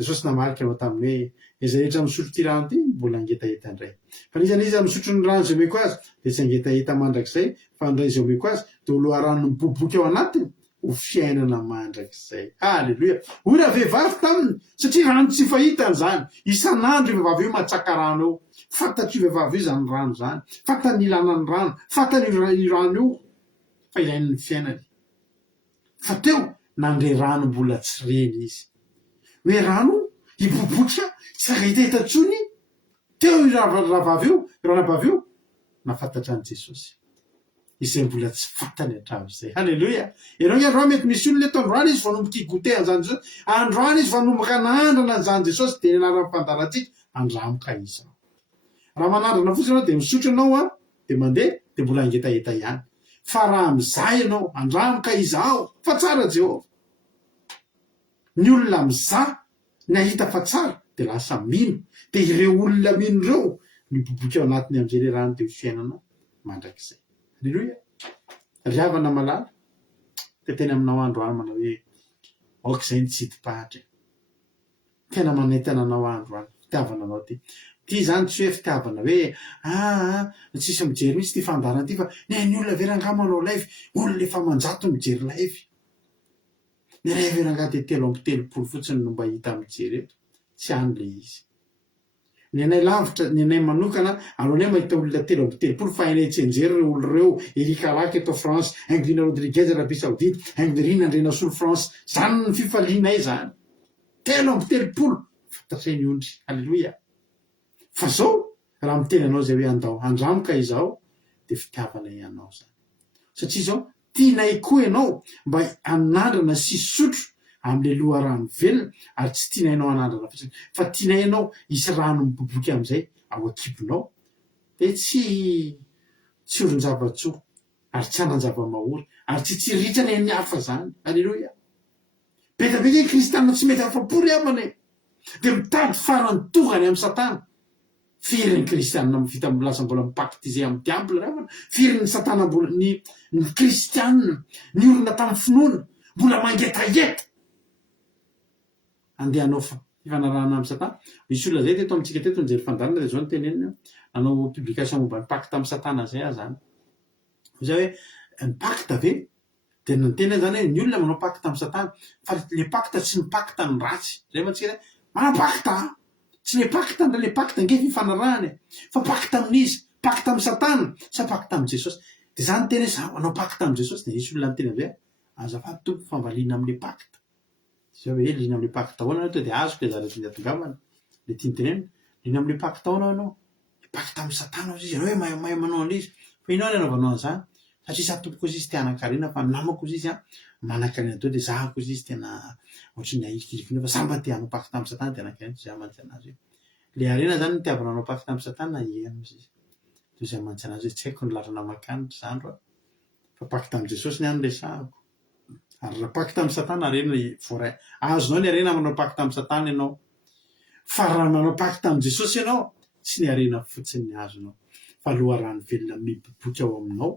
Jesosy namarika anao taminy hoe izay rehetra misotro ty rano ty mbola angetaheta indray. Fa nisany izy misotro ny rano izay omeko azy dia tsy angetaheta mandrakizay fa ndray izay omeko azy dia ho loha rano miboboky ao anatiny ho fiainana mandrakizay. Halleluia. Hoy raha vehivavy taminy satria rano tsy fahitany zany. Isan'andro io vehivavy io matsaka rano eo. Fantatry io vehivavy io zany rano zany. Fantany ilana ny rano. Fantany io rano io fa ilainy ny fiainany. Fa teo nandre rano mbola tsy reny izy. Hoe rano iboboka tsy ahitahita tsony. Teo io rahavavy io, ranabavy io nafantatra an' Jesosy. Izay mbola tsy fantany hatramin'izay. Halleluia. Ianao nge androany mety misy olona eto androany izy vanomboka higote an'izany Jesosy. Androany izy vanomboka nandrana an'izany Jesosy dia nianarany fandarantsika andramoka izao. Raha manandrana fotsiny ianao dia misotro ianao dia mandeha dia mbola angetaheta ihany. Fa raha mizaha ianao andramoka izao fa tsara Jehovah. Ny olona mizaha ny ahita fa tsara dia lasa mino. Dia ireo olona mino ireo miboboka ao anatiny amin'izay le rano dia ho fiainana mandrakizay. Halleluia. Riavana malala dia tena aminao androany manao hoe aok'izay ny tsidipahatra. Tena manentana anao androany fitiavana anao ty. Ty zany tsy hoe fitiavana hoe tsisy mijery mihitsy ty fandarana ty fa ny olona veranga manao live, olona efa manjato mijery live. Ny ray veranga dia 3 fotsiny no mba hita mijery eto. Tsy any le izy. Ny anay lavitra, ny anay manokana alohanay mahita olona 3 fa hainay tsy enjery reo olo reo Erika Laka eto France, Anglina Rodriguez Arabie Saoudite, Anglina Andrena Solo France, zany ny fifalianay zany. 3 fantatray ny ondry. Halleluia. Fa zao raha miteny anao zay hoe andao andramoka izao dia fitiavana ianao zany. Satria zao tianay koa ianao mba anandrana sy sotro amin'le loha rano velona ary tsy tianay ianao anandrana fotsiny fa tianay ianao isy rano miboboky amin'izay ao akibonao dia tsy olon-java-tsoa ary tsy anan-java-mahory ary tsy tsiritrana ny hafa zany. Halleluia. Betabeka ny kristianina tsy mety afa-pory amany dia mitady farany tongany amin'ny Satana. Firy ny kristianina vita lasa mbola mipaktize amin'ny diable ramana. Firy ny Satana mbola ny kristianina ny olona tamin'ny finoana mbola mangetaheta andeha hanao fifanarahana amin'ny Satana. Misy olona zay teto amintsika teto nijery fandarana dia zao ny tenenina nanao publication momba ny pakta amin'ny Satana zay zany. Zay hoe ny pakta ve dia niteny zany hoe ny olona manao pakta amin'ny Satana fa le pakta tsy ny pakta ny ratsy. Zay mantsika manao pakta tsy le pakta le pakta nge fifanarahany fa pakta amin'izy, pakta amin'ny Satana sa pakta amin'ny Jesosy. Dia zany teny hoe za manao pakta amin'ny Jesosy dia isy olona ny teny amin'izay azafady tompo fanvaliana amin'ny pakta. Zay hoe lina amin'ny pakta ahoana to dia azoko dia zareo tingatongavana le tiany tenena lina amin'ny pakta ahoana anao pakta amin'ny Satana izy ianao hoe mahay manao an'izy fa inona ny anaovanao an'izany satria za tompoko izy te-hanan-karena fa namako izy manan-karena to dia zahako izy tena ohatran'ny ahirikirikina fa samba te hanao pakta amin'ny Satana dia hanan-karena zay amantsy anazy le harena zany ny tiavana anao pakta amin'ny Satana ianao izy toy izay amantsy anazy hoe tsy haiko ny lalana makanitra zany fa pakta amin'ny Jesosy ny any resahako. Ary raha pakta amin'ny Satana arena voaray azonao ny arena manao pakta amin'ny Satana ianao fa raha manao pakta amin'ny Jesosy ianao tsy ny arena fotsiny ny azonao fa loha rano velona miboboka ao aminao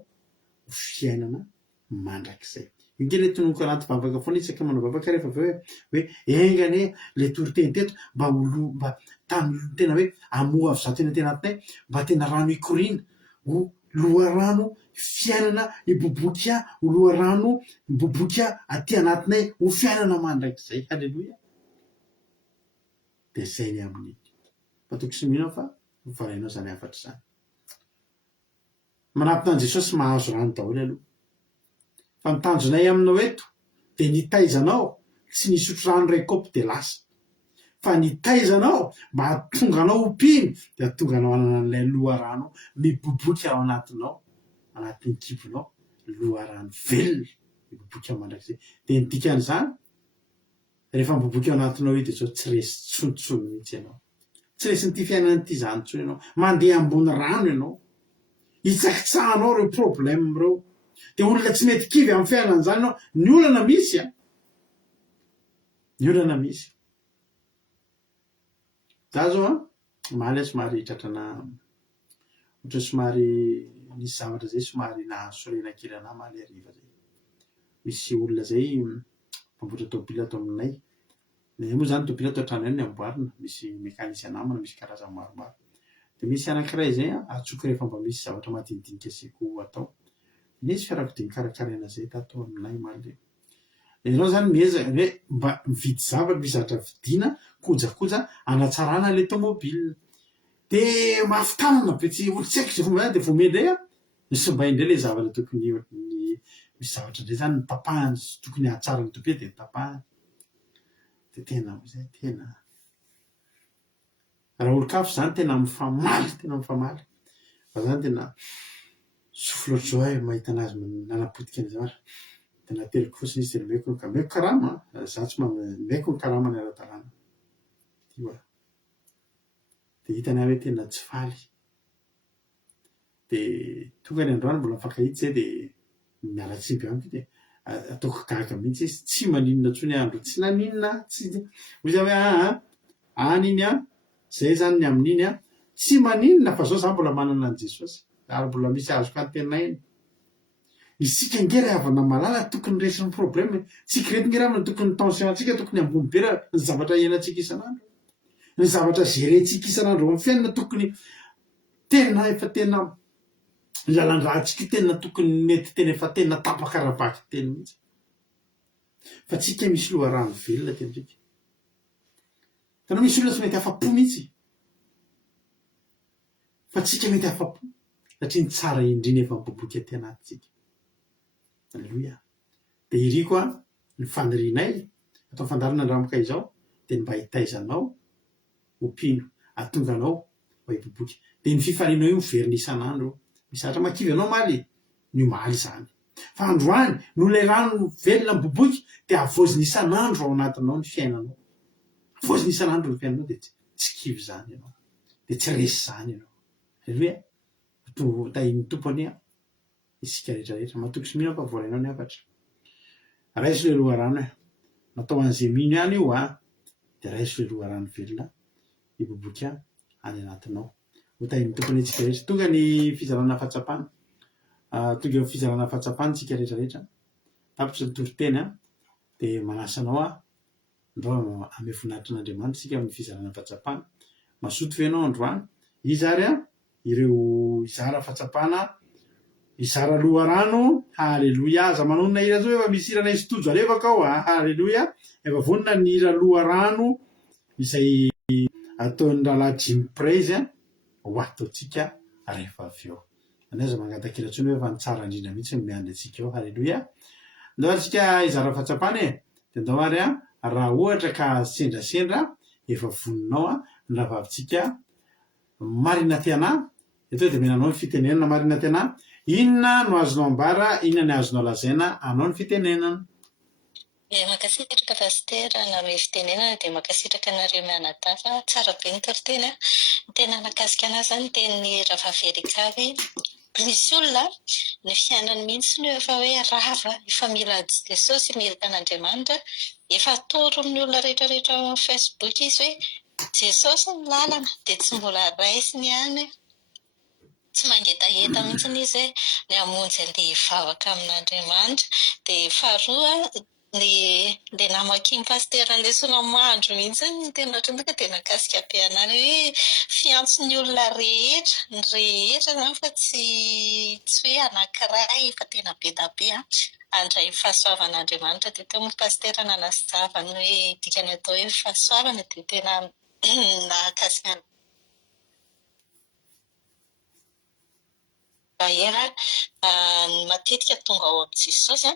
ho fiainana mandrakizay. Inkely tonoko anaty vavaka foana isaka manao vavaka rehefa hoe engane le toriteny teto mba tany tena hoe amoa avy zato tena atinay mba tena rano ikoriana ho loha rano fiainana iboboka ho loha rano miboboka aty anatinay ho fiainana mandrakizay. Halleluia. Dia zay ny amin'ny fa tokony sy mino fa varainao zany afatra zany. manampina an' Jesosy mahazo rano daholo aloha fa mitanjonay aminao eto de nitaizanao tsy nisotro rano ray kaopy de lasa fa nitaizanao mba hatonga anao hopino de hatonga anao anana an'ilay loharano miboboky ao anatinao anatin'ny kibonao loharano velona miboboky ao mandrakizay de ny dikan'izany rehefa miboboky ao anatinao io de zao tsy resy tsontsony mihitsy ianao tsy resy ny fiainan'ity zany tsony ianao mandeha ambony rano ianao hitsakitsahanao reo problème reo de olona tsy mety kivy amin'ny fiainan'izany anao ny olana misy a ny olana misy za zao a maly a somary tratrana ohatra somary nisy zavatra zay somary nahasorena kely anahy maly ariva zay misy olona zay mpamboatra tôbila ato aminay moa zany tôbila ato an-trano eny ny amboarina misy mekanisy namana misy karazany maromaro de misy anankiray zay a atsoky rehefa mba misy zavatra madinidinika asiako atao nisy fiarakodia mikarakaraina zay tato aminay maly ianao zany mieza hoe mba mividy zavatra misy zavatra vidiana kojakoja anatsarana le tômôbila de mafitanana be tsy olo tsy haiko zay fomba de vomendray a misy indray le zavatra tokony misy zavatra ndray zany ny tapahany tokony hatsara ny tôbila de tapahany de tena zay tena raha olo-kafo zany tena mifamaly fa zany tena soflotra zao hoe mahita anazy nanapotika an'izany tena teloko fotsiny izy tena meko karama za tsy meko ny karama ny ara-dalàna io de hitany hoe tena tsy faly de tonga ny androany mbola mifankahity zay de mialatsipy amiko de ataoko gaga mihitsy izy tsy maninona tsony andro tsy naninona tsy ozy hoe aniny a zay zany ny amin'iny a tsy maninona fa zao za mbola manana an' Jesosy ary mbola misy azoko antenainy isika ngera havana malala tokony resiny problème tsika reto ngeramina tokony tension atsika tokony ambony be raha ny zavatra iainantsika isan'andro ny zavatra gérentsika isan'andro amin'ny fiainana tokony tena efa tena lalan-drahantsika tena tokony mety tena efa tena tapaka-ravaky teny mihitsy fa tsika misy loharano velona tentsika tanao misy olona tsy mety afa-po mihitsy fa tsika mety afa-po satria ny tsara indrina efa miboboky aty anatytsika alleluia de iry koa ny fanirinay atao fandarina andramika izao de mba hitaizanao hopino atonganao mba hiboboky de ny fifaninao io miverina isan'andro misy zavatra makivy anao maly ny maly zany fa androany no lay rano velona miboboky de avoziny isan'andro ao anatinao ny fiainanao avoziny isan'andro ny fiainanao de tsy kivy zany ianao de tsy resy zany ianao alleluia tahin'ny tompony a isika rehetrarehetra matoky sy mino fa voarainao ny afatra raiso le loharano e natao an'izay mino ihany io de raiso le loharano velona iboboky any anatinao ho tahin'ny tompony tsika rehetra tonga ny fizarana fahatsapana tonga ny fizarana fahatsapana tsika rehetrarehetra tapitra ny toriteny de manasanao andro ame voninahitra an'Andriamanitra tsika amin'ny fizarana fahatsapana mazoto fe ianao androany izary ireo izara fahatsapana izara loharano haleloia aza manonona hira zao efa misy hirana istojo alefaka ao haleloia efa vonona ny hira loharano izay ataon'ny rahalahy Jim Praise ho ataotsika rehefa avy eo anaza mangatakira tsony hoe efa ny tsara indrindra mihitsy ny miandry atsika eo haleloia ndao atsika izara fahatsapana de ndao ary raha ohatra ka sendrasendra efa voninao ny rahavavitsika marina tiana eto de menanao ny fitenenana marina tiana inona no azonao ambara inona ny azonao lazaina anao ny fitenenana makasitraka pastera name fitenenana de makasitraka anareo mianadafa tsara be ny toriteny ny tena nakasika anazy zany teny Ravaverikavy misy olona ny fiainany mihitsy no efa hoe rava efa mila Jesosy mila an'Andriamanitra efa atoro amin'ny olona rehetrarehetra amin'ny Facebook izy hoe Jesosy ny lalana de tsy mbola raisiny ihany tsy mangetaheta mihitsy izy hoe ny hamonjy le vavaka amin'Andriamanitra de faharoa le namakiany pastera lesona mandro mihitsy ny tena ohatran'ny tena kasika be anany hoe fiantson'ny olona rehetra ny rehetra zany fa tsy hoe anankiray fa tena be da be andray fahasoavan'Andriamanitra de teo amin'ny pastera nanazavany hoe dikany atao hoe fahasoavana de tena nakasika ela matetika tonga ao amin'ny Jesosy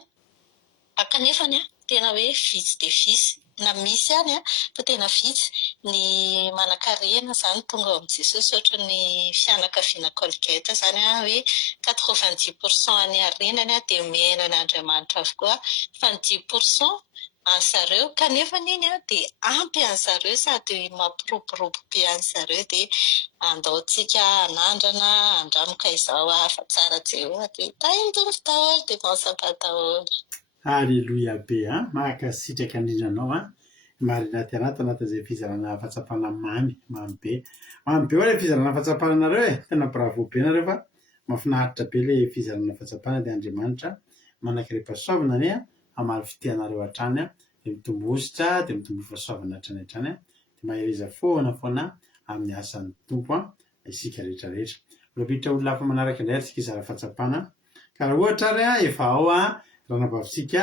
kanefany tena hoe vitsy dia vitsy na misy any fa tena vitsy ny manan-karena zany tonga ao amin'ny Jesosy ohatra ny fianakaviana Colgate zany hoe 90% any arenany dia menany Andriamanitra avokoa fa ny 10% an'zareo kanefa iny dia ampy an'zareo sady mampiroborobo be an'zareo dia andaontsika anandrana andramoka izao hafa tsara Jehovah dia taindomby daholo dia mansapa daholo. Aleloia be mahakasitraka indrindranao marina anatin'izay fizarana fahatsapana mamy be oa ilay fizarana fahatsapana nareo tena bravo be nareo fa mahafinaritra be ilay fizarana fahatsapana dia Andriamanitra manankirepasoavana ane amaly fitianareo hatrany dia mitombositra dia mitombo fahasoavana hatrany hatrany dia maheriza foana amin'ny asan'ny tompo isika rehetrarehetra lobitra olona hafa manaraka indray tsika izara fahatsapana ka raha ohatra ary efa ao ranabavitsika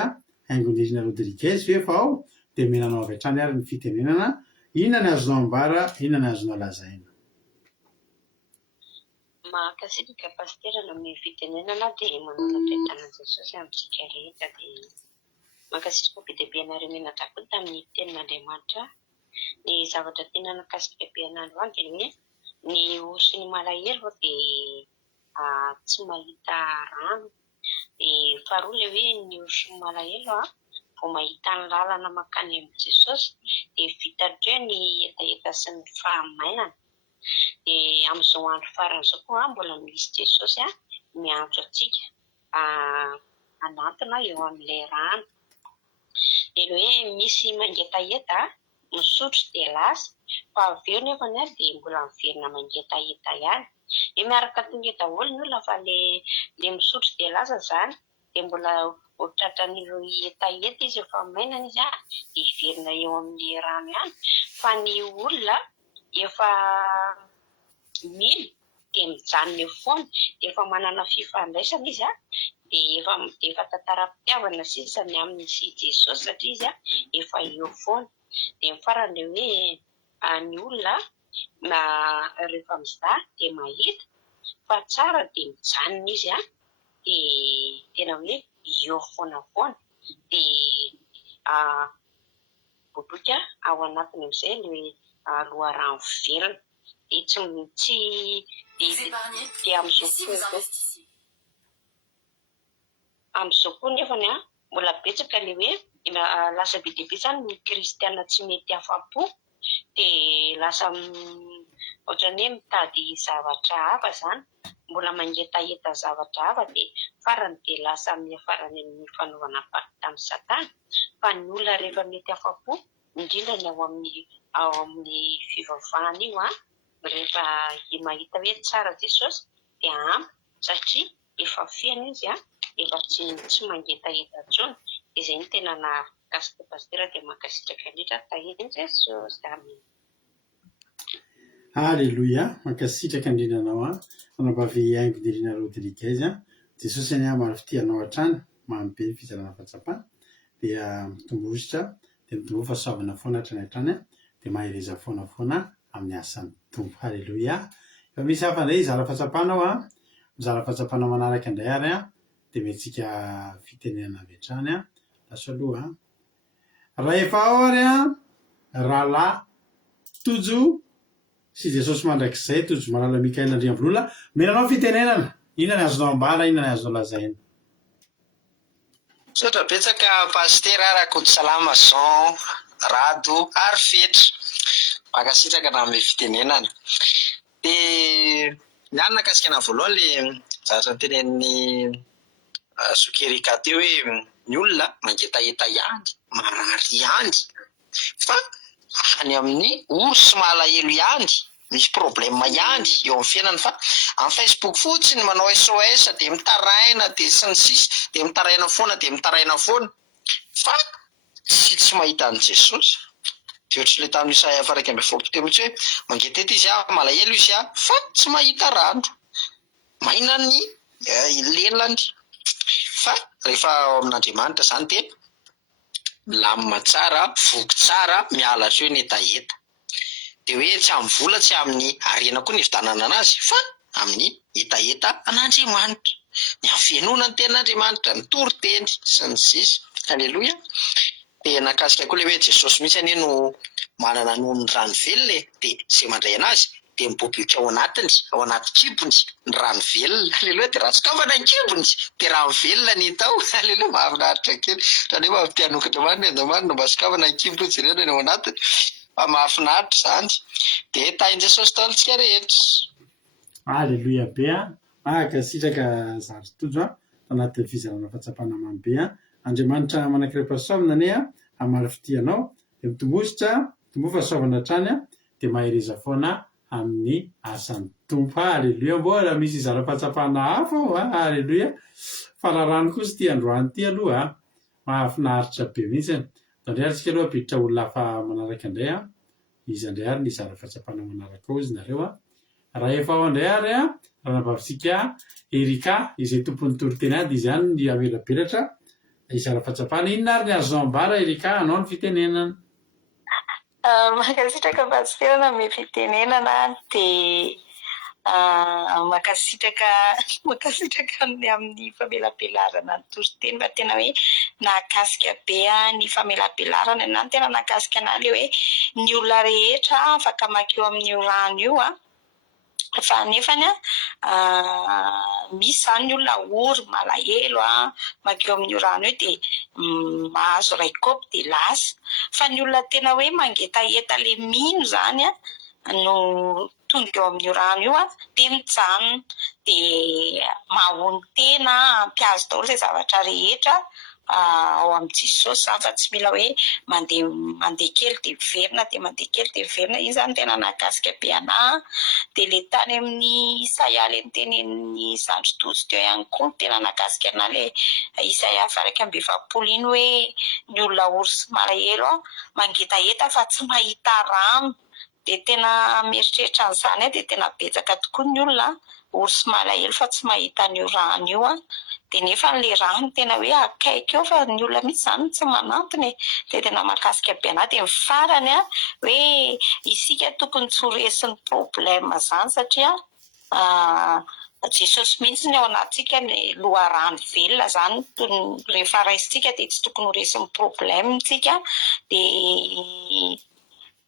Aingonirina Rodriguez efa ao dia menanao avy hatrany ary ny fitenenana inona ny azonao ambara inona ny azonao lazaina. Mahakasitraka pastera amin'ny fitenenana dia mananatra tanan Jesosy amintsika rehetra dia mahakasitraka be dia be anareo menatra koa tamin'ny tenin'Andriamanitra ny zavatra tena nakasitraka be anareo any dia hoe ny osy ny malahelo dia tsy mahita rano dia faharoa ilay hoe ny osy ny malahelo vao mahita ny lalana makany amin'ny Jesosy dia vitareo ny etaeta sy ny fahamainana dia amin'izao andro faran'izao koa mbola misy Jesosy miantso antsika anatona eo amin'ilay rano dia hoe misy mangetaheta misotro dia lasa fa avy eo nefany dia mbola miverina mangetaheta ihany dia miaraka tonga daholo ny olona fa le misotro dia lasa zany dia mbola tratran'ireo hetaheta izy efa mainana izy dia hiverina eo amin'ny rano ihany fa ny olona efa mily dia mijanona eo foana dia efa manana fifandraisana izy dia efa tantaram-pitiavana sisa ny amin'ny sy Jesosy satria izy efa eo foana dia ny farany hoe ny olona rehefa mizaha dia mahita fa tsara dia mijanona izy dia tena hoe eo foana dia bodoka ao anatiny amin'izay ilay loharano velona dia tsy dia amin'izao koa nefany mbola betsaka ilay hoe lasa be dia be zany ny kristiana tsy mety afa-po dia lasa ohatrany hoe mitady zavatra hafa zany mbola mangetaheta zavatra hafa dia farany dia lasa miafarany amin'ny fanaovana paty tamin'ny Satana fa ny olona rehefa mety afa-po indrindra ny ao amin'ny fivavahana io rehefa mahita hoe tsara Jesosy dia ampy satria efa feno izy efa tsy mangetaheta intsony dia izay ny tena nakasitraka pastera dia makasitraka indrindra tahiny Jesosy. Amen. Aleloia makasitraka indrindranao ranabavy Aingonirina Rodriguez Jesosy any amaly fitianao hatrany mamy be ny fizarana fahatsapana dia mitombositra dia mitombo fahasoavana foana hatrany hatrany dia mahereza foana amin'ny asan'ny tompo. Aleloia. Efa misy hafa indray izara fahatsapana ao mizara fahatsapana manaraka indray ary dia mentsika fitenenana avy hatrany laso aloha raha efa ao ary rahalahy tojo sy Jesosy mandrakizay tojo malala Mikaela Andriambolola menanao fitenenana inona ny azonao ambara inona ny azonao lazaina. Sotra betsaka pastera Rakoto Salama Jean Rado ary Fetra makasitraka na amin'ny fitenenana dia ny anona kasikana voalohany le zavatra tenen'ny Sokerika teo hoe ny olona mangetaheta ihany marary ihany fa any amin'ny osy malahelo ihany misy problema ihany eo amin'ny fiainany fa amin'ny Facebook fotsiny manao SOS dia mitaraina dia sy ny sisa dia mitaraina foana fa tsy mahita an' Jesosy dia ohatr'ilay tamin'ny Isaia 1:20 teo mihitsy hoe mangetaheta izy malahelo izy fa tsy mahita rano maina ny lelany fa rehefa ao amin'Andriamanitra zany dia milamina tsara voky tsara mihalatra eo ny hetaheta dia hoe tsy amin'ny vola tsy amin'ny arena koa ny vidanana anazy fa amin'ny etaeta an'Andriamanitra, ny fianona ny ten'Andriamanitra, ny toriteny sy ny sisa. Aleloia. Dia nakasika koa le hoe Jesosy mihitsy anie no manana noho ny rano velona, dia izay mandray anazy dia miboboka ao anatiny, ao anaty kibony ny rano velona. Aleloia. Dia raha sokafana ny kibony dia rano velona ny tao. Aleloia. Mahafinaritra kely raha hoe mampitianokatra ny Andriamanitra mba sokafana ny kibony jerena ny ao anatiny. Fa mahafinaritra izany. Dia tahin' Jesosy taontsika rehetra. Aleloia be a. Sitraka zary tojo anaty fizarana fahatsapana mamy be a. Andriamanitra manankiram-pahasoavana ane a amary fitianao dia mitombosotra tombofa soavana hatrany a dia mahereza foana amin'ny asan'ny tompo. Aleloia. Mbola misy zara-pahatsapana hafa ao a. Aleloia. Fa raha rano kosa ty androany ty aloha a, mahafinaritra be mihitsy. Indray ary tsika aloha apiditra olona hafa manaraka indray a, izy indray ary ny zara-pahatsapana manaraka ao izy nareo a. Raha efa ao indray ary a, raha nabavitsika Erika izay tompon'ny toriteny ady izy ihany ny amelabelatra zara-pahatsapana. Inona ary ny azo ambara Erika, anao ny fitenenana? Makasitraka pasitera amin'ny fitenenana dia makasitraka amin'ny famelabelarana ny toriteny, fa tena hoe nakasika be ny famelabelarana. Na tena nakasika ana le hoe ny olona rehetra afaka makeo amin'io rano io a, fa nefany misy zany ny olona ory malahelo makeo amin'io rano io dia mahazo ray kaopy dia lasa. Fa ny olona tena hoe mangetaeta le mino zany no tonga eo amin'io rano io dia mijanona, dia mahony tena ampiazo daholo izay zavatra rehetra ao amin'i Jesosy zany, fa tsy mila hoe mandeha kely dia miverina, dia mandeha kely dia miverina. Iny zany tena nakasika be anahy. Dia le tany amin'ny Isaia le nitenen'ny Zandry Tojo teo ihany koa tena nakasika anahy, le Isaia 1:20 iny hoe ny olona ory sy malahelo mangetaeta fa tsy mahita rano. Dia tena mieritreritra an'izany dia tena betsaka tokoa ny olona ory sy malahelo fa tsy mahita an'io rano io dia nefa le rano tena hoe akaiky eo, fa ny olona mihitsy zany tsy manantony. Dia tena makasika be anahy. Dia ny farany hoe isika tokony tsy ho resin'ny problème zany, satria Jesosy mihitsy ny ao anatsika ny loharano velona zany. Rehefa raisitsika dia tsy tokony ho resin'ny problème tsika. Dia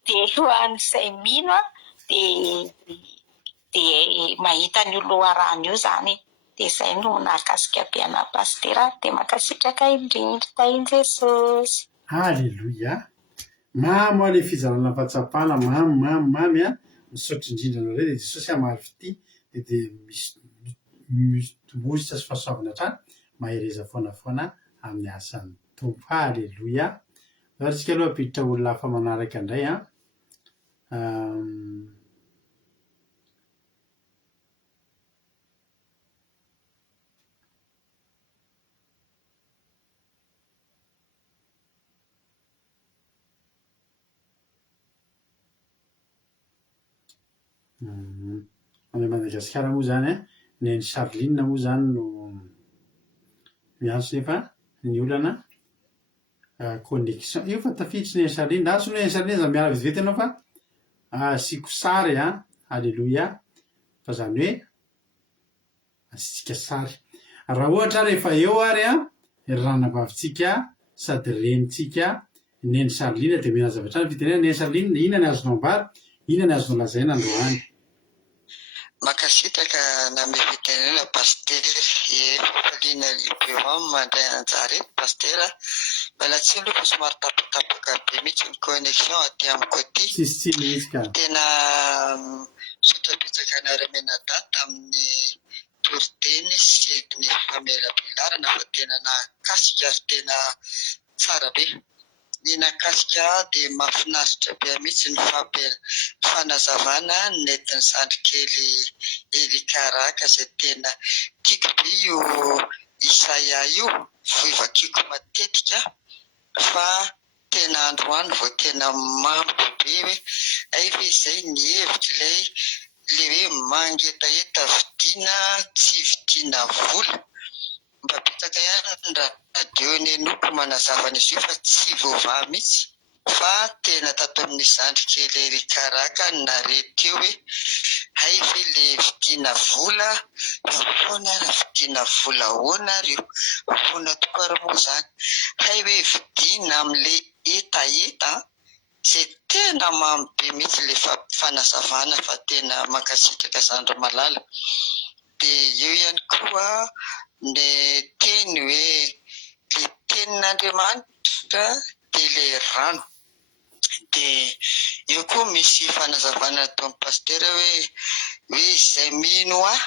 eo an'izay mino dia mahita ny loharano io zany. Dia izay no nakasika be anahy pasitera. Dia makasitraka indrindra tahin' Jesosy. Aleloia. Mamy ho le fizarana fahatsapana, mamy misaotra indrindra anareo. Dia Jesosy amary fity dia misy tombositra sy fahasoavana hatrany, mahereza foana amin'ny asan'ny tompo. Aleloia. Ary tsika aloha apiditra olona hafa manaraka indray a. Any Madagasikara moa zany ny Charline moa zany no miantso nefa ny olana connexion. Io fa tafiditra ny Charline, antso ny Charline za miala vetivety ianao fa asiko sary Aleloia. Fa zany hoe asitsika sary. Raha ohatra rehefa eo ary ranabavitsika sady renitsika neny Charline dia mena zavatra ny fitenena neny Charline, inona ny azonao ambara, inona ny azonao lazaina androany? Makasitraka name fitenena pasitera fifaliana lehibe ao mandray anjara pasitera. Mbola tsy loko somary tapatapaka be mihitsy ny connexion aty amiko aty. Tena sotra betsaka anareo menadata amin'ny toriteny sy ny famelabelarana fa tena nakasika ary tena tsara be. Ny nakasika dia mahafinaritra be mihitsy ny fanazavana nentin'ny zandrikely Erika Raka izay tena tiako be io Isaia io, voivakiko matetika fa tena androany vao tena mamy be hoe aiva izay ny hevitra ilay hoe mangetaeta vidiana tsy vidiana vola. Mba betsaka ihany ny radio ny enoko manazavana izy io fa tsy voavaha mihitsy fa tena tato amin'ny zandry kely rikaraka narety hoe hay ve le vidiana vola ahoana ary vidiana vola ahoana ary io ahoana tokoa ary moa zany hay hoe vidiana amin'le etaeta izay tena mambe mihitsy le fanazavana fa tena mankasitraka zandry malala dia eo ihany koa ny teny hoe le tenin'Andriamanitra dia le rano dia eo koa misy fanazavana atao amin'ny pastera hoe izay mino ahy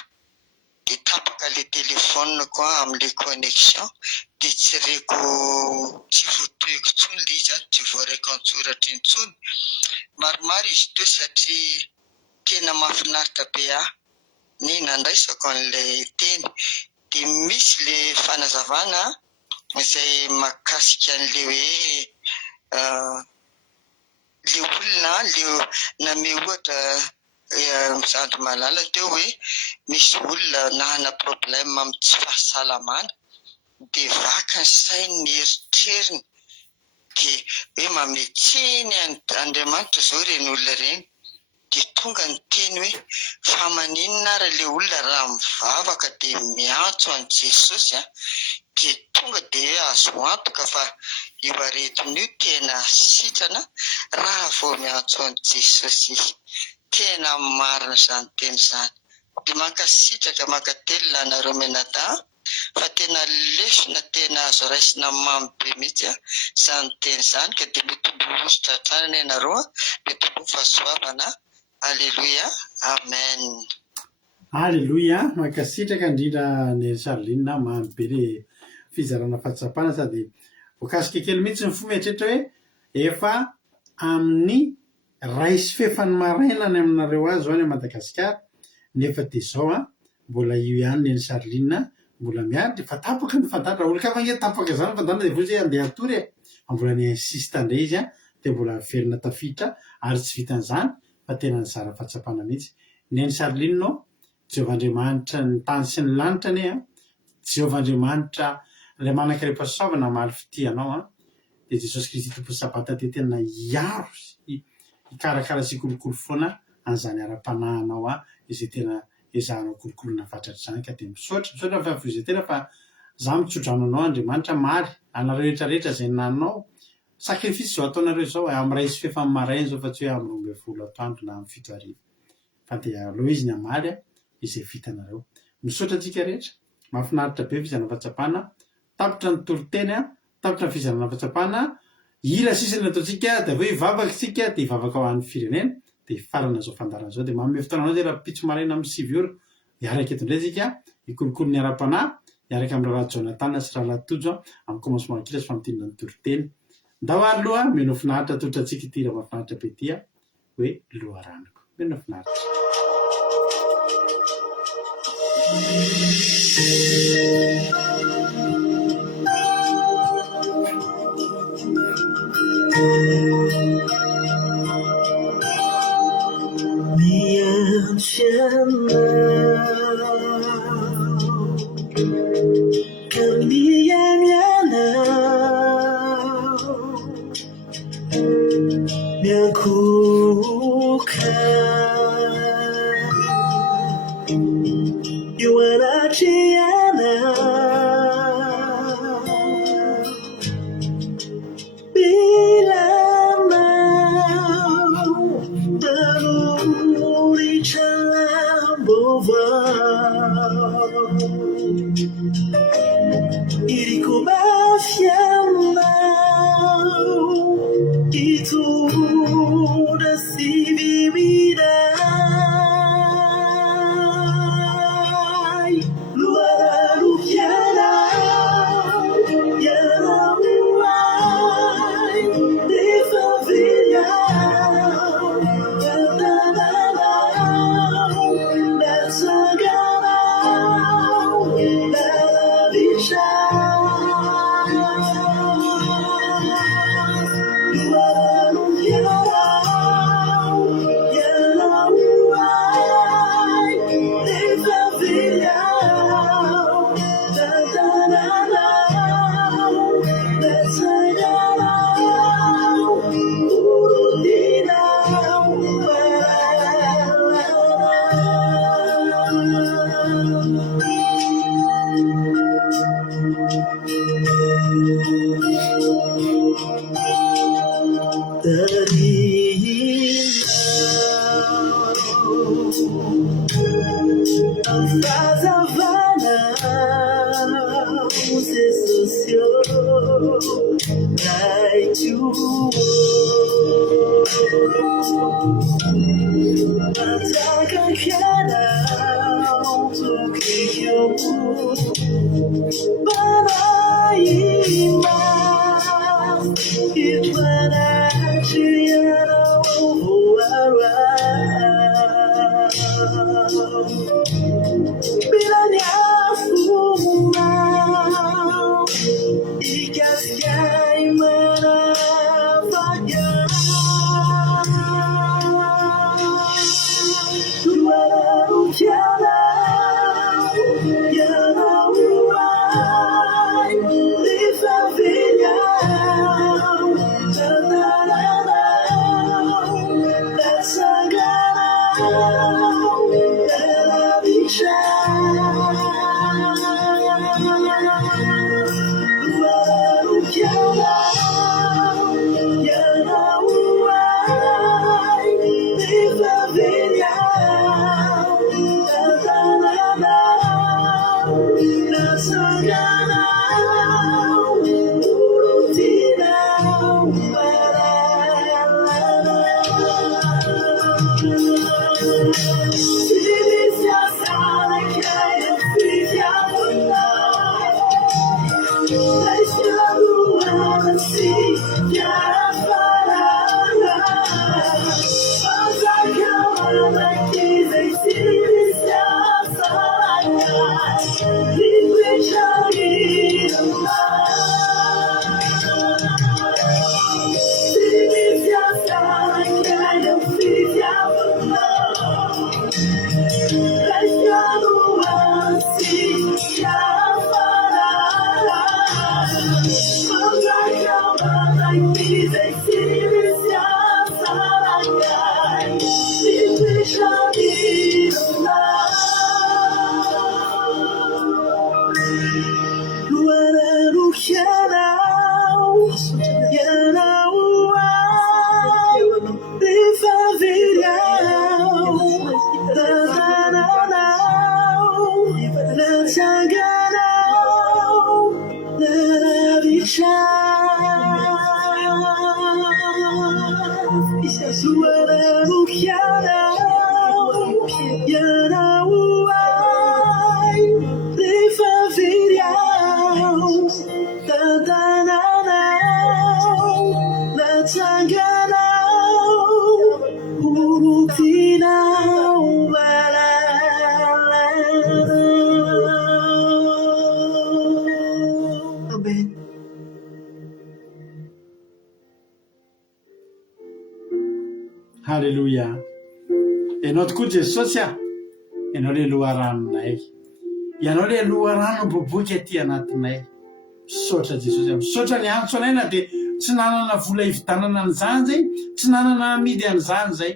dia tapaka le telefônina koa amin'le connexion dia tsy reko tsy voatoeko intsony le izy tsy voaraiko an-tsoratra intsony maromaro izy teo satria tena mahafinaritra be ahy ny nandraisako an'ilay teny dia misy le fanazavana izay mahakasika an'le hoe le olona le name ohatra mizandry malala teo hoe misy olona nahana problème amin'ny tsy fahasalamana dia vaka ny sainy ny eritreriny dia hoe mametseny Andriamanitra zao ireny olona ireny dia tonga ny teny hoe fa maninona ary le olona raha mivavaka dia miantso an' Jesosy dia tonga dia azo antoka fa io aretin'io tena sitrana raha vao miantso an' Jesosy izy tena marina izany teny izany dia mankasitraka mankatelina anareo menada fa tena lesona tena azo raisina mamy be mihitsy izany teny izany ka dia mitombo ozitra hatrany ianareo mitombo fahasoavana. Alleluia, amen. Alleluia, mankasitraka indrindra ny Charline mamy be le fizarana fahatsapana sady voakasika kely mihitsy ny fometrehitra hoe efa amin'ny raisy fefany maraina ny aminareo azy zao any Madagasikara nefa dia zao mbola io ihany ny Charline mbola miady fa tapaka ny fantatra olo ka fange tapaka zany fantatra dia vozy andeha atory mbola ny insiste indray izy dia mbola verina tafiditra ary tsy vitan'izany fa tena ny zara fahatsapana mihitsy ny Charline no Jehovah-Andriamanitra ny tany sy ny lanitra ane Jehovah-Andriamanitra ilay manan-keram-pahasoavana mahaly fity anao dia Jesosy Kristy tompo sabata dia tena hiaro hikarakara sy kolokolo foana an'izany ara-panahinao izay tena ezahanao kolokoloana fatratra izany ka dia misaotra fa izay tena fa za mitsodrano anao Andriamanitra maly anareo rehetrarehetra izay nanao sakrifisy zao ataonareo zao amin'ny ray sy fefany maraina zao fa tsy hoe amin'ny 12 atoandro na amin'ny 7 hariva fa dia aleo izy ny amaly izay vitanareo misaotra antsika rehetra mahafinaritra be fizarana fahatsapana tapitra ny toloteny tapitra ny fizarana fahatsapana ila sisiny ataontsika dia hoe hivavaka isika dia hivavaka ao an'ny firenena dia farana zao fandarana zao dia manome fotoananao zay raha pitso maraina amin'ny 7 ora hiaraka eto indray isika hikolokolo ny ara-panahy hiaraka amin'ny raharaha Jonathan sy rahalatojo amin'ny commencement kila sy famitindina ny toloteny ndao ary loha meno finaritra totra antsika ity raha mahafinaritra be tia hoe loha raniko meno finaritra. Bila Halleluja. Ianao tokoa Jesosy ianao le loharanonay, ianao le loharano boboky aty anatinay. Misaotra Jesosy, misaotra ny antso anay na dia tsy nanana vola hividanana an'izany zay, tsy nanana amidy an'izany zay,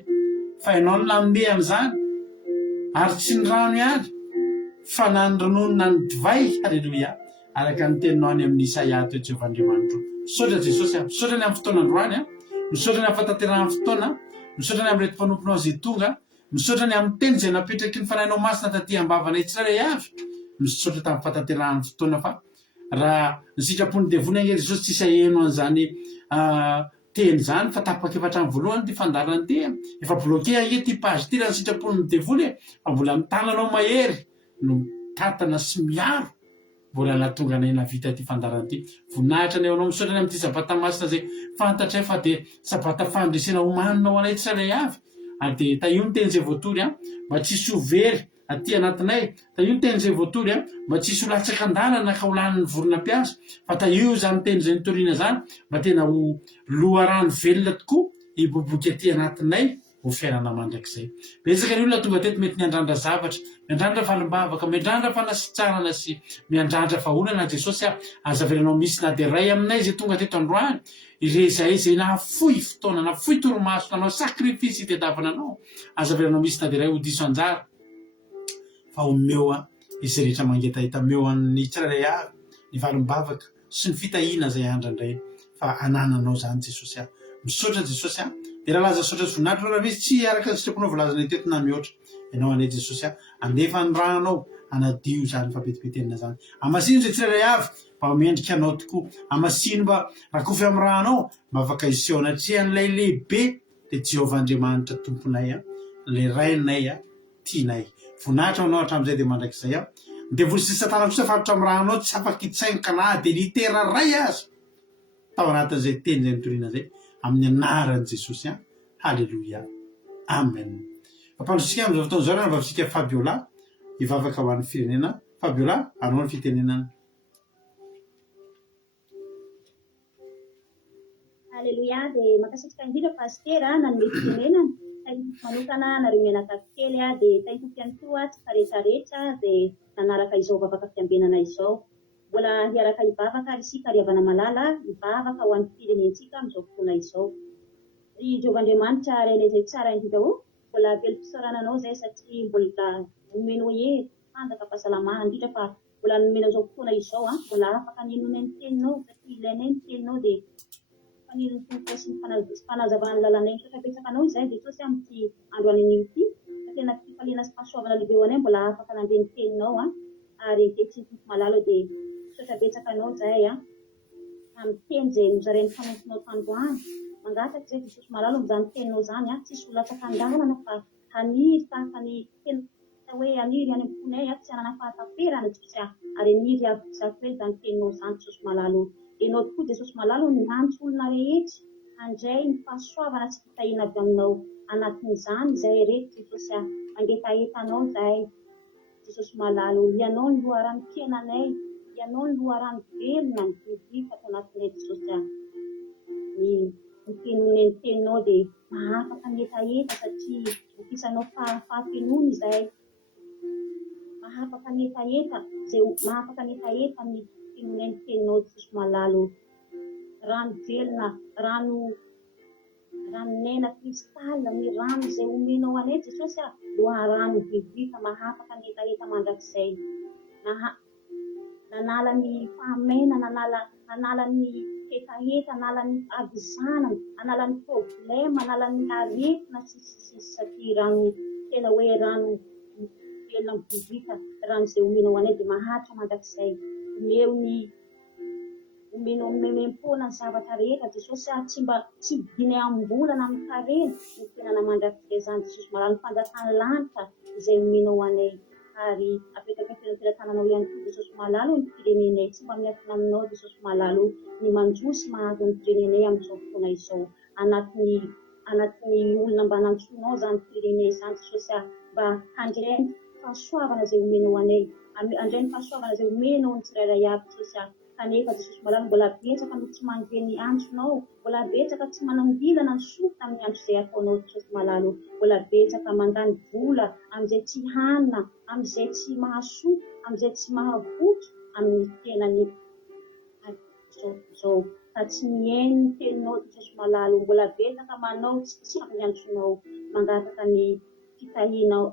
fa ianao no nanome an'izany ary tsy ny rano ihany fa na ny ronono na ny divay. Halleluja. Araka ny teninao any amin'ny Isaia teo Jehovandriamanitra. Misaotra Jesosy, misaotra ny amin'ny fotoana androany, misaotra ny amin'ny fataterana fotoana, misaotra ny amin'ny reto mpanomponao izay tonga, misaotra ny amin'ny teny izay napetraky ny fanahinao masina taty ambavanay tsirairay avy, misaotra tamin'ny fataterana fotoana fa raha ny sitrapony devona ange Jesosy tsy isaheno an'izany teny zany fa tapaka efa hatrany voalohany ty fandarana ty efa bloqué ange ty page ty raha ny sitrapony devoly fa mbola mitananao mahery no tatana sy miaro mbola natonga anay navita ty fandarana ty. Voninahitra ny anao misaotra ny amin'ity sabata masina zay fantatray fa dia sabata fandresena homanina ho anay tsirairay avy ary dia taio ny teny zay voatory mba tsisy ho very aty anatinay, taio ny teny zay voatory mba tsisy ho latsaka andalana ka ho lanin'ny vorona mpiasa, fa taio zany teny zay nitoriana zany mba tena ho loharano velona tokoa hiboboky aty anatinay ho fiainana mandrakizay. Betsaka ny olona tonga teto mety miandrandra zavatra, miandrandra falimbavaka, miandrandra fanasitsarana sy miandrandra faholana. Jesosy azavelanao misy na dia ray aminay zay tonga teto androany irezay zay nahafoy fotoana, nahafoy toromaso, nanao sakrifisy itadiavana anao, azavelanao misy na dia ray ho diso anjara fa omeo izy rehetra mangetaita, meo an'ny tsirairay avy ny valimbavaka, sy ny fitahiana zay andrandray fa anananao zany Jesosy misaotra Jesosy dia raha laza saotra sy voninahitra raha misy tsy araka ny sitraponao voalazana teto na mihoatra ianao ane Jesosy andefa ny ranao anadio zany fabetebetenina zany amasino zay tsirairay avy mba mendrika anao tokoa amasino mba rakofy amin'ny ranao mba afaka isehoana an'ilay lehibe dia Jehovah Andriamanitra tomponay le rainay tianay voninahitra anao hatramin'izay dia mandrakizay dia voly sy satana kosa farotra amin'ny ranao tsy afaka hitsaingoka na dia litera ray azy tao anatin'izay teny zay mitoriana zay amin'ny anaran'i Jesosy halleloia amen mpampanjosika amin'izao fotoana izao navavisika Fabiola hivavaka ho an'ny firenena Fabiola anao ny fitenenana Halleluia dia makasitraka indrindra pastera nanome fitenenana manokana nareo mianakavy kely dia taitoko ihany koa tsy farehetrarehetra dia nanaraka izao vavaka fiambenana izao mbola hiaraka hivavaka ary isika ary havana malala hivavaka ho an'ny firenentsika amin'izao fotoana izao ry Jehovah Andriamanitra rainay izay tsara indrindra mbola pelom-pisaorana anao izay satria mbola nomenao tanjaka fahasalamana indrindra fa mbola nomenao izao fotoana izao mbola afaka ninonay ny teninao satria ilainay ny teninao dia faniriny tompo sy ny fanazavana lalànay misaotra betsaka anao izay Jesosy amin'ity andro an'ity fa tena fifaliana sy fahasoavana lehibe ho anay mbola afaka nandeha ny teninao ary tehtsiny tompo malalo dia misaotra betsaka anao izay amin'ny teny izay nozarain'ny fanofonao tandroany mangataka izay Jesosy malalo amin'izany teninao izany tsisy olatsaka an-dalana fa haniry tahaka ny tena hoe haniry any amin'ny fonay tsy hanana fahataperana Jesosy ary haniry aby zako hoe izany teninao izany Jesosy malalo ianao tokoa Jesosy malalo ny antso olona rehetra handray ny fahasoavana sy fitahiana avy aminao anatin'izany izay rehetra Jesosy mangefahetanao izay Jesosy malalo ianao ny loharano tenanay ianao ny loharano velona ny bibika ato anatinay Jesosy ny tenonay ny teninao dia mahafaka ny hetaheta satria ofisanao fahampenoana izay mahafaka ny hetaheta izay mahafaka ny hetaheta ny tenonay ny teninao Jesosy malalo rano velona ranonena kristala ny rano izay omenao anay Jesosy loharano bibika mahafaka ny hetaheta mandrakizay nanala ny fahamenana nanala ny hetaheta nanala ny avizanana nanala ny problema nanala ny aretina sy satria rano tena hoe rano velona bibika rano izay omenao anay dia maharitra mandrakizay omenao memem-pona ny zavatra rehetra Jesosy tsy dinay ambolana amin'ny karena ny tenana mandrakizay izany Jesosy malalo fanjakany lanitra izay omenao anay ary apetapetana teratananao ihany koa Jesosy malalo ny firenenay tsy mba miankina aminao Jesosy malalo ny manjosy mahazo ny firenenay amin'izao fotoana izao anatin'ny olona mba nantsoinao izany firenenay izany Jesosy mba handray ny fahasoavana izay omenao anay handray ny fahasoavana izay omenao ny tsirairay avy Jesosy kanefa Jesosy malalo mbola betsaka no tsy mandeha ny antsonao mbola betsaka tsy manambilana ny sofa amin'ny andro izay ataonao Jesosy malalo mbola betsaka mandany vola amin'izay tsy hanina amin'izay tsy mahasoa amin'izay tsy mahavotra amin'ny tenany zao fa tsy mihaino ny teninao Jesosy malalo mbola betsaka manao tsy amin'ny antsonao mangataka ny fitahianao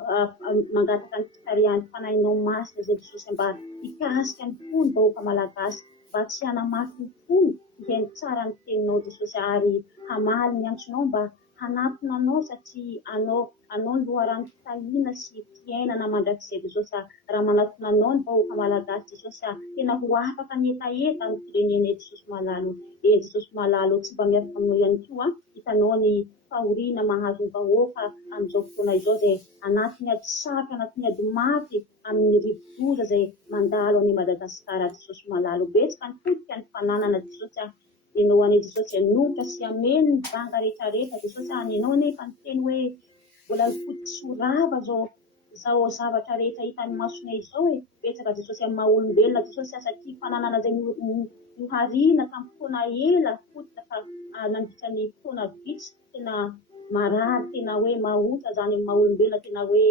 mangataka ny fitarihan'ny fanahinao masina izay Jesosy mba hikasika ny fony vahoaka malagasy mba tsy hanamaky ny fony hihaino tsara ny teninao Jesosy ary hamaly ny antsonao mba hanatona anao satria anao ny loharano fitahiana sy fiainana mandrakizay Jesosy raha manatona anao ny vahoaka malagasy Jesosy tena ho afaka ny hetaheta ny firenenay Jesosy malalo Jesosy malalo tsy mba miafaka aminao ihany koa hitanao ny fahoriana mahazo ny vahoaka amin'izao fotoana izao izay anatiny ady saky anatiny ady maty amin'ny rivo-doza izay mandalo any Madagasikara Jesosy malalo betsaka ny fotika ny fananana Jesosy ianao anay Jesosy anotra sy ameny ny vanga rehetrarehetra Jesosy ianao nefa ny teny hoe mbola fotika sy horava zao zavatra rehetra hitan'ny masonay izao betsaka Jesosy amin'ny maha olombelona Jesosy satria fananana izay nohariana tamin'ny fotoana ela fotika fa nandritra ny fotoana vitsy tena marary tena hoe mahotra zany amin'ny maha olombelona tena hoe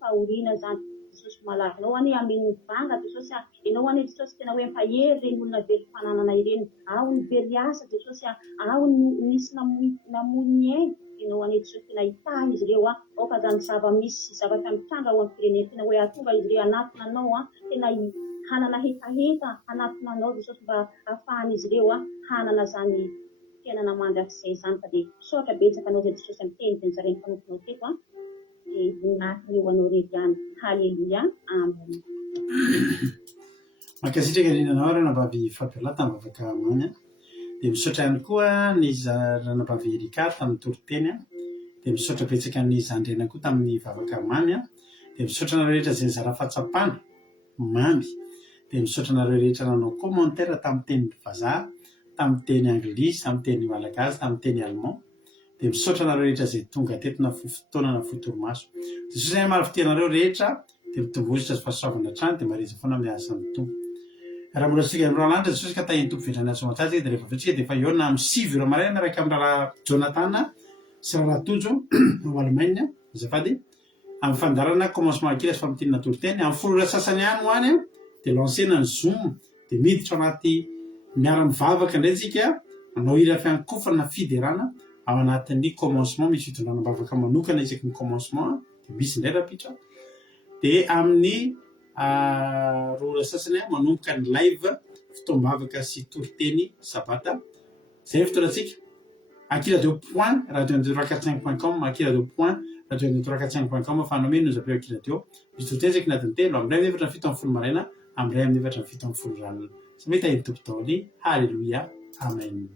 fahoriana zany Jesosy malarinao any amin'ny vanga Jesosy ianao any Jesosy tena hoe mifahery reny olona very fananana ireny ao ny very asa Jesosy ao nisy namoniny aina ianao any Jesosy tena hitaha izy ireo aoka zany zava-misy zavatra mitranga ao amin'ny firenena tena hoe atonga izy ireo anatona anao tena hanana hetaheta anatona anao Jesosy mba ahafahan'izy ireo hanana zany fiainana mandrakizay zany fa dia misaotra betsaka anao zay Jesosy amin'ny teny zany zareny mpanomponao teto dia natiny eo anao rery ihany. Halleluia, amen. Mankasitraka rinanao ranabavy Fabiola tamin'ny vavaka mamy dia misaotra ihany koa ny ranabavy Erika tamin'ny toriteny dia misaotra betsaka ny zandrena koa tamin'ny vavaka mamy dia misaotra nareo rehetra izay nizara fahatsapana mamy dia misaotra nareo rehetra nanao commentaire tamin'ny teny vazaha, tamin'ny teny anglisy, tamin'ny teny malagasy, tamin'ny teny allemand dia misaotra nareo rehetra izay tonga tetina fotoana na fotorimaso. Jesosy zay marivitianareo rehetra dia mitombositra fahasoavana trano dia mariza foana amin'ny asan'ny tompo. Raha mbola tsika amin'ny ran'andro Jesosy ka tahiny tompo vetrany asomatsatsi dia rehefa vitsika dia efa eo na amin'ny 7 ora maraina miaraka amin'ny raharaha Jonathan sy raharaha Tojo ao Allemagne azafady amin'ny fandarana commencement akila sy fampitinana toriteny amin'ny 10 ora sasany any ho any dia lancena ny Zoom dia miditra anaty miara-mivavaka indray tsika anao ira fiankofana fiderana ao anatin'ny commencement misy fitondranam-bavaka manokana isaky ny commencement dia misy indray rapitra dia amin'ny 2 ora sasany manomboka ny live fitoam-bavaka sy toriteny sabata zay fitorantsika akila2.point radio-radio-445.com akila2.radio-radio-445.com fanome nous appelons akila2 misy toriteny isaky natiny telo amin'ny 9:7 maraina amin'ny 9:7 ranona sa mety ahiny tompo taoly. Halleluia, amen.